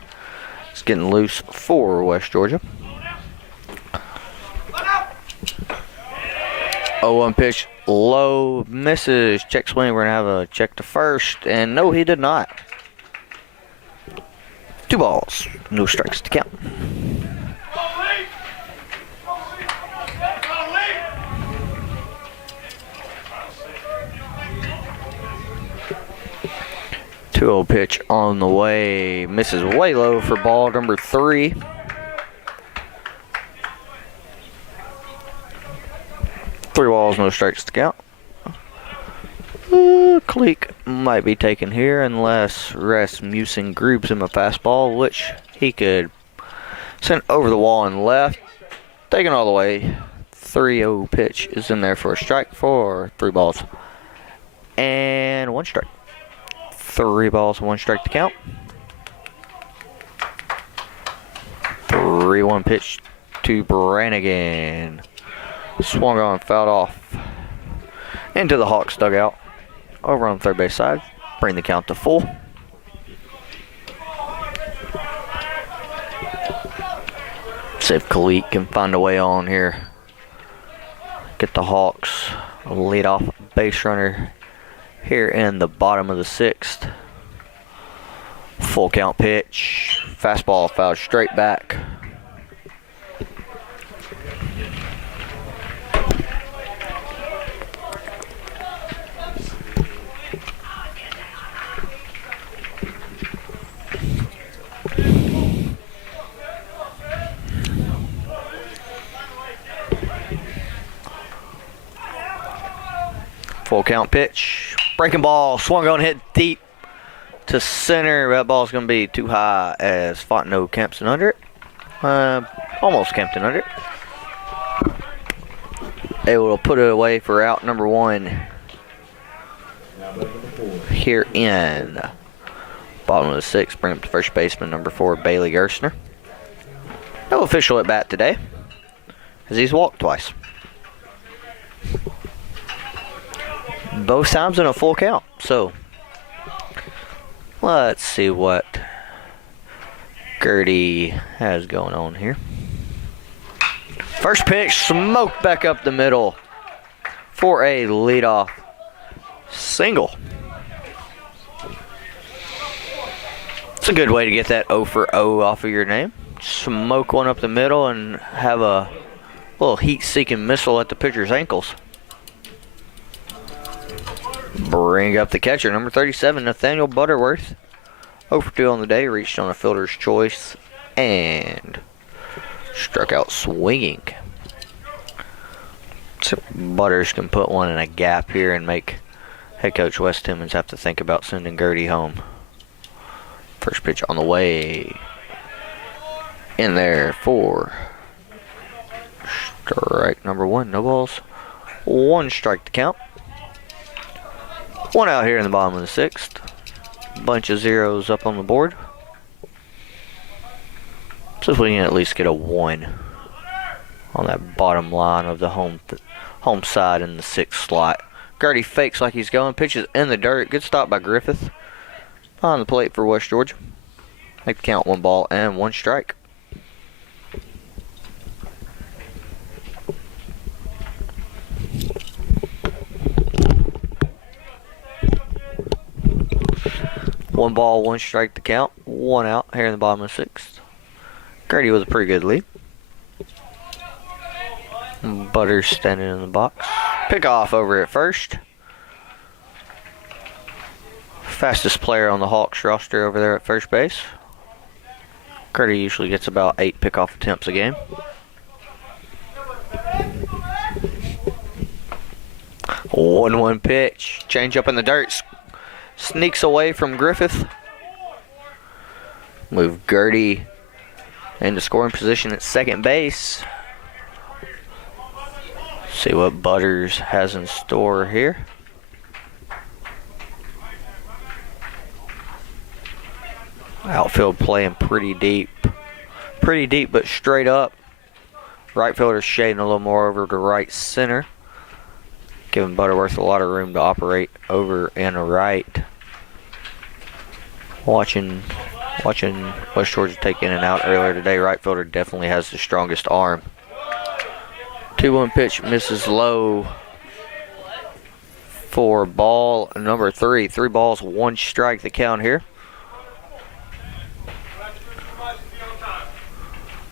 is getting loose for West Georgia. 0-1 pitch, low, misses. Check swing. We're going to have a check to first. And no, he did not. 2 balls, no strikes to count. Two-0 pitch on the way. Misses way low for ball number 3. Three balls, no strikes to count. Cleek might be taken here unless Rasmussen grooves him a fastball, which he could send over the wall and left. Taken all the way. 3-0 pitch is in there for a strike for 3 balls and 1 strike. 3 balls, 1 strike to count. 3-1 pitch to Brannigan. Swung on, fouled off into the Hawks dugout. Over on the third base side. Bring the count to full. See if Khalid can find a way on here. Get the Hawks a leadoff base runner here in the bottom of the 6th. Full count pitch. Fastball fouled straight back. count pitch. Breaking ball. Swung on, hit deep to center. That ball's going to be too high as Fontenot Kempson under it. Almost Kempton under it. Able to put it away for out number 1 here in bottom of the 6th. Bring up the first baseman, number 4, Bailey Gerstner. No official at bat today, as he's walked twice. Both times in a full count. So let's see what Gertie has going on here. First pitch, smoked back up the middle for a leadoff single. It's a good way to get that 0 for 0 off of your name. Smoke one up the middle and have a little heat-seeking missile at the pitcher's ankles. Bring up the catcher, number 37, Nathaniel Butterworth. 0 for 2 on the day, reached on a fielder's choice and struck out swinging. So Butters can put one in a gap here and make head coach Wes Timmons have to think about sending Gertie home. First pitch on the way. In there for strike number 1. No balls. 1 strike to count. 1 out here in the bottom of the 6th. Bunch of zeros up on the board. So if we can at least get a 1 on that bottom line of the home side in the 6th slot. Gertie fakes like he's going. Pitches in the dirt. Good stop by Griffith. On the plate for West Georgia. Make the count 1 ball and 1 strike. One ball, 1 strike to count. 1 out here in the bottom of the 6th. Gertie was a pretty good lead. Butters standing in the box. Pick off over at first. Fastest player on the Hawks roster over there at first base. Gertie usually gets about 8 pickoff attempts a game. One pitch. Change up in the dirt. Sneaks away from Griffith. Move Gertie into scoring position at second base. See what Butters has in store here. Outfield playing pretty deep. Pretty deep, but straight up. Right fielder shading a little more over to right center. Giving Butterworth a lot of room to operate over and right. Watching West Georgia take in and out earlier today. Right fielder definitely has the strongest arm. 2-1 pitch misses low for ball number 3. 3 balls, 1 strike the count here.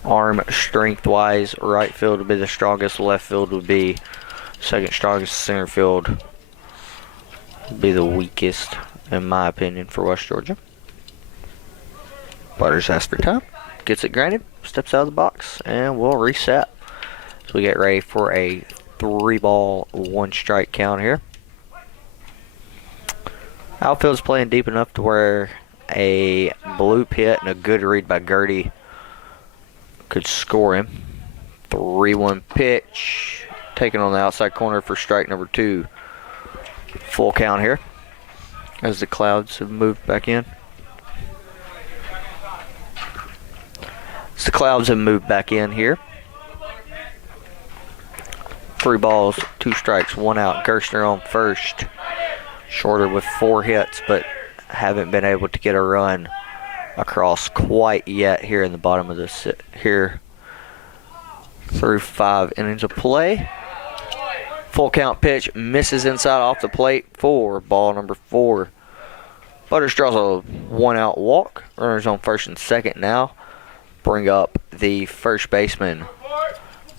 Arm strength wise, right field would be the strongest, left field would be second strongest, center field would be the weakest, in my opinion, for West Georgia. Butters asks for time, gets it granted, steps out of the box, and we'll reset. So we get ready for a 3-ball, 1 strike count here. Outfield's playing deep enough to where a bloop hit and a good read by Gertie could score him. 3-1 pitch. Taken on the outside corner for strike number 2. Full count here as the Clouds have moved back in. As the Clouds have moved back in here. 3 balls, 2 strikes, 1 out. Gerstner on first. Shorter with 4 hits, but haven't been able to get a run across quite yet here in the bottom of this here through 5 innings of play. Full count pitch misses inside off the plate for ball number 4. Butters draws a 1-out walk. Runners on first and second now. Bring up the first baseman,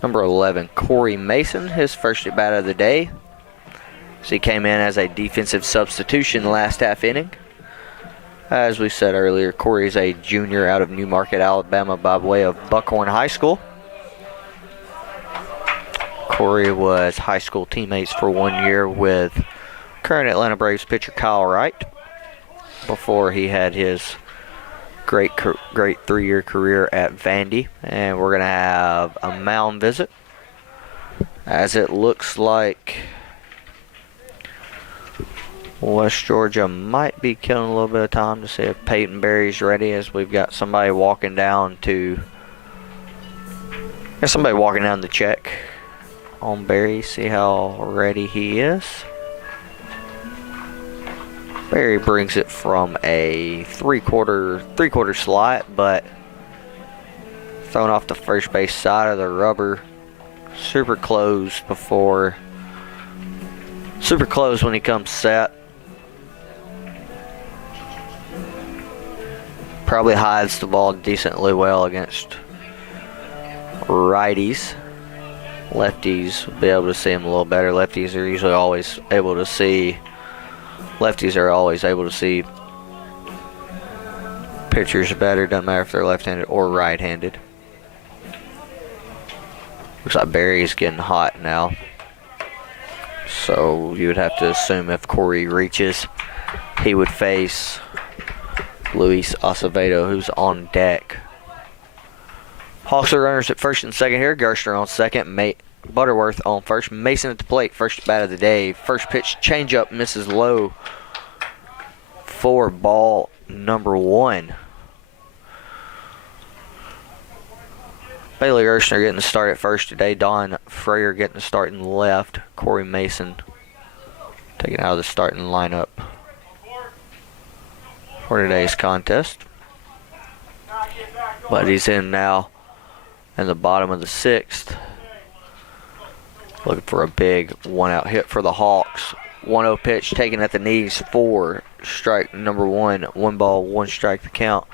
number 11, Corey Mason, his first at bat of the day. So he came in as a defensive substitution last half inning. As we said earlier, Corey is a junior out of Newmarket, Alabama by way of Buckhorn High School. Corey was high school teammates for 1 year with current Atlanta Braves pitcher Kyle Wright, before he had his great 3-year career at Vandy. And we're going to have a mound visit, as it looks like West Georgia might be killing a little bit of time to see if Peyton Berry's ready, as we've got somebody walking down to check on Berry, see how ready he is. Berry brings it from a three-quarter slot, but thrown off the first base side of the rubber. Super close when he comes set. Probably hides the ball decently well against righties. Lefties will be able to see him a little better. Lefties are always able to see pitchers better. Doesn't matter if they're left-handed or right-handed. Looks like Barry's getting hot now. So you would have to assume if Corey reaches, he would face Luis Acevedo, who's on deck. Hawks are runners at first and second here. Gerstner on second. Butterworth on first. Mason at the plate. First bat of the day. First pitch, changeup, misses low for ball number 1. Bailey Gerstner getting the start at first today. Don Frayer getting the start in left. Corey Mason taken out of the starting lineup for today's contest. But he's in now in the bottom of the 6th. Looking for a big 1-out hit for the Hawks. 1-0 pitch taken at the knees for strike number 1. 1 ball, 1 strike the count.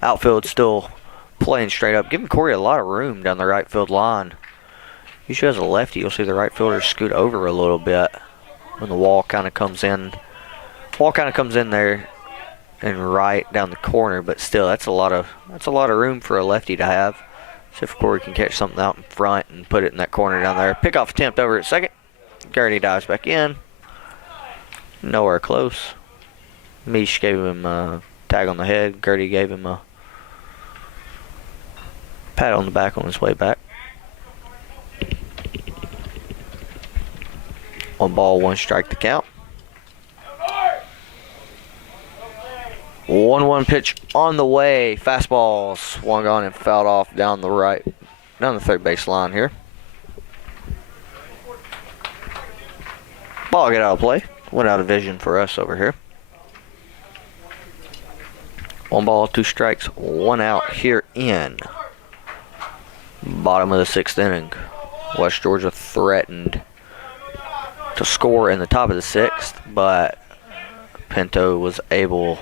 Outfield still playing straight up, giving Corey a lot of room down the right field line. Usually as a lefty, you'll see the right fielder scoot over a little bit when the wall kind of comes in. Wall kind of comes in there and right down the corner, but still, that's a lot of room for a lefty to have. See if Corey can catch something out in front and put it in that corner down there. Pickoff attempt over at second. Garrity dives back in. Nowhere close. Mish gave him a tag on the head. Garrity gave him a pat on the back on his way back. 1 ball, 1 strike to count. 1-1 pitch on the way. Fastball swung on and fouled off down the third base line here. Ball get out of play. Went out of vision for us over here. 1 ball, 2 strikes, 1 out here in bottom of the 6th inning. West Georgia threatened to score in the top of the 6th, but Pinto was able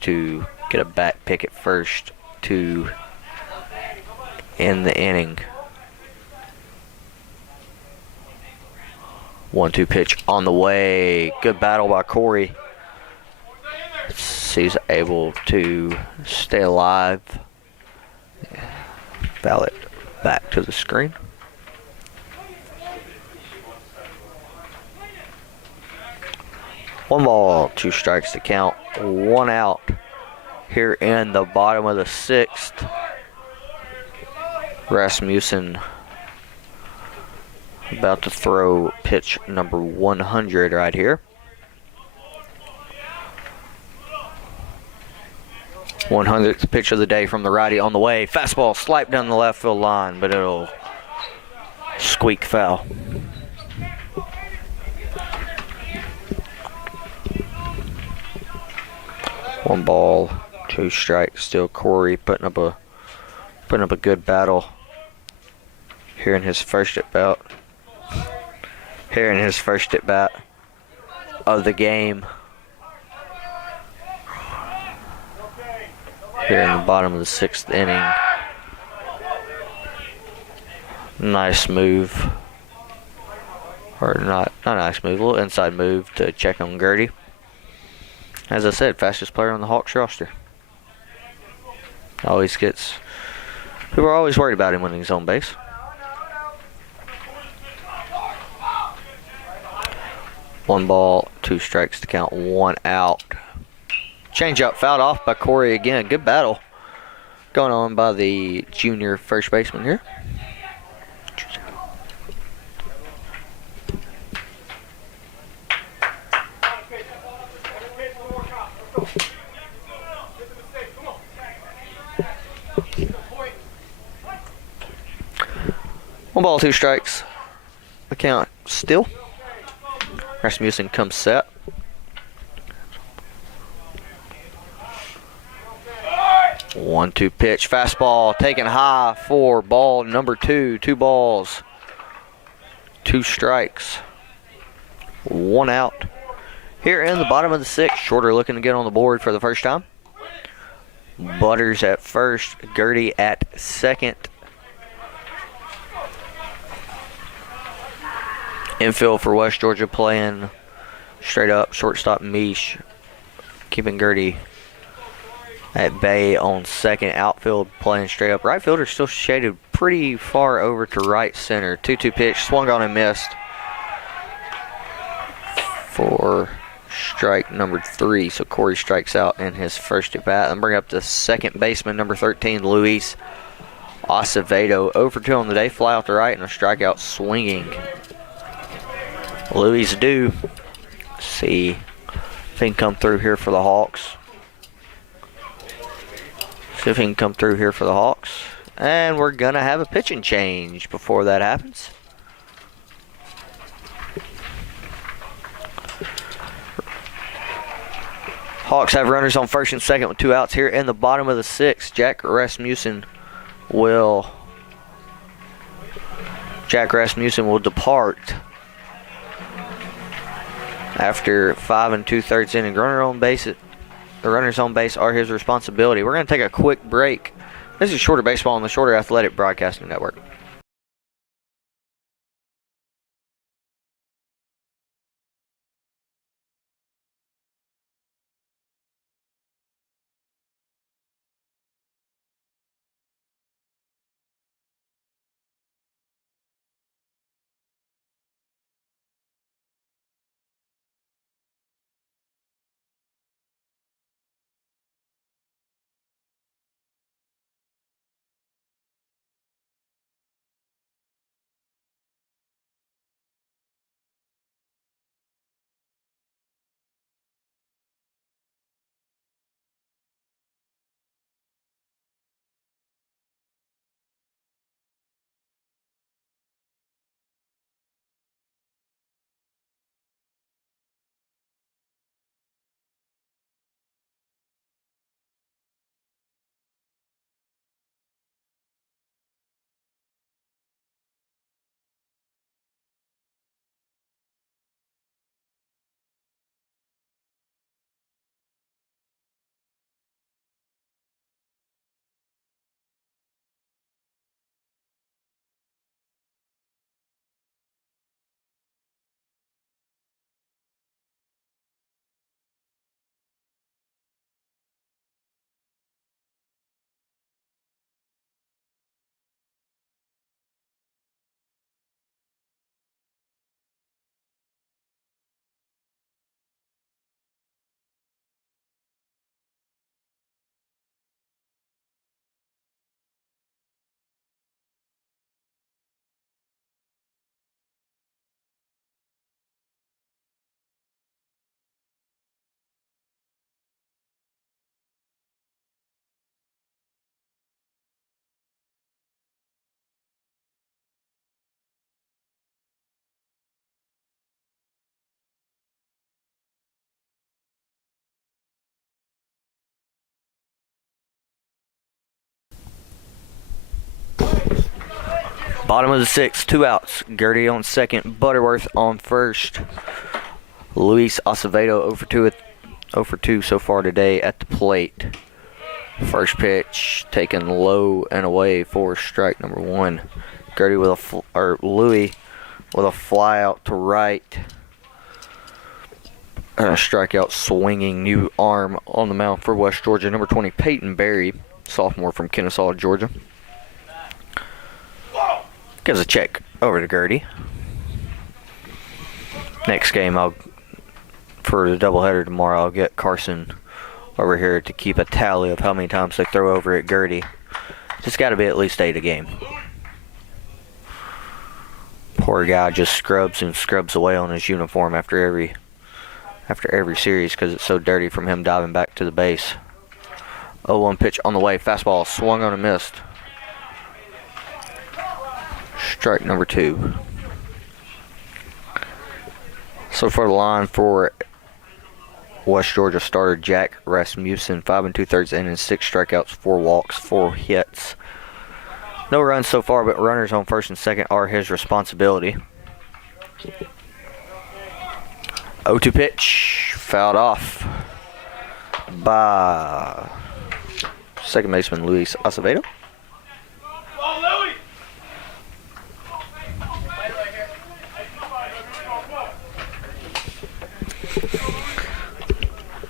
to get a back pick at first to end the inning. 1-2 pitch on the way. Good battle by Corey. He's able to stay alive. Foul it back to the screen. One ball, 2 strikes to count. 1 out here in the bottom of the 6th. Rasmussen about to throw pitch number 100 right here. 100th pitch of the day from the righty on the way. Fastball slide down the left field line, but it'll squeak foul. One ball, 2 strikes. Still Corey putting up a good battle here in his first at bat. Of the game. Here in the bottom of the 6th inning. Nice move. Or not a nice move, a little inside move to check on Gertie. As I said, fastest player on the Hawks roster. Always gets... People are always worried about him winning his own base. 1 ball, 2 strikes to count, 1 out. Change up, fouled off by Corey again. Good battle going on by the junior first baseman here. One ball, 2 strikes. The count still. Rasmussen comes set. One, 2 pitch. Fastball taken high for ball number 2. 2 balls, 2 strikes, 1 out. Here in the bottom of the 6th, Shorter looking to get on the board for the first time. Butters at first, Gertie at second. Infield for West Georgia playing straight up. Shortstop Mish keeping Gertie at bay on second. Outfield playing straight up. Right fielder still shaded pretty far over to right center. 2-2 pitch, swung on and missed for strike number 3. So Corey strikes out in his first at bat. And bring up the second baseman, number 13, Luis Acevedo. 0 for 2 on the day. Fly out to right and a strikeout swinging. Luis do see if he can come through here for the Hawks. See if he can come through here for the Hawks. And we're going to have a pitching change before that happens. Hawks have runners on first and second with 2 outs here in the bottom of the 6th. Jack Rasmussen will depart after 5 2/3 inning. The runners on base are his responsibility. We're going to take a quick break. This is Shorter Baseball on the Shorter Athletic Broadcasting Network. Bottom of the 6th, 2 outs. Gertie on second, Butterworth on first. Luis Acevedo 0 for 2 so far today at the plate. First pitch taken low and away for strike number 1. Gertie Louis with a fly out to right. And a strikeout swinging new arm on the mound for West Georgia. Number 20, Peyton Berry, sophomore from Kennesaw, Georgia. Gives a check over to Gertie. Next game, I'll for the doubleheader tomorrow, I'll get Carson over here to keep a tally of how many times they throw over at Gertie. It's got to be at least 8 a game. Poor guy just scrubs and scrubs away on his uniform after every series because it's so dirty from him diving back to the base. 0-1 pitch on the way. Fastball swung on and missed. Strike number 2. So for the line for West Georgia starter Jack Rasmussen, 5 2/3 innings, 6 strikeouts, 4 walks, 4 hits. No runs so far, but runners on first and second are his responsibility. 0-2 pitch, fouled off by second baseman Luis Acevedo.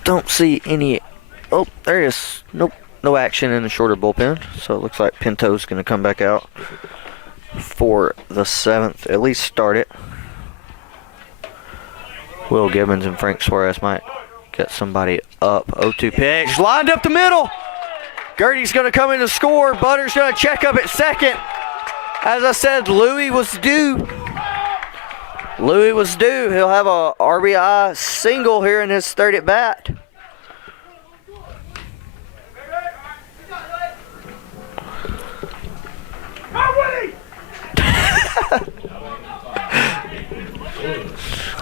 Don't see any. Oh, there he is. Nope. No action in the shorter bullpen. So it looks like Pinto's going to come back out for the 7th. At least start it. Will Gibbons and Frank Suarez might get somebody up. 0-2 pitch. Lined up the middle. Gertie's going to come in to score. Butter's going to check up at second. As I said, Louis was due. Louis was due. He'll have a RBI single here in his 3rd at bat.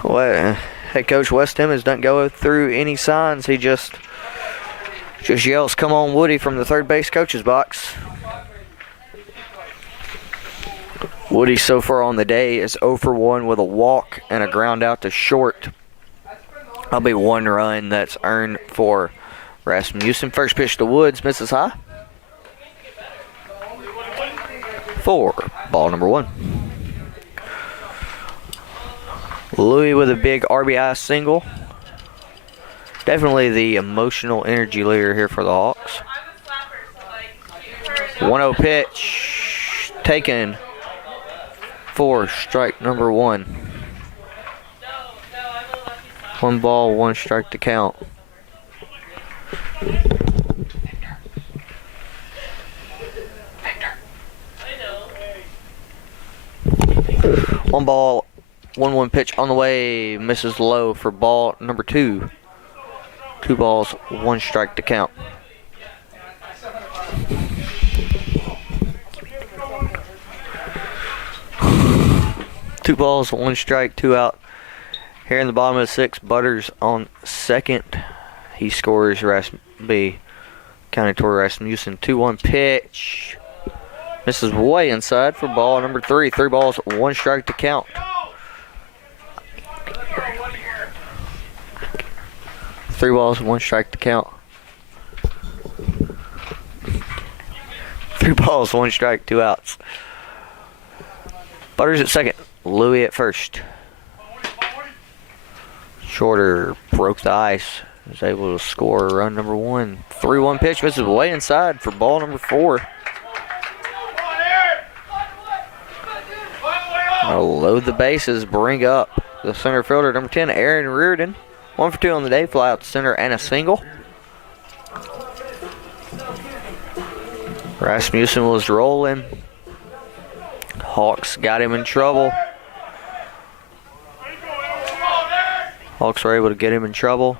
Well, head coach Wes Timmons doesn't go through any signs. He just yells, "Come on, Woody," from the third base coach's box. Woody so far on the day is 0 for 1 with a walk and a ground out to short. That'll be 1 run that's earned for Rasmussen. First pitch to Woods, misses high. 4, ball number 1. Louis with a big RBI single. Definitely the emotional energy leader here for the Hawks. 1-0 pitch taken for strike number 1. 1 ball, 1 strike to count. One ball, 1-1 pitch on the way, misses low for ball number 2. 2 balls, 1 strike to count. Two balls, 1 strike, 2 out. Here in the bottom of the 6th, Butters on second. He scores counting toward Rasmussen. 2-1 pitch. Misses way inside for ball number 3. 3 balls, 1 strike to count. Three balls, 1 strike to count. 3 balls, 1 strike, 2 outs. Butters at second. Louis at first. Shorter broke the ice. Was able to score run number 1. 3-1 pitch, misses way inside for ball number 4. I'll load the bases, bring up the center fielder, number 10, Aaron Reardon. 1 for 2 on the day, fly out to center and a single. Rasmussen was rolling. Hawks got him in trouble. Hawks were able to get him in trouble.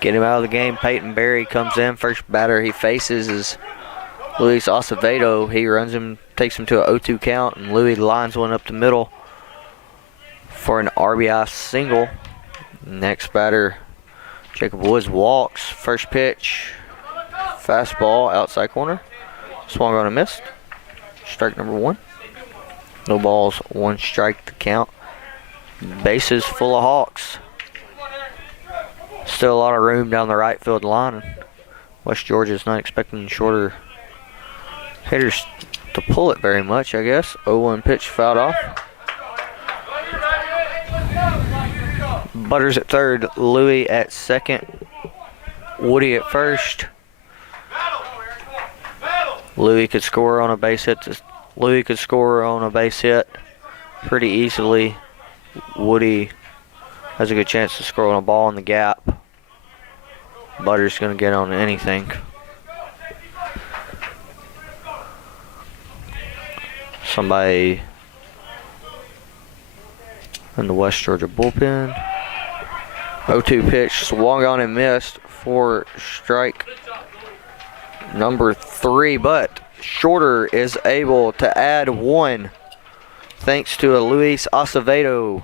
Get him out of the game. Peyton Berry comes in. First batter he faces is Luis Acevedo. He runs him, takes him to a 0-2 count, and Louis lines one up the middle for an RBI single. Next batter, Jacob Woods walks. First pitch, fastball, outside corner. Swung on and missed. Strike number 1. No balls, 1 strike to count. Bases full of Hawks. Still a lot of room down the right field line. West Georgia's not expecting shorter hitters to pull it very much, I guess. 0-1 pitch fouled off. Butters at third, Louis at second, Woody at first. Louis could score on a base hit. Louis could score on a base hit pretty easily. Woody has a good chance to score on a ball in the gap. Butter's going to get on anything. Somebody in the West Georgia bullpen. 0-2 pitch, swung on and missed for strike number 3, but Shorter is able to add 1 thanks to a Luis Acevedo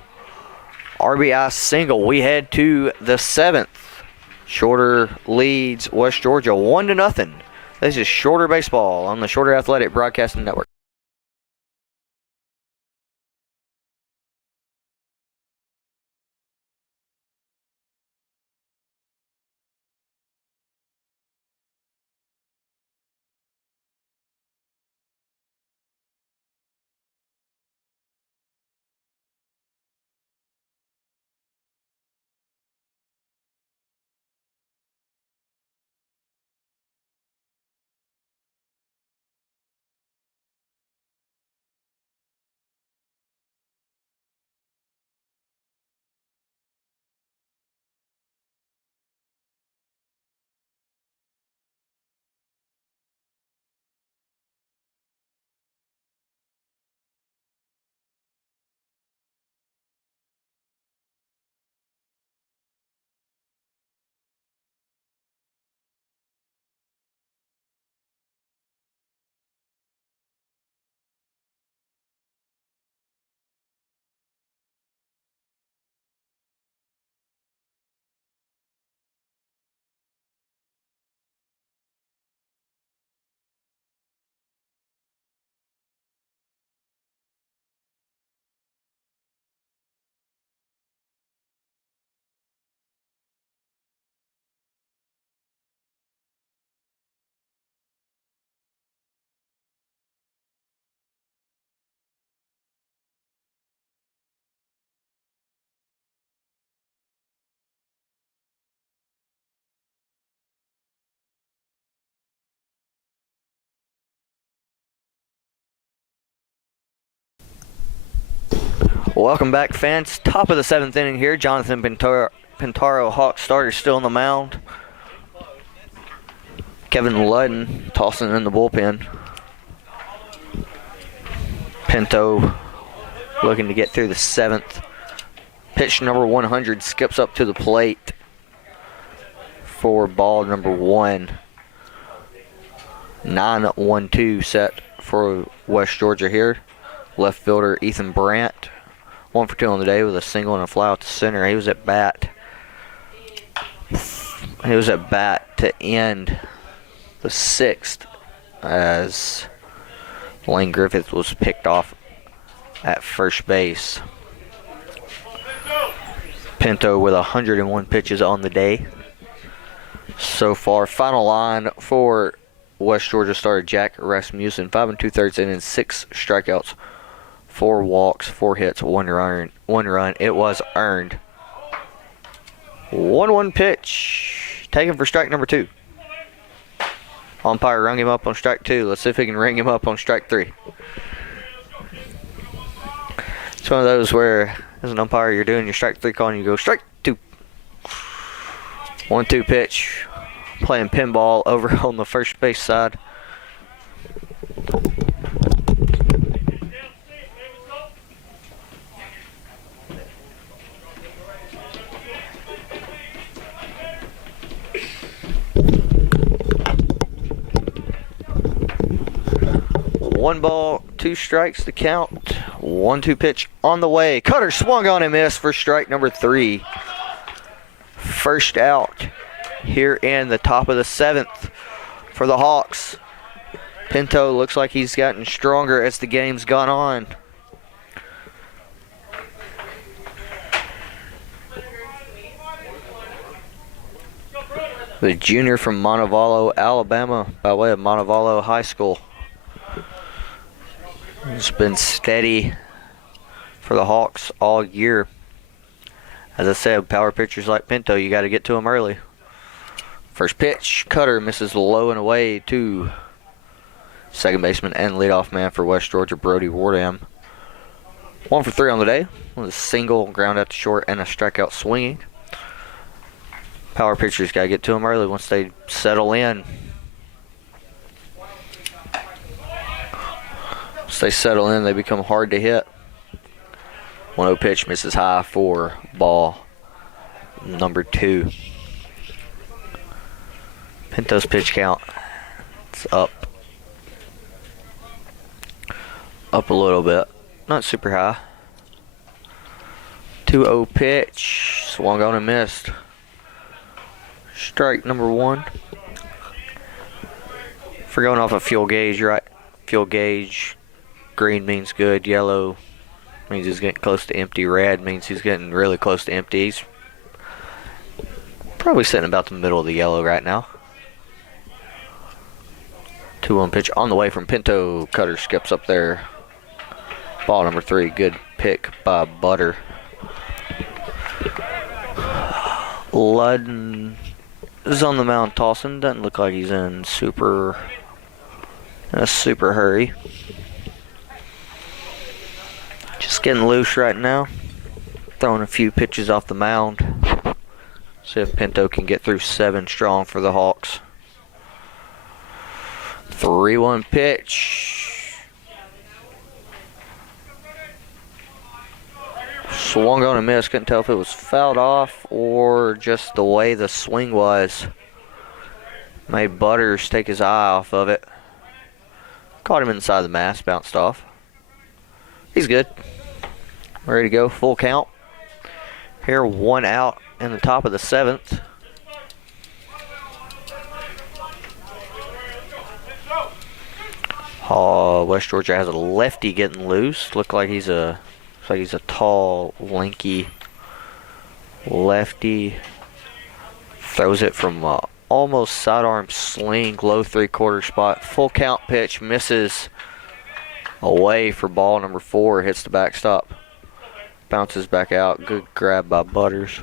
RBI single. We head to the 7th. Shorter leads West Georgia 1-0. This is Shorter Baseball on the Shorter Athletic Broadcasting Network. Welcome back, fans. Top of the 7th inning here. Jonathan Pintaro, Hawk starter, still on the mound. Kevin Ludden tossing in the bullpen. Pinto looking to get through the 7th. Pitch number 100 skips up to the plate for ball number 1. 9-1-2 set for West Georgia here. Left fielder Ethan Brandt. 1 for 2 on the day with a single and a fly out to center. He was at bat. To end the 6th as Lane Griffith was picked off at first base. Pinto with 101 pitches on the day so far. Final line for West Georgia starter Jack Rasmussen. 5 2/3 innings, 6 strikeouts, 4 walks, 4 hits, 1 run. It was earned. 1-1 pitch taken for strike number 2. Umpire rung him up on strike 2. Let's see if he can ring him up on strike 3. It's one of those where, as an umpire, you're doing your strike 3 call and you go strike 2. 1-2 pitch. Playing pinball over on the first base side. One ball, 2 strikes to count. 1-2 pitch on the way. Cutter swung on and missed for strike number 3. First out here in the top of the 7th for the Hawks. Pinto looks like he's gotten stronger as the game's gone on. The junior from Montevallo, Alabama, by way of Montevallo High School. It's been steady for the Hawks all year. As I said, power pitchers like Pinto, you got to get to them early. First pitch, Cutter misses low and away to second baseman and leadoff man for West Georgia, Brody Wardam. 1 for 3 on the day with a single, ground out to short, and a strikeout swinging. Power pitchers got to get to them early once they settle in. Once they settle in, they become hard to hit. 1-0 pitch misses high for ball number 2. Pinto's pitch count, it's up a little bit, not super high. 2-0 pitch, swung on and missed. Strike number 1. For going off a fuel gauge, right? Fuel gauge, green means good, yellow means he's getting close to empty, red means he's getting really close to empty. He's probably sitting about the middle of the yellow right now. 2-1 pitch on the way from Pinto. Cutter skips up there. Ball number 3. Good pick by Butter. Ludden is on the mound tossing. Doesn't look like he's in a super hurry. Just getting loose right now. Throwing a few pitches off the mound. See if Pinto can get through 7 strong for the Hawks. 3-1 pitch. Swung on and missed. Couldn't tell if it was fouled off or just the way the swing was. Made Butters take his eye off of it. Caught him inside the mask. Bounced off. He's good. Ready to go. Full count. Here, 1 out in the top of the 7th. West Georgia has a lefty getting loose. Looks like he's a tall, lanky lefty. Throws it from almost sidearm sling, low 3/4 spot. Full count pitch, misses away for ball number 4. Hits the backstop. Bounces back out. Good grab by Butters.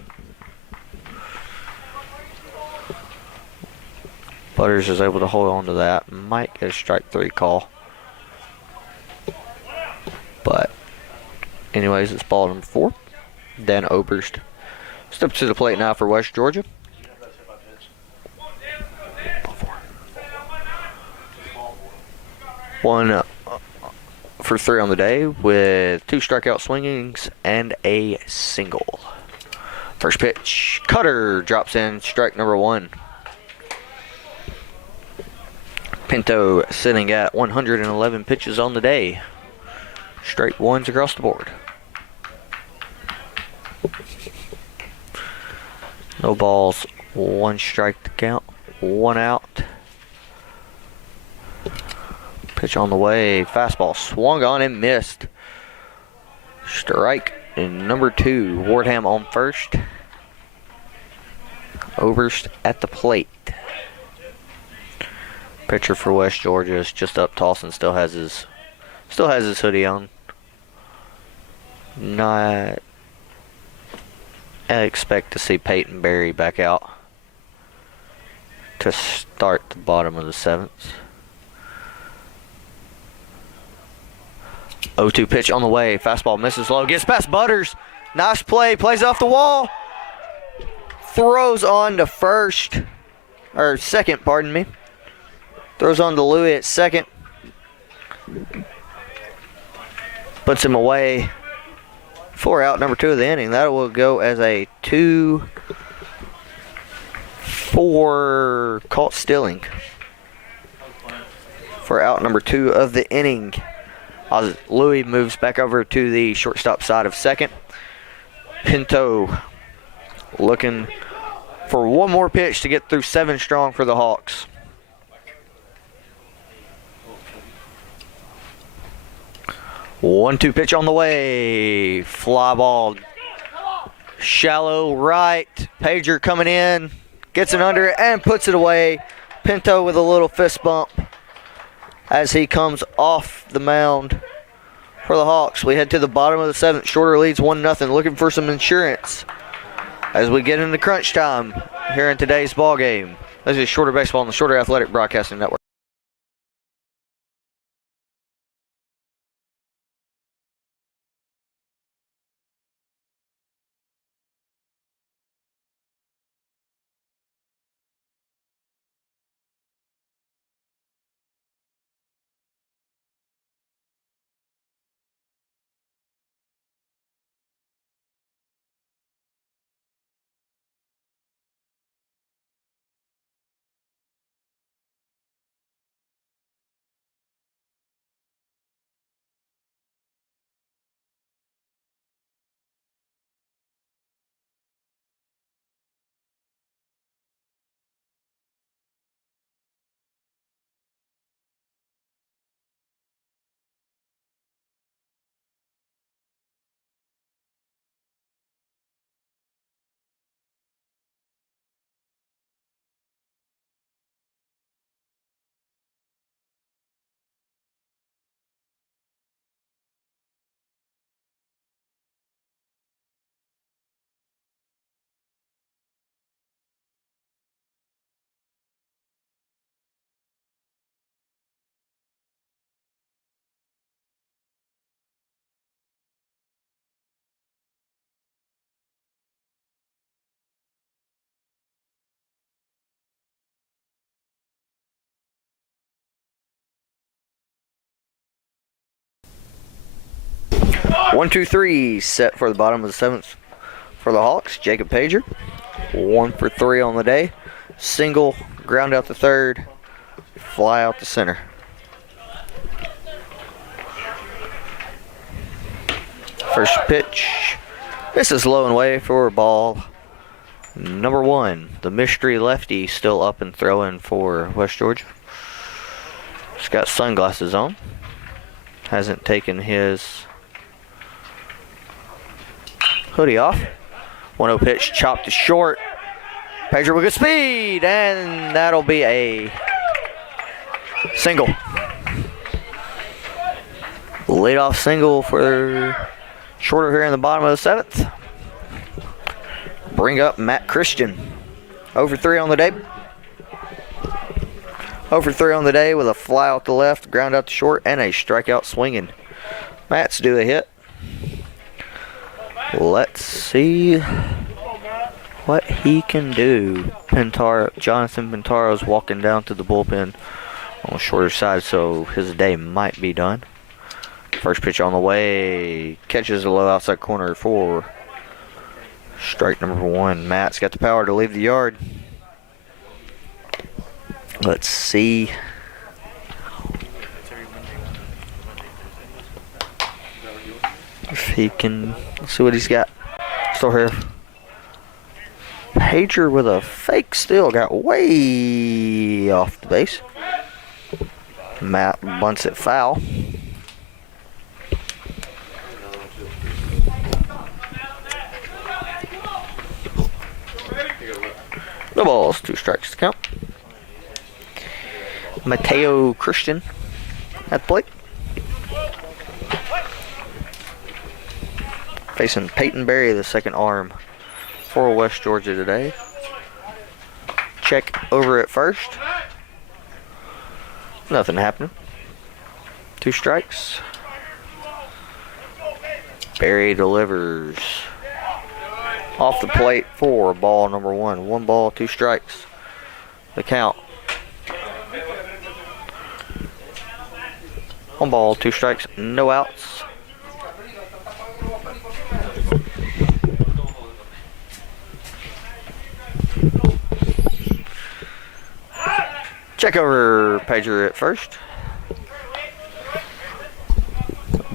Butters is able to hold on to that. Might get a strike 3 call. But anyways, it's ball number 4. Dan Oberst steps to the plate now for West Georgia. 1 for 3 on the day with 2 strikeout swingings and a single. First pitch, Cutter drops in, strike number 1. Pinto sitting at 111 pitches on the day. Straight 1s across the board. No balls, 1 strike to count, 1 out. Pitch on the way, fastball swung on and missed. Strike number 2. Wardham on first. Oberst at the plate. Pitcher for West Georgia is just up tossing. Still has his hoodie on. Not. I expect to see Peyton Berry back out to start the bottom of the 7th. 0-2 pitch on the way. Fastball misses low. Gets past Butters. Nice play. Plays off the wall. Throws on to second, pardon me. Throws on to Louis at second. Puts him away. 4 out, number 2 of the inning. That will go as a 2-4 caught stealing for out number 2 of the inning. Louis moves back over to the shortstop side of second. Pinto looking for 1 more pitch to get through 7 strong for the Hawks. One-two pitch on the way. Fly ball. Shallow right. Pager coming in. Gets it under and puts it away. Pinto with a little fist bump as he comes off the mound for the Hawks. We head to the bottom of the 7th. Shorter leads 1-0. Looking for some insurance as we get into crunch time here in today's ball game. This is Shorter Baseball on the Shorter Athletic Broadcasting Network. 1-2-3 set for the bottom of the 7th for the Hawks. Jacob Pager, 1 for 3 on the day. Single, ground out the third, fly out the center. First pitch. This is low and away for ball number 1. The mystery lefty still up and throwing for West Georgia. He's got sunglasses on. Hasn't taken his hoodie off. 1-0 pitch, chopped to short. Pager with good speed, and that'll be a single. Leadoff single for Shorter here in the bottom of the 7th. Bring up Matt Christian. 0 for 3 on the day. 0 for 3 on the day with a fly out the left, ground out to short, and a strikeout swinging. Matt's due a hit. Let's see what he can do. Jonathan Pintaro's walking down to the bullpen on the shorter side, so his day might be done. First pitch on the way. Catches the low outside corner for strike number 1. Matt's got the power to leave the yard. Let's see. If he can, let's see what he's got. Still here. Pager with a fake steal got way off the base. Matt bunts it foul. No balls, 2 strikes to count. Mateo Christian at the plate. Facing Peyton Berry, the second arm for West Georgia today. Check over at first. Nothing happening. 2 strikes. Berry delivers. Off the plate for ball number 1. 1 ball, 2 strikes. The count. 1 ball, 2 strikes, no outs. Check over Pager at first.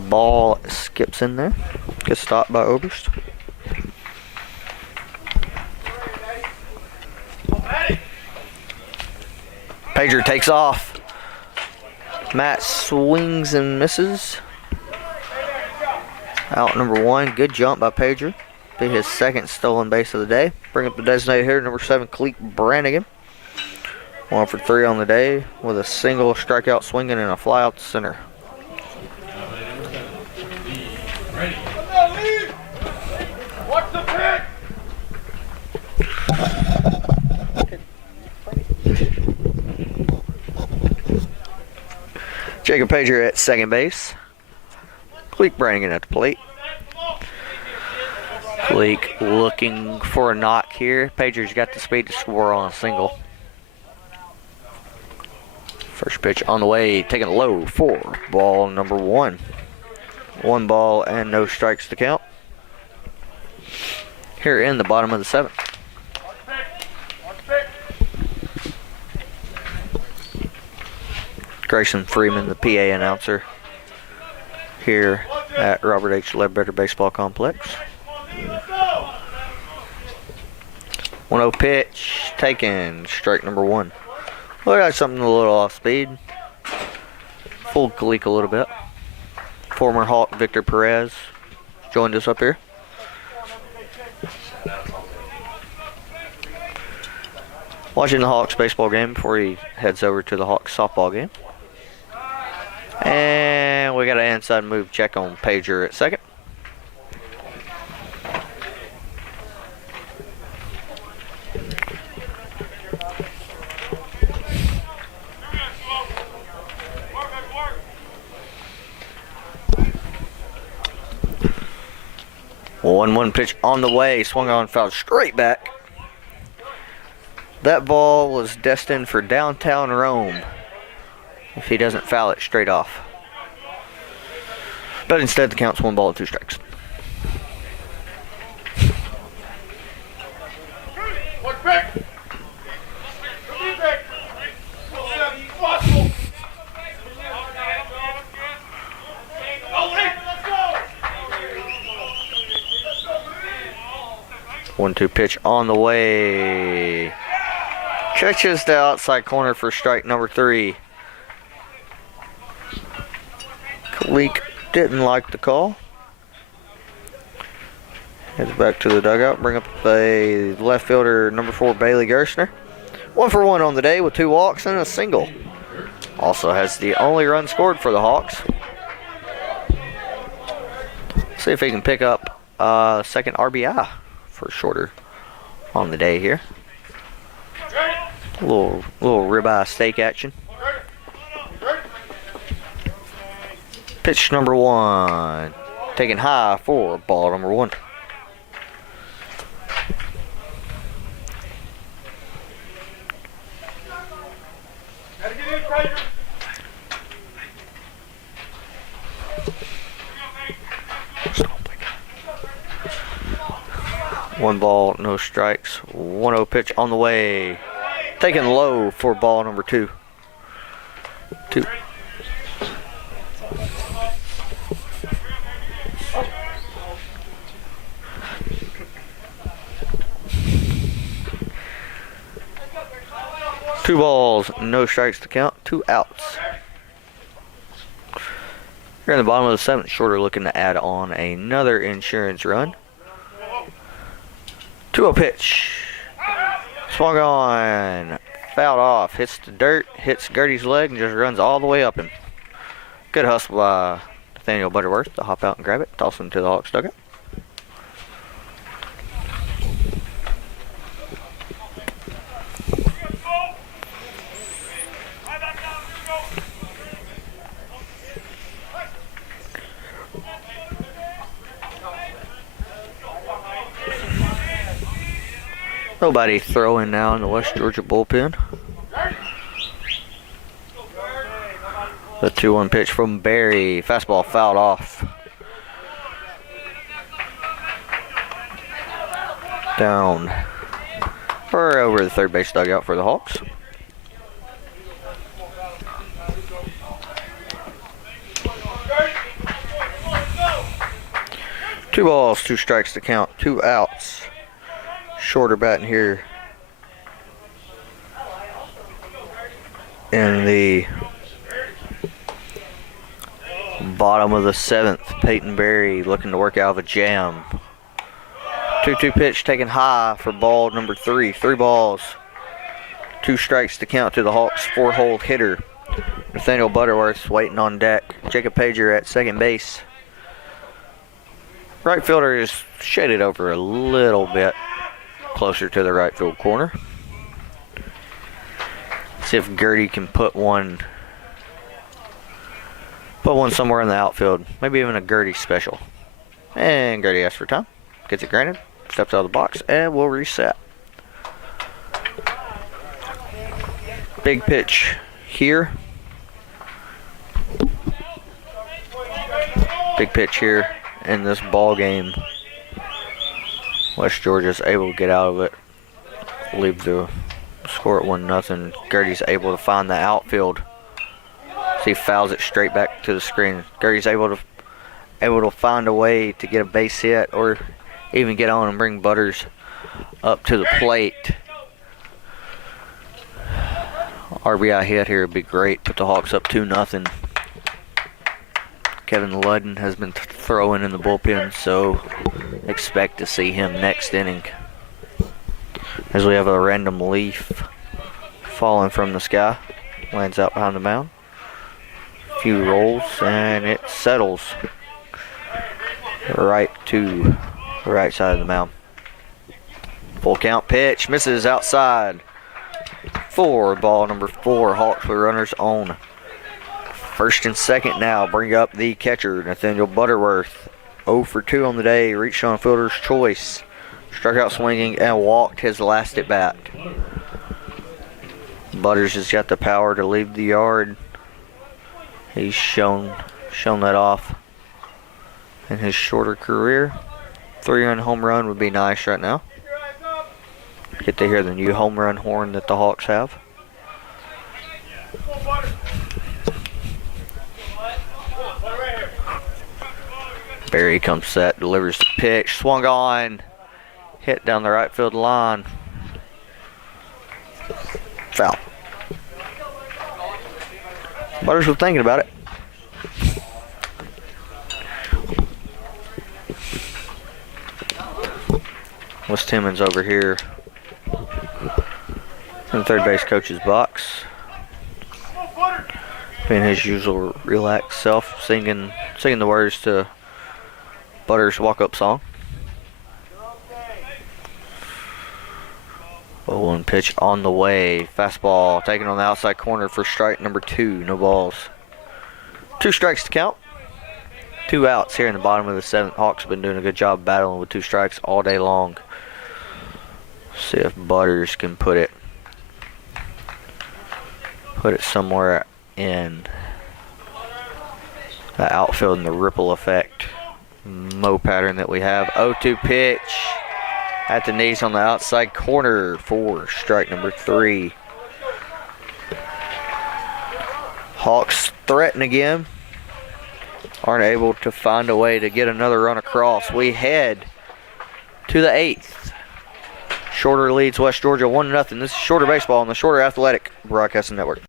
Ball skips in there. Gets stopped by Oberst. Pager takes off. Matt swings and misses. Out number 1. Good jump by Pager. Be his second stolen base of the day. Bring up the designated hitter, number 7, Cleek Brannigan. 1 for 3 on the day with a single, strikeout swinging, and a fly out to center. Watch the pitch! Jacob Pager at second base. Cleek Brannigan at the plate. Cleek looking for a knock here. Pager's got the speed to score on a single. First pitch on the way, taking it low for ball number 1. 1 ball and no strikes to count. Here in the bottom of the 7th. Grayson Freeman, the PA announcer, here at Robert H. Ledbetter Baseball Complex. 1-0 pitch, taken, strike number 1. Look at something a little off speed. Fooled Kalik a little bit. Former Hawk Victor Perez joined us up here. Watching the Hawks baseball game before he heads over to the Hawks softball game. And we got an inside move check on Pager at second. One pitch on the way, swung on, fouled straight back. That ball was destined for downtown Rome if he doesn't foul it straight off. But instead, the count's 1 ball and 2 strikes. One-two pitch on the way. Catches the outside corner for strike number 3. Kalik didn't like the call. Heads back to the dugout. Bring up the left fielder, number 4, Bailey Gerstner. 1 for 1 on the day with 2 walks and a single. Also has the only run scored for the Hawks. See if he can pick up second RBI for Shorter on the day here. A little ribeye steak action. Pitch number 1. Taken high for ball number 1. One ball, no strikes. 1-0 pitch on the way. Taken low for ball number 2. 2. Two balls, no strikes to count. 2 outs. Here in the bottom of the 7th, Shorter looking to add on another insurance run. 2-0 pitch. Swung on. Fouled off. Hits the dirt. Hits Gertie's leg and just runs all the way up him. Good hustle by Nathaniel Butterworth to hop out and grab it. Toss him to the Hawks dugout. Nobody throwing now in the West Georgia bullpen. The 2-1 pitch from Barry. Fastball fouled off. Down. Or over the third base dugout for the Hawks. Two balls, 2 strikes to count. 2 outs. Shorter batting here in the bottom of the 7th. Peyton Berry looking to work out of a jam. 2-2 pitch taken high for ball number 3. 3 balls, 2 strikes to count to the Hawks' 4-hole hitter. Nathaniel Butterworth waiting on deck. Jacob Pager at second base. Right fielder is shaded over a little bit closer to the right field corner. See if Gertie can put one somewhere in the outfield. Maybe even a Gertie special. And Gertie asks for time. Gets it granted. Steps out of the box and we'll reset. Big pitch here. Big pitch here in this ball game. West Georgia's able to get out of it, leave the score at 1-0. Gertie's able to find the outfield. See, fouls it straight back to the screen. Gertie's able to find a way to get a base hit or even get on and bring Butters up to the plate. RBI hit here would be great. Put the Hawks up 2-0. Kevin Ludden has been throwing in the bullpen, so expect to see him next inning. As we have a random leaf falling from the sky, lands out behind the mound. A few rolls and it settles right to the right side of the mound. Full count pitch, misses outside. For ball number 4, Hawks with runners on first and second now. Bring up the catcher, Nathaniel Butterworth. 0 for 2 on the day. Reached on fielder's choice. Struck out swinging and walked his last at bat. Butters has got the power to leave the yard. He's shown that off in his shorter career. 3-run home run would be nice right now. Get to hear the new home run horn that the Hawks have. Barry comes set, delivers the pitch, swung on, hit down the right field line. Foul. Butters was thinking about it. Wes Timmons over here in the third base coach's box, being his usual relaxed self, singing the words to Butters' walk-up song. 0-1 pitch on the way. Fastball taken on the outside corner for strike number 2. No balls. 2 strikes to count. 2 outs here in the bottom of the 7th. Hawks have been doing a good job battling with 2 strikes all day long. See if Butters can put it somewhere in the outfield in the ripple effect mow pattern that we have. 0-2 pitch at the knees on the outside corner for strike number 3. Hawks threaten again. Aren't able to find a way to get another run across. We head to the 8th. Shorter leads West Georgia 1-0. This is Shorter Baseball on the Shorter Athletic Broadcasting Network.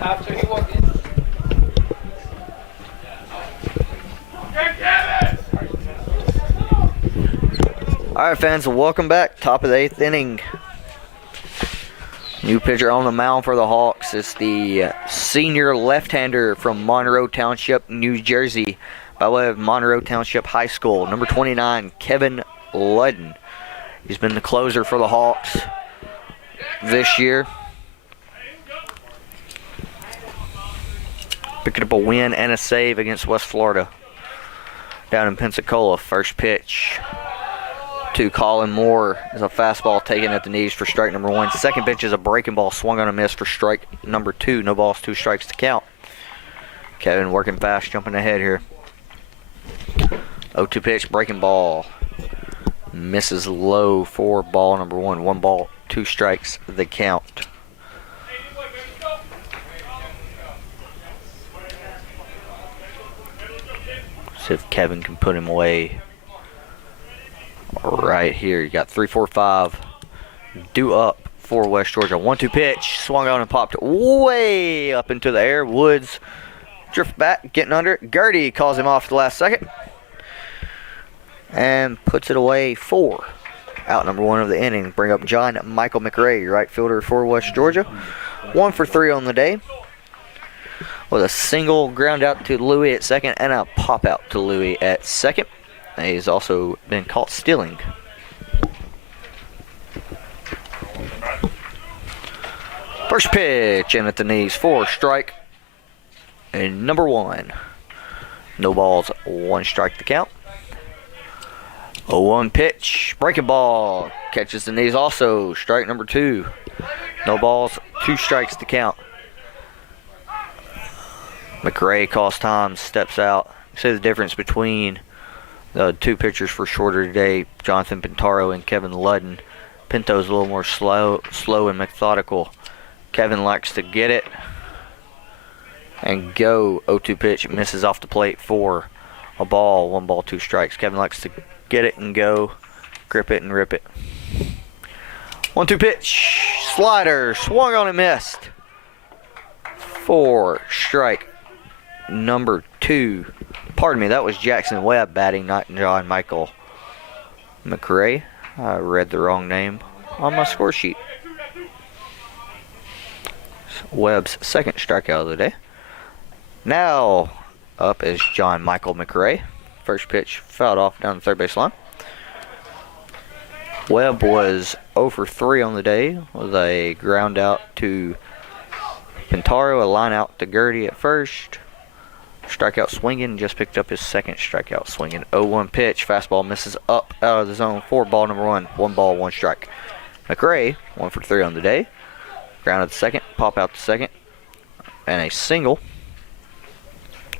After he walked in. Alright fans, welcome back. Top of the 8th inning. New pitcher on the mound for the Hawks is the senior left-hander from Monroe Township, New Jersey, by way of Monroe Township High School, number 29, Kevin Ludden. He's been the closer for the Hawks this year. Picking up a win and a save against West Florida down in Pensacola. First pitch to Colin Moore is a fastball taken at the knees for strike number 1. Second pitch is a breaking ball swung on a miss for strike number 2. No balls, 2 strikes to count. Kevin working fast, jumping ahead here. 0-2 pitch, breaking ball. Misses low for ball number 1. 1 ball, 2 strikes the count. See if Kevin can put him away. Right here, you got 3-4-5. Due up for West Georgia. 1-2 pitch. Swung on and popped way up into the air. Woods drift back, getting under it. Gertie calls him off at the last second. And puts it away 4. Out number 1 of the inning. Bring up John Michael McRae, right fielder for West Georgia. 1 for 3 on the day. With a single ground out to Louis at second and a pop out to Louis at second. He's also been caught stealing. First pitch in at the knees for strike. And number 1. No balls, 1 strike to count. 0-1 pitch, breaking ball, catches the knees also, strike number 2. No balls, 2 strikes to count. McRae calls time, steps out. See the difference between the 2 pitchers for shorter today, Jonathan Pintaro and Kevin Ludden. Pinto's a little more slow and methodical. Kevin likes to get it and go. 0-2 pitch, misses off the plate for a ball. 1 ball, 2 strikes. Kevin likes to get it and go, grip it and rip it. 1-2 pitch, slider, swung on and missed. 4 strike number 2. Pardon me, that was Jackson Webb batting, not John Michael McRae. I read the wrong name on my score sheet. Webb's second strikeout of the day. Now up is John Michael McRae. First pitch fouled off down the third base line. Webb was 0 for 3 on the day with a ground out to Pintaro, a line out to Gertie at first. Strikeout swinging, just picked up his second strikeout swinging. 0-1 pitch, fastball misses up out of the zone for ball number 1. 1 ball, 1 strike. McRae, 1 for 3 on the day. Grounded to second, pop out to second, and a single.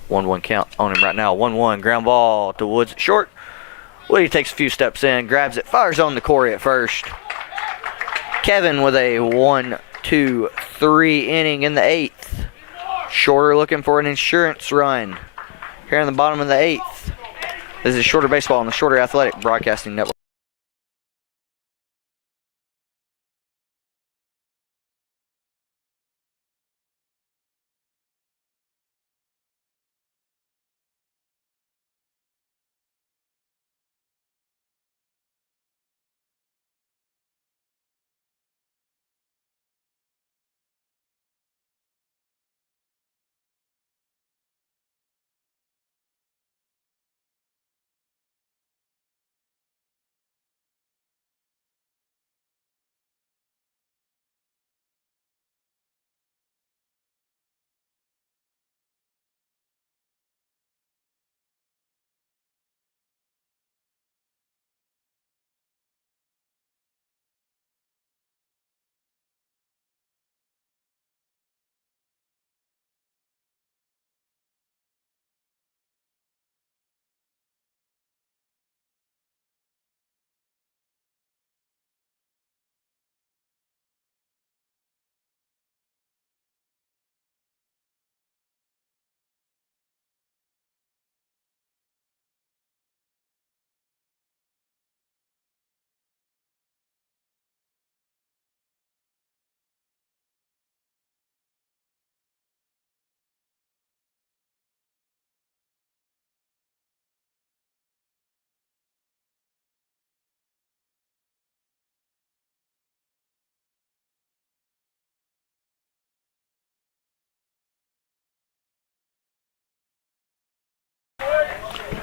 1-1 count on him right now. 1-1 ground ball to Woods at short. Woody takes a few steps in, grabs it, fires on the Corey at first. Kevin with a 1-2-3 inning in the 8th. Shorter looking for an insurance run here in the bottom of the 8th. This is Shorter Baseball on the Shorter Athletic Broadcasting Network.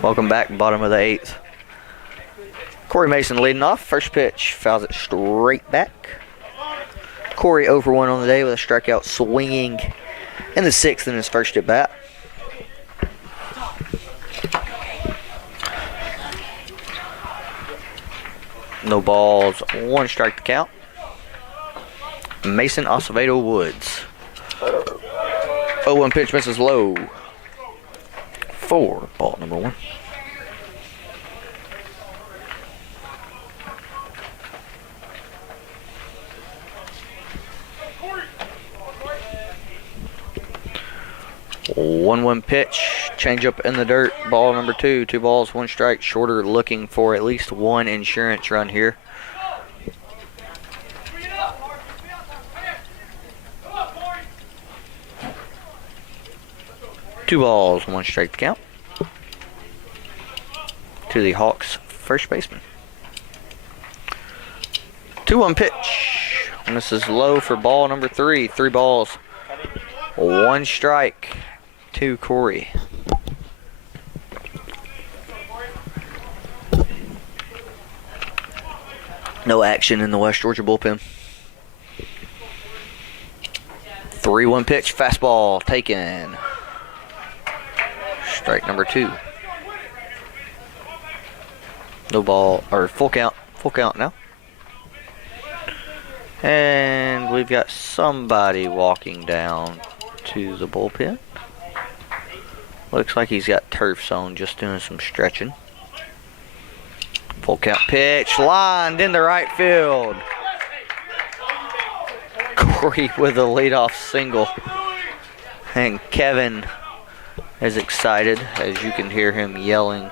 Welcome back, bottom of the 8th. Corey Mason leading off. First pitch, fouls it straight back. Corey 0 for 1 on the day with a strikeout swinging in the 6th in his first at bat. No balls, 1 strike to count. Mason Acevedo Woods. 0-1 pitch misses low. 4, ball number 1. 1-1 pitch, change up in the dirt, ball number 2, 2 balls, 1 strike. Shorter looking for at least 1 insurance run here. Two balls, 1 strike to count to the Hawks first baseman. 2-1 pitch, and this is low for ball number 3, 3 balls, 1 strike to Corey. No action in the West Georgia bullpen. 3-1 pitch, fastball taken. Strike number 2. No ball, or full count now. And we've got somebody walking down to the bullpen. Looks like he's got turf zone, just doing some stretching. Full count pitch, lined into right field. Corey with a leadoff single. And Kevin is excited, as you can hear him yelling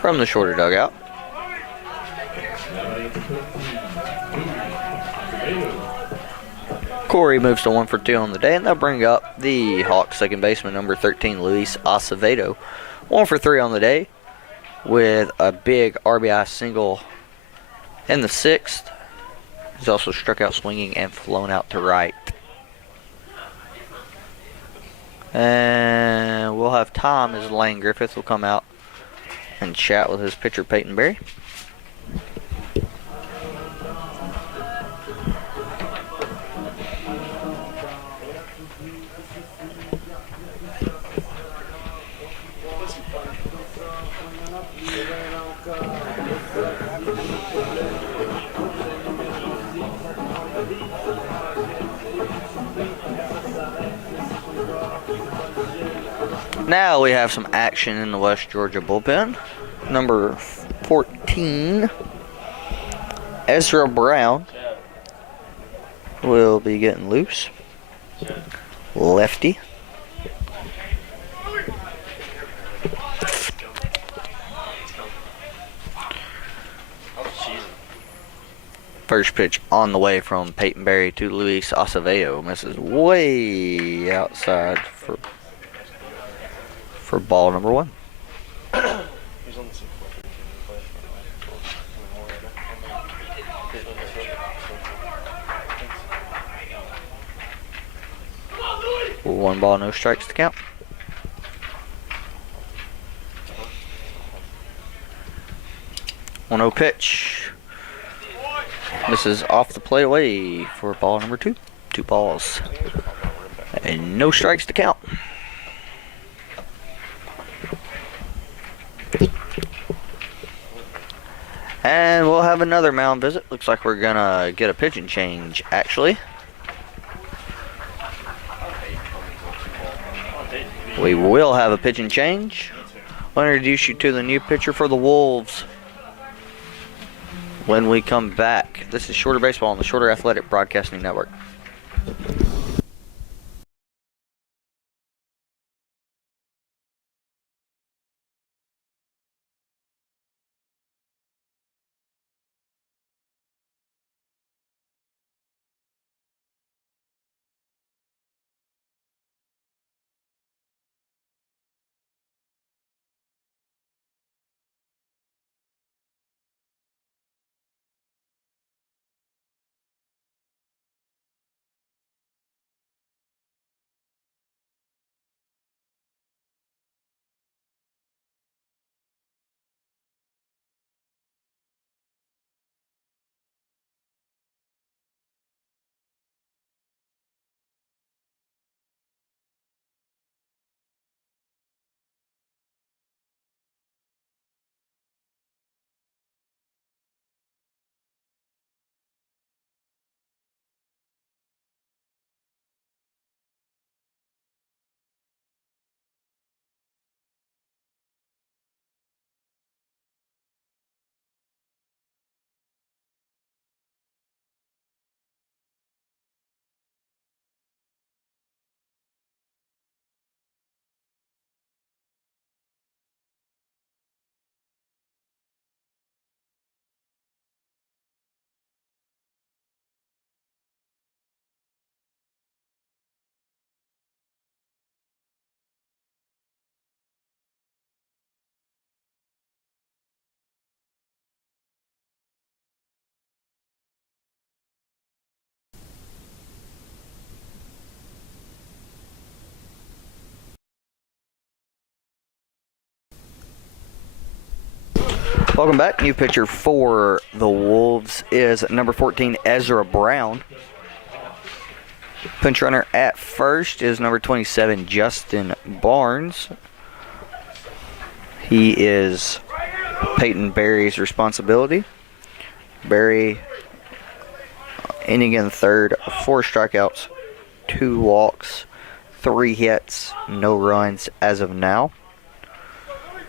from the shorter dugout. Corey moves to 1 for 2 on the day, and they'll bring up the Hawks second baseman, number 13, Luis Acevedo. 1 for 3 on the day with a big RBI single in the 6th. He's also struck out swinging and flown out to right. And we'll have Tom as Lane Griffith will come out and chat with his pitcher, Peyton Berry. Now we have some action in the West Georgia bullpen. Number 14, Ezra Brown, will be getting loose. Lefty. First pitch on the way from Peyton Berry to Luis Acevedo. Misses way outside for ball number 1. One ball, no strikes to count. One 0 pitch. This is off the plate away for ball number 2. 2 balls and no strikes to count. And we'll have another mound visit. Looks like we're gonna get a pitching change, actually. We will have a pitching change. I'll introduce you to the new pitcher for the Wolves when we come back. This is Shorter Baseball on the Shorter Athletic Broadcasting Network. Welcome back. New pitcher for the Wolves is number 14, Ezra Brown. Pinch runner at first is number 27, Justin Barnes. He is Peyton Berry's responsibility. Berry inning in the third, 4 strikeouts, 2 walks, 3 hits, no runs as of now.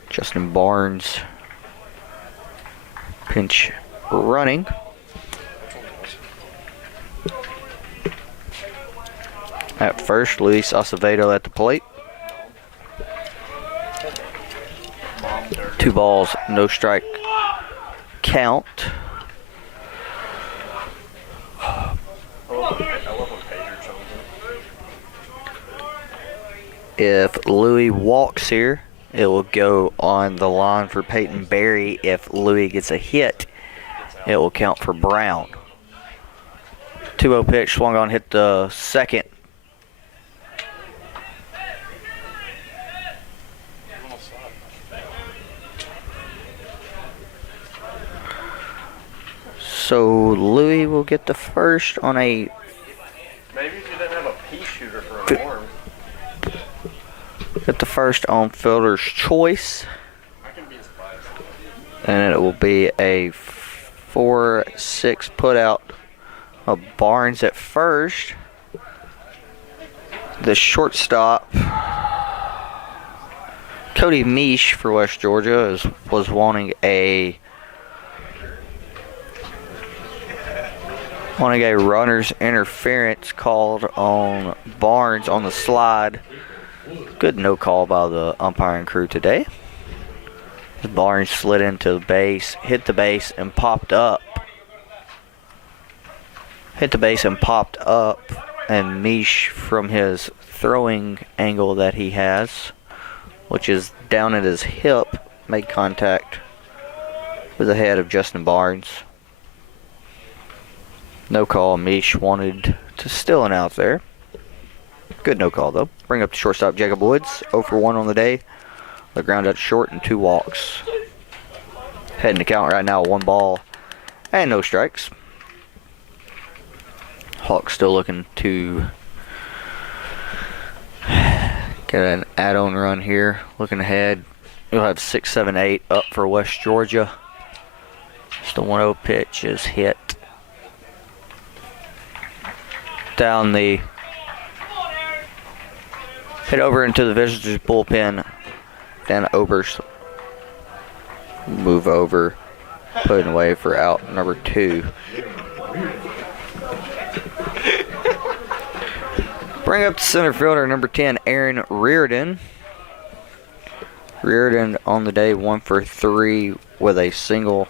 Justin Barnes pinch running. At first, Luis Acevedo at the plate. 2 balls, no strike count. If Louis walks here, it will go on the line for Peyton Berry. If Louis gets a hit, it will count for Brown. 2-0 pitch, swung on, hit the second. So Louis will get the first on a... Maybe if you didn't have a pea shooter for an arm. Get the first on fielder's choice. I can be surprised. And it will be a 4-6 put out of Barnes at first. The shortstop, Cody Misch for West Georgia, was wanting a runner's interference called on Barnes on the slide. Good no call by the umpiring crew today. Barnes slid into the base, hit the base, and popped up. And Misch, from his throwing angle that he has, which is down at his hip, made contact with the head of Justin Barnes. No call. Misch wanted to steal an out there. Good no call, though. Bring up the shortstop, Jacob Woods. 0 for 1 on the day. The ground out short and 2 walks. Heading to count right now, 1 ball and no strikes. Hawks still looking to get an add-on run here. Looking ahead, we'll have 6, 7, 8 up for West Georgia. Just the 1-0 pitch is hit down the... hit over into the visitors' bullpen. Dan Oberst move over, putting away for out number 2. Bring up the center fielder, number 10, Aaron Reardon. Reardon on the day 1 for 3 with a single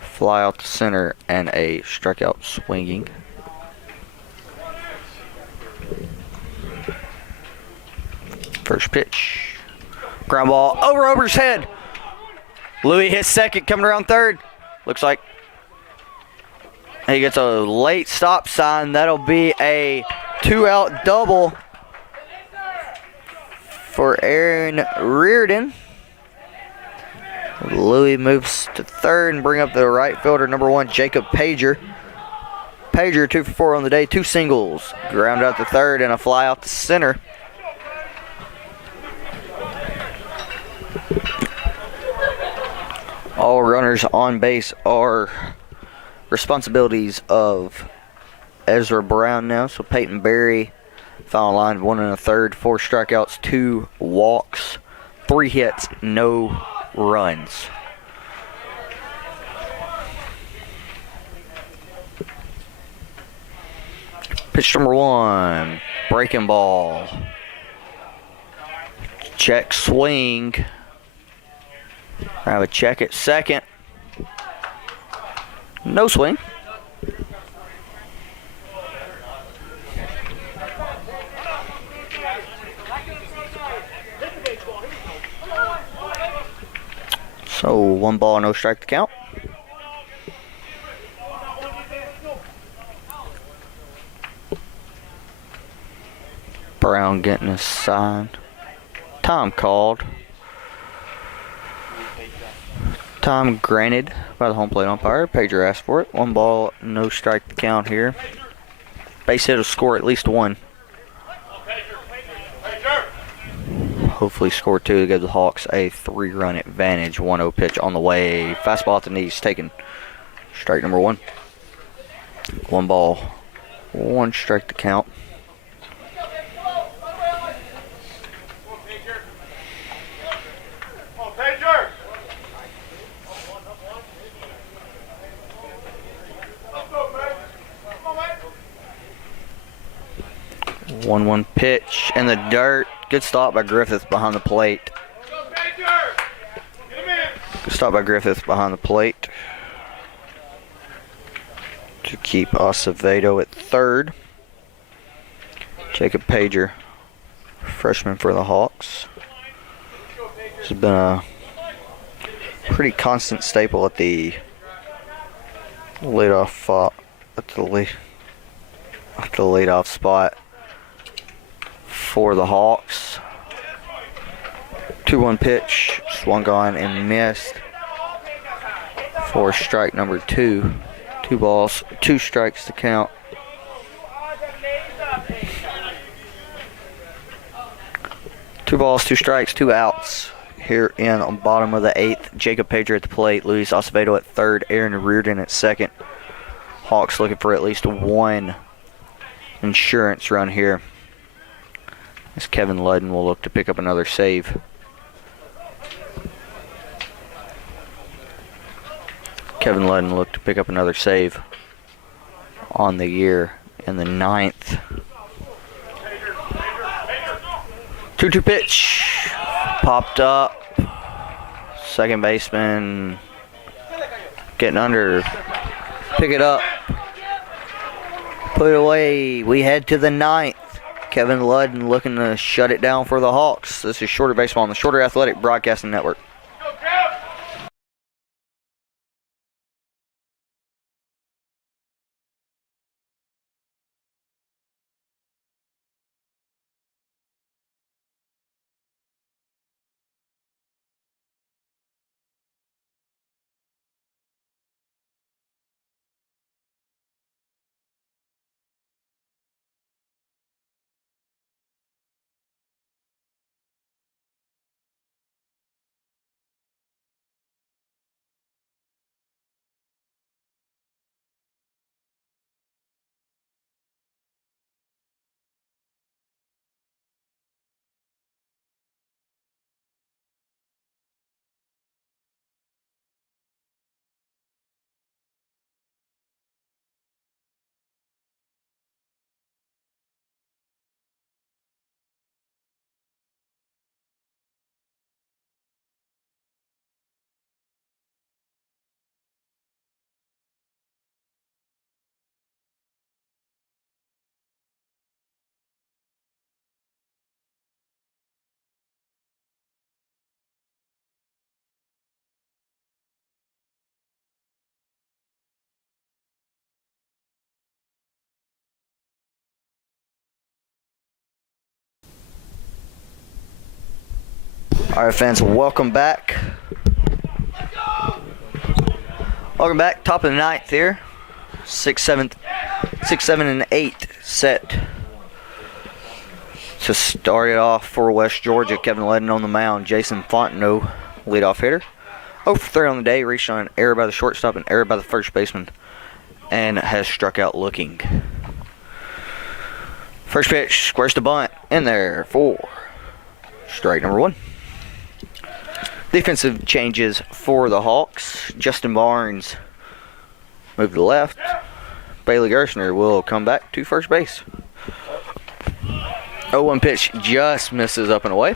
fly out to center and a strikeout swinging. First pitch. Ground ball over Ober's head. Louis hits second, coming around third. Looks like he gets a late stop sign. That'll be a 2-out double for Aaron Reardon. Louis moves to third and bring up the right fielder, number 1, Jacob Pager. Pager 2 for 4 on the day, 2 singles. Ground out to third and a fly out to center. All runners on base are responsibilities of Ezra Brown now. So Peyton Berry, final line, 1 1/3, 4 strikeouts, 2 walks, 3 hits, no runs. Pitch number 1, breaking ball. Check swing. I have a check at second. No swing. So 1 ball, no strike to count. Brown getting a sign. Time called. Time granted by the home plate umpire. Pager asked for it. 1 ball, no strike to count here. Base hit will score at least 1. Hopefully score 2 to give the Hawks a 3-run advantage. 1-0 pitch on the way. Fastball at the knees taken. Strike number 1. 1 ball, 1 strike to count. One pitch in the dirt. Good stop by Griffith behind the plate. Good stop by Griffith behind the plate to keep Acevedo at third. Jacob Pager, freshman for the Hawks. This has been a pretty constant staple at the leadoff spot for the Hawks. 2-1 pitch, swung on and missed for strike number 2. 2 balls, 2 strikes to count. Two balls, 2 strikes, 2 outs here in on bottom of the 8th. Jacob Pager at the plate, Luis Acevedo at third, Aaron Reardon at second. Hawks looking for at least 1 insurance run here, as Kevin Ludden will look to pick up another save. Kevin Ludden looked to pick up another save on the year in the 9th. 2-2 pitch. Popped up. Second baseman getting under. Pick it up. Put it away. We head to the 9th. Kevin Ludden looking to shut it down for the Hawks. This is Shorter Baseball on the Shorter Athletic Broadcasting Network. All right, fans, welcome back. Welcome back. Top of the 9th here. 6, 7, and 8 set to start it off for West Georgia. Kevin Ludden on the mound. Jason Fontenot, leadoff hitter. 0 for 3 on the day. Reached on an error by the shortstop and error by the first baseman, and has struck out looking. First pitch, squares to bunt. In there for strike number 1. Defensive changes for the Hawks. Justin Barnes moved to the left. Bailey Gershner will come back to first base. 0-1 pitch just misses up and away.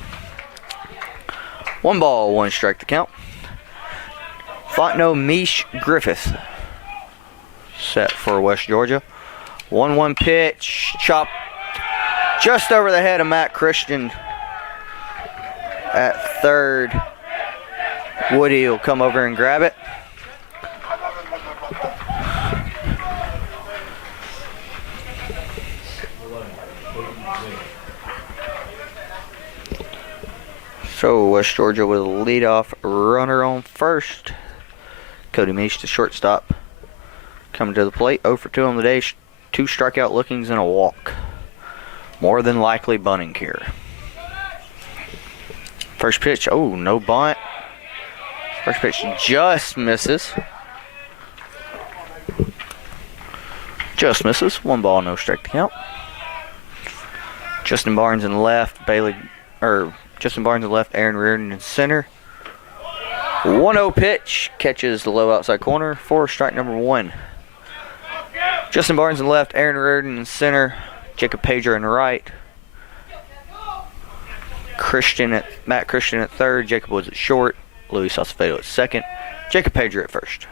1 ball, 1 strike to count. Fontenot, Mish, Griffith set for West Georgia. 1-1 pitch, chopped just over the head of Matt Christian at third. Woody will come over and grab it. So West Georgia with a leadoff runner on first. Cody Meach, the shortstop, coming to the plate. 0 for 2 on the day. 2 strikeout lookings and a walk. More than likely bunting here. First pitch, oh, no bunt. First pitch just misses. Just misses. 1 ball, no strike to count. Justin Barnes in left, Justin Barnes in left, Aaron Reardon in center. 1-0 pitch, catches the low outside corner for strike number 1. Justin Barnes in left, Aaron Reardon in center, Jacob Pager in right. Matt Christian at third, Jacob Woods at short, Luis Acevedo at second, Jacob Pager at first.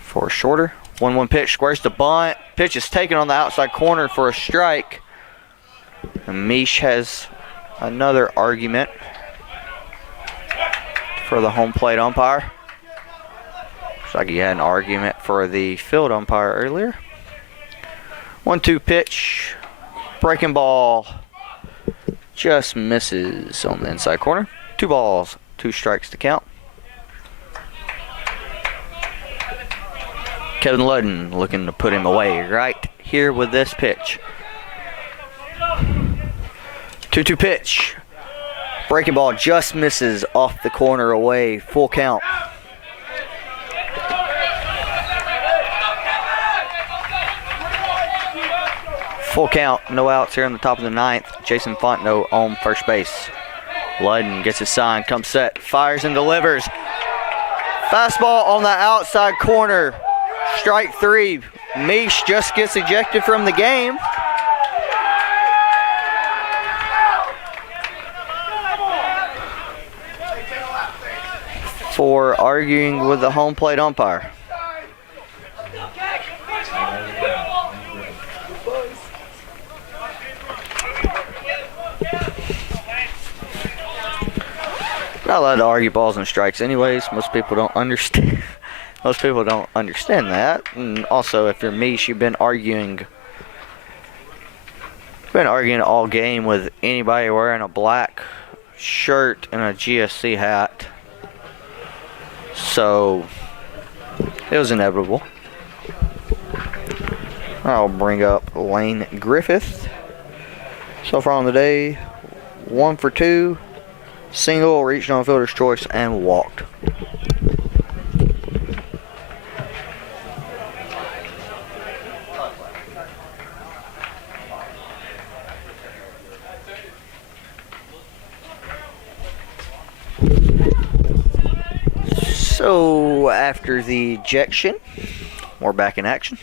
For a shorter, 1-1 pitch, squares the bunt. Pitch is taken on the outside corner for a strike. And Mish has another argument for the home plate umpire. Looks like he had an argument for the field umpire earlier. 1-2 pitch, breaking ball, just misses on the inside corner. 2 balls, 2 strikes to count. Kevin Ludden looking to put him away right here with this pitch. 2-2 pitch. Breaking ball just misses off the corner away. Full count. Full count. No outs here on the top of the 9th. Jason Fontenot on first base. Ludden gets his sign, comes set, fires and delivers. Fastball on the outside corner. Strike 3. Mish just gets ejected from the game. For arguing with the home plate umpire. Not allowed to argue balls and strikes anyways. Most people don't understand. Most people don't understand that. And also, if you're Mish, you've been arguing all game with anybody wearing a black shirt and a GSC hat. So it was inevitable. I'll bring up Lane Griffith. So far on the day, 1 for 2, single, reached on fielder's choice, and walked. So after the ejection, we're back in action.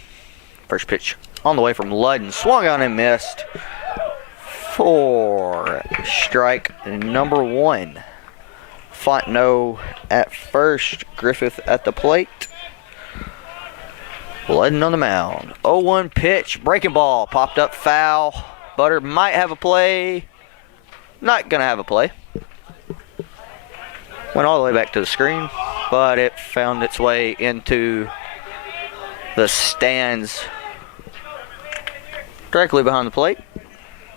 First pitch on the way from Ludden, swung on and missed for strike number 1. Fontenot at first, Griffith at the plate. Ludden on the mound. 0-1 pitch, breaking ball, popped up foul. Butter might have a play. Not gonna have a play. Went all the way back to the screen, but it found its way into the stands directly behind the plate.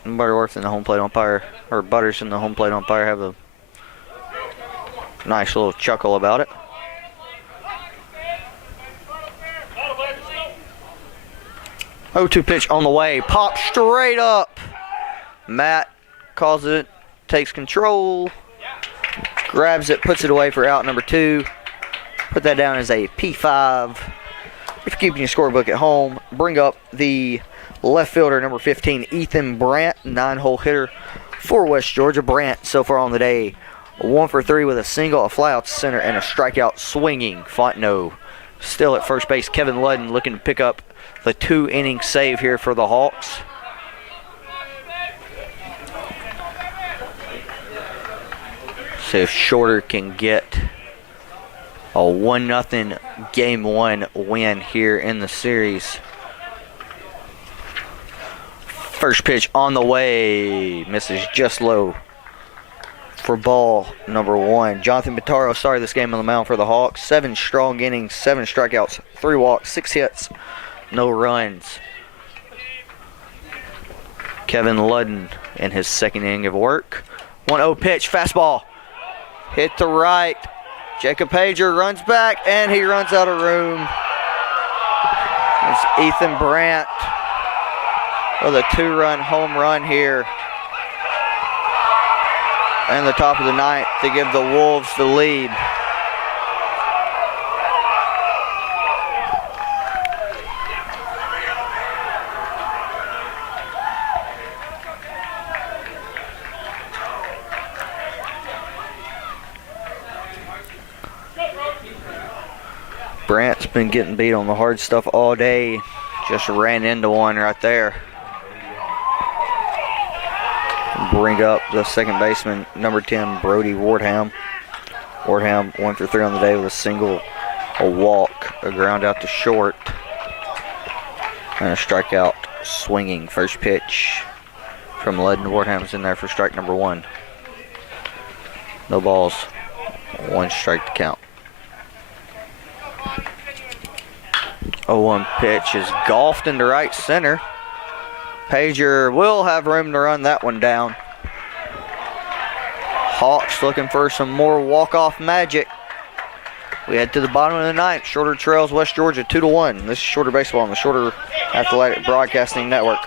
And Butterworth and the home plate umpire, or Butters and the home plate umpire, have a nice little chuckle about it. Oh, 2 pitch on the way, pop straight up. Matt calls it, takes control. Grabs it, puts it away for out number 2. Put that down as a P5. If you're keeping your scorebook at home, bring up the left fielder, number 15, Ethan Brandt, 9-hole hitter for West Georgia. Brandt, so far on the day, 1 for 3 with a single, a fly out to center, and a strikeout swinging. Fontenot still at first base. Kevin Ludden looking to pick up the 2-inning save here for the Hawks. See if Shorter can get a 1-0 Game 1 win here in the series. First pitch on the way. Misses just low for ball number 1. Jonathan Bintaro started this game on the mound for the Hawks. 7 strong innings, 7 strikeouts, 3 walks, 6 hits, no runs. Kevin Ludden in his second inning of work. 1-0 pitch, fastball. Hit to right. Jacob Pager runs back, and he runs out of room. It's Ethan Brandt with a 2-run home run here. And the top of the ninth to give the Wolves the lead. Brandt's been getting beat on the hard stuff all day. Just ran into one right there. Bring up the second baseman, number 10, Brody Wardham. Wardham 1 for 3 on the day with a single, a walk, a ground out to short, and a strikeout swinging. First pitch from Ledden. Wardham's in there for strike number 1. No balls, 1 strike to count. 0-1 pitch is golfed into right center. Pager will have room to run that one down. Hawks looking for some more walk-off magic. We head to the bottom of the ninth. Shorter trails West Georgia 2-1. This is Shorter Baseball on the Shorter Athletic Broadcasting Network.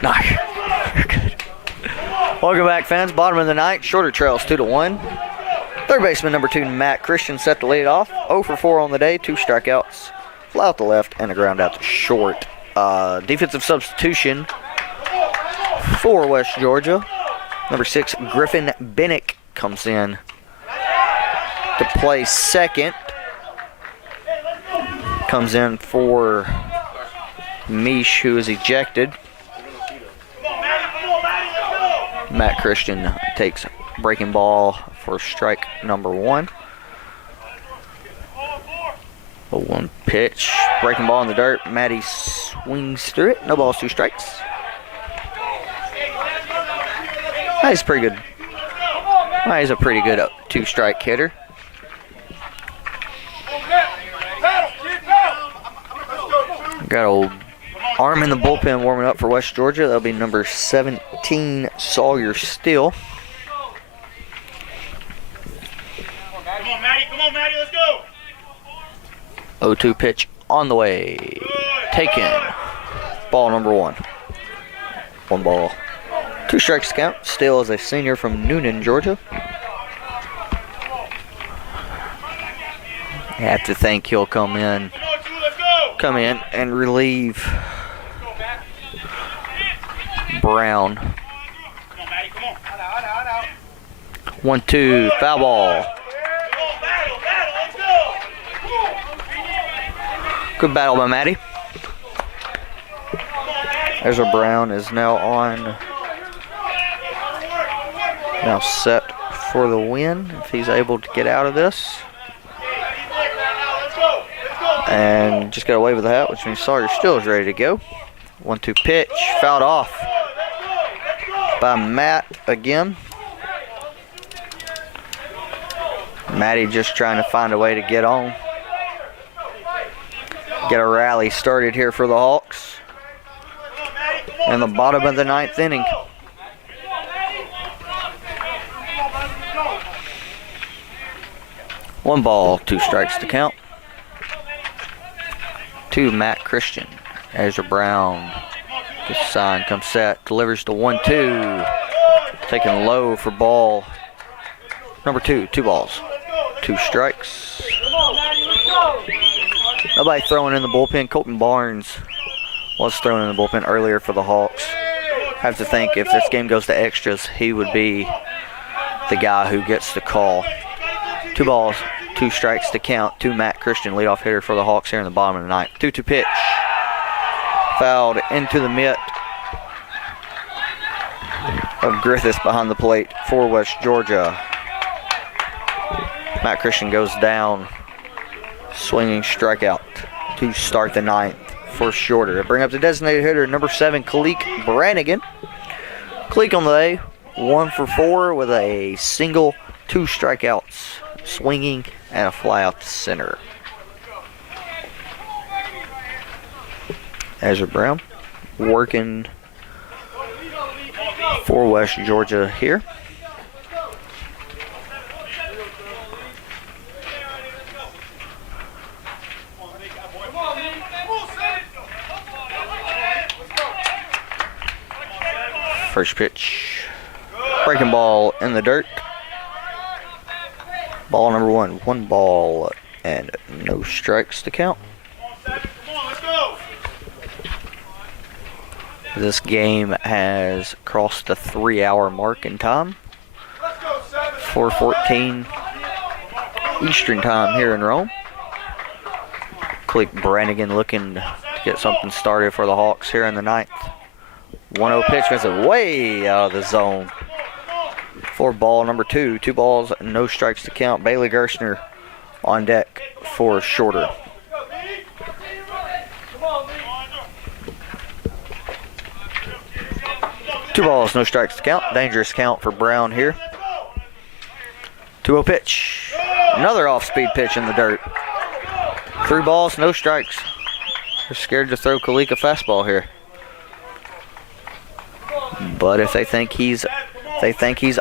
Nice. Good. Welcome back, fans. Bottom of the ninth. Shorter trails 2-1. Third baseman number 2, Matt Christian, set to lead off. 0 for 4 on the day. 2 strikeouts. Fly out to left and a ground out to short. Defensive substitution for West Georgia. Number 6, Griffin Bennick comes in to play second. Comes in for Mish, who is ejected. Matt Christian takes breaking ball for strike number 1. 0-1 pitch. Breaking ball in the dirt. Matty swings through it. No balls, 2 strikes. He's pretty good. He's a pretty good 2-strike hitter. Got a arm in the bullpen warming up for West Georgia. That'll be number 17, Sawyer Steele. Come on, Matty, let's go. 0-2 pitch on the way. Taken. Ball number 1. 1 ball. 2 strikes to count. Steele is a senior from Noonan, Georgia. I have to think he'll come in and relieve Brown. 1-2, foul ball. Good battle by Matty. Ezra Brown is now set for the win if he's able to get out of this. And just got away with that, which means Sawyer still is ready to go. 1-2 pitch, fouled off by Matt again. Matty just trying to find a way to get on. Get a rally started here for the Hawks in the bottom of the 9th inning. One ball, 2 strikes to count. To Matt Christian. Ezra Brown gets the sign, comes set, delivers to 1-2. Taken low for ball number 2. 2 balls, 2 strikes. Nobody throwing in the bullpen. Colton Barnes was thrown in the bullpen earlier for the Hawks. Have to think if this game goes to extras, he would be the guy who gets the call. 2 balls, 2 strikes to count to Matt Christian, leadoff hitter for the Hawks here in the bottom of the 9th. 2-2 pitch. Fouled into the mitt of Griffiths behind the plate for West Georgia. Matt Christian goes down. Swinging strikeout to start the 9th for Shorter. Bring up the designated hitter, number 7, Kalik Brannigan. Kalik on the day, 1 for 4 with a single, 2 strikeouts, swinging, and a fly out to center. Ezra Brown working for West Georgia here. First pitch, breaking ball in the dirt. Ball number 1, 1 ball and no strikes to count. This game has crossed the 3-hour mark in time. 4:14 Eastern time here in Rome. Click Brannigan looking to get something started for the Hawks here in the 9th. 1-0 pitch misses way out of the zone for ball number 2. 2 balls, no strikes to count. Bailey Gerstner on deck for Shorter. Two balls, no strikes to count. Dangerous count for Brown here. 2-0 pitch. Another off-speed pitch in the dirt. 3 balls, no strikes. They're scared to throw Kalik a fastball here. But if they think he's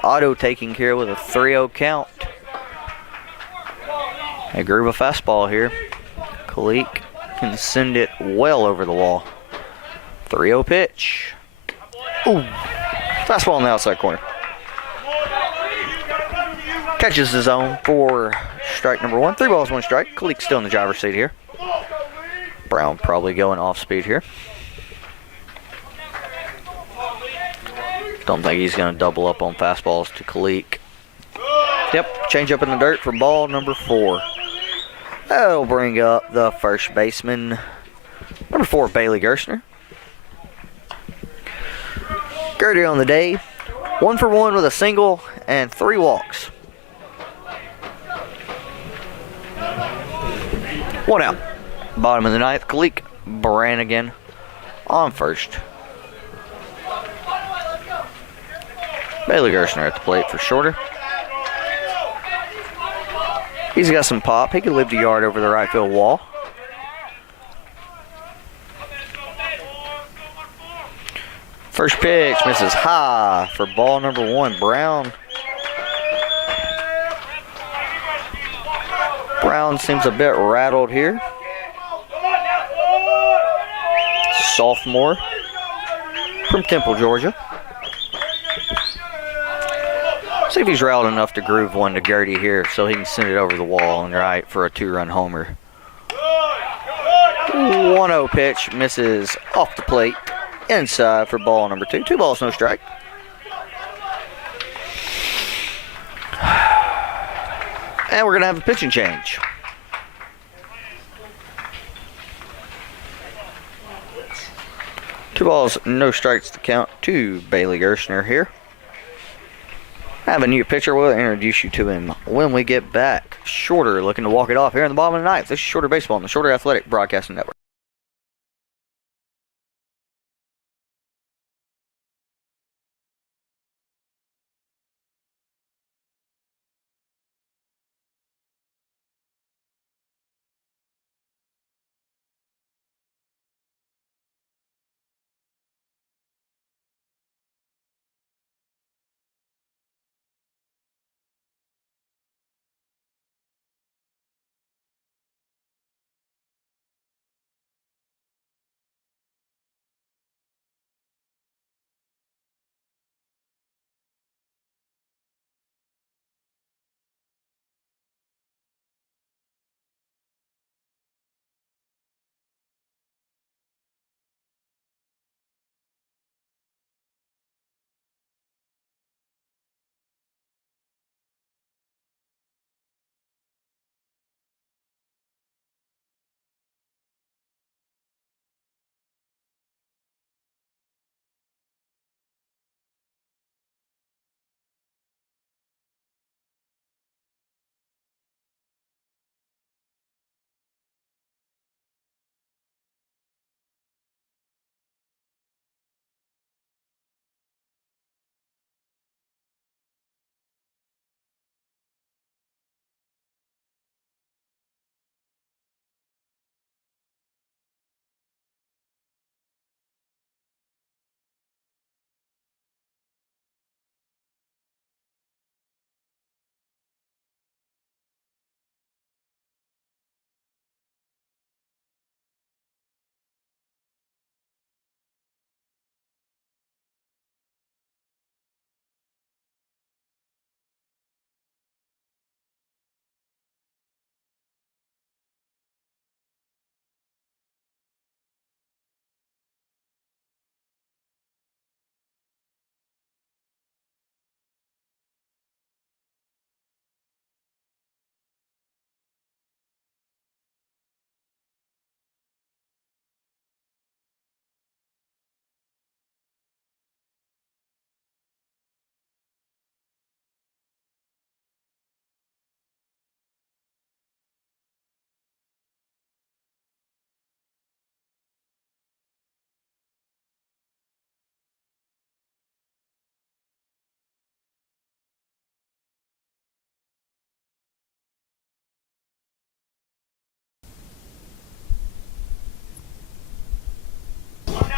auto taking here with a 3-0 count. A groove of fastball here. Kalik can send it well over the wall. 3-0 pitch. Ooh, fastball in the outside corner. Catches the zone for strike number 1. 3 balls, 1 strike. Kalik's still in the driver's seat here. Brown probably going off speed here. Don't think he's going to double up on fastballs to Kalik. Yep, change up in the dirt for ball number 4. That'll bring up the first baseman, number 4, Bailey Gerstner. Gertie on the day, 1 for 1 with a single and 3 walks. 1 out. Bottom of the 9th, Kalik Brannigan on first. Bailey Gerstner at the plate for Shorter. He's got some pop. He could lift a yard over the right field wall. First pitch misses high for ball number 1. Brown seems a bit rattled here. Sophomore from Temple, Georgia. See if he's rattled enough to groove one to Gertie here so he can send it over the wall and right for a 2-run homer. 1-0 pitch misses off the plate. Inside for ball number 2. 2 balls, no strike. And we're going to have a pitching change. Two balls, no strikes to count to Bailey Gerstner here. Have a new pitcher. We'll introduce you to him when we get back. Shorter looking to walk it off here in the bottom of the ninth. This is Shorter Baseball on the Shorter Athletic Broadcasting Network.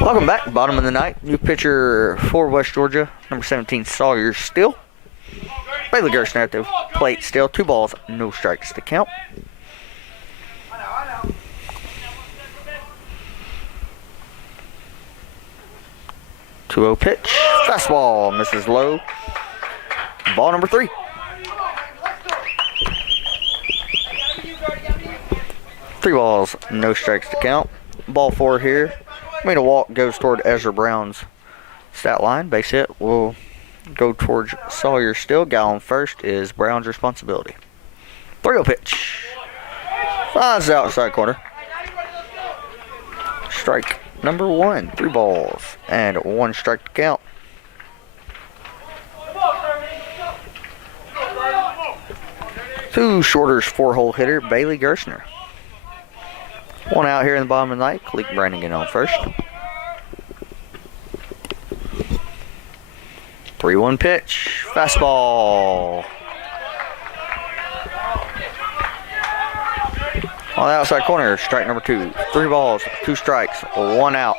Welcome back, bottom of the ninth. New pitcher for West Georgia, number 17, Sawyer Still. Bailey Gerstner at the plate still. 2 balls, no strikes to count. Two-0 pitch. Fastball misses low. Ball number 3. Three balls, no strikes to count. Ball 4 here. Made a walk, goes toward Ezra Brown's stat line. Base hit will go towards Sawyer Still. Guy on first is Brown's responsibility. 3-0 pitch. Finds the outside corner. Strike number 1. 3 balls and 1 strike to count. Two shorters, 4-hole hitter, Bailey Gerstner. 1 out here in the bottom of the ninth. Cleek Brannigan on first. 3-1 pitch. Fastball. On the outside corner, strike number 2. 3 balls, 2 strikes, 1 out.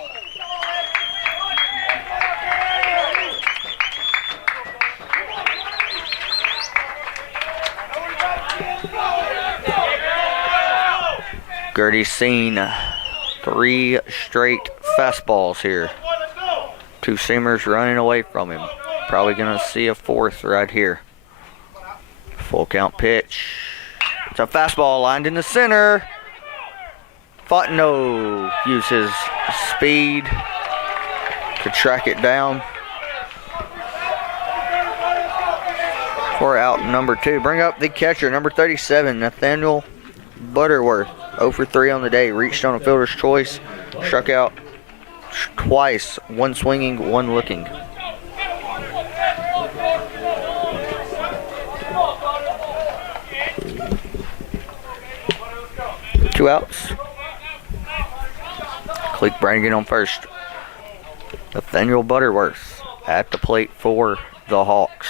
Gertie's seen 3 straight fastballs here. 2 seamers running away from him. Probably going to see a 4th right here. Full count pitch. It's a fastball lined in the center. Fontenot used his speed to track it down. For out number 2. Bring up the catcher, number 37, Nathaniel Butterworth. 0 for 3 on the day. Reached on a fielder's choice. Struck out twice. 1 swinging, 1 looking. 2 outs. Cleek Brannigan on first. Nathaniel Butterworth at the plate for the Hawks.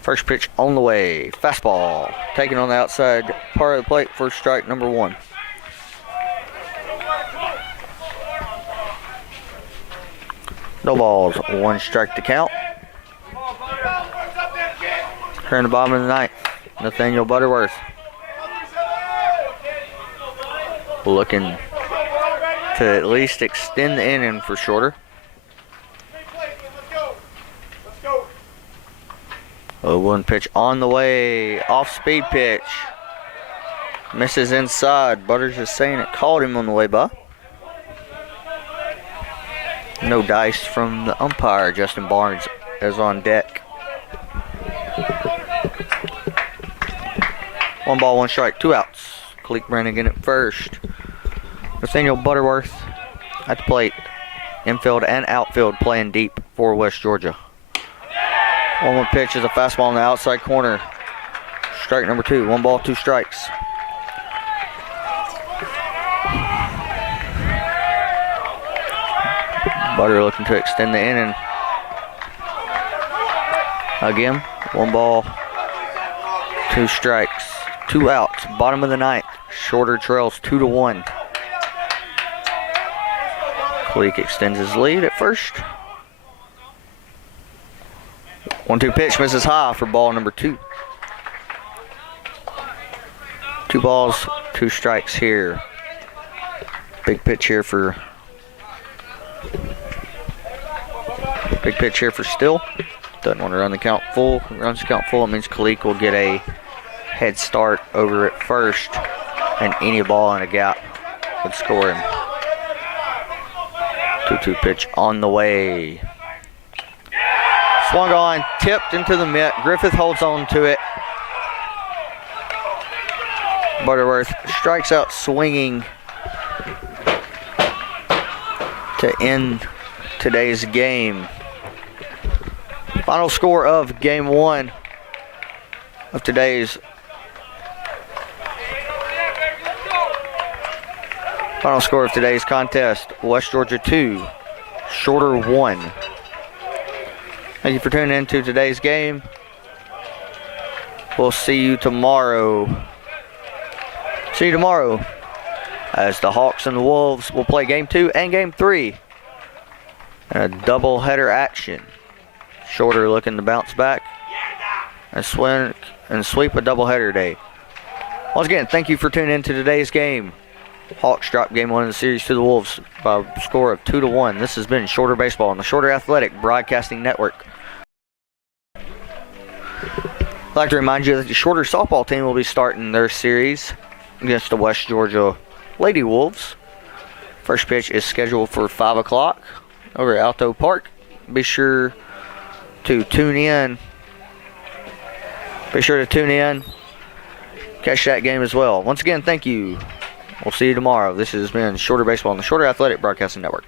First pitch on the way. Fastball. Taken on the outside part of the plate for strike number 1. No balls. 1 strike to count. Here in the bottom of the ninth. Nathaniel Butterworth. Looking to at least extend the inning for shorter. 0-1 pitch on the way. Off speed pitch. Misses inside. Butters is saying it called him on the way by. No dice from the umpire. Justin Barnes is on deck. 1 ball, 1 strike, 2 outs. Cleek Brannigan at first. Nathaniel Butterworth at the plate. Infield and outfield playing deep for West Georgia. 1-1 pitch is a fastball in the outside corner. Strike number 2. 1 ball, 2 strikes. Butter looking to extend the inning. Again, 1 ball, 2 strikes. 2 outs. Bottom of the ninth. Shorter trails 2-1. Cleek extends his lead at first. 1-2 pitch misses high for ball number 2. 2 balls, 2 strikes here. Big pitch here for Still. Doesn't want to run the count full. Runs the count full. It means Cleek will get a head start over at first, and any ball in a gap would score him. 2-2 pitch on the way. Swung on, tipped into the mitt. Griffith holds on to it. Butterworth strikes out swinging to end today's game. Final score of game 1 of today's contest. West Georgia 2, Shorter 1. Thank you for tuning in to today's game. We'll see you tomorrow. As the Hawks and the Wolves will play game 2 and game 3. And a double-header action. Shorter looking to bounce back and sweep a doubleheader day. Once again, thank you for tuning in to today's game. Hawks dropped game 1 of the series to the Wolves by a score of 2-1. This has been Shorter Baseball on the Shorter Athletic Broadcasting Network. I'd like to remind you that the Shorter softball team will be starting their series against the West Georgia Lady Wolves. First pitch is scheduled for 5 o'clock over at Alto Park. Be sure to tune in. Catch that game as well. Once again, thank you. We'll see you tomorrow. This has been Shorter Baseball on the Shorter Athletic Broadcasting Network.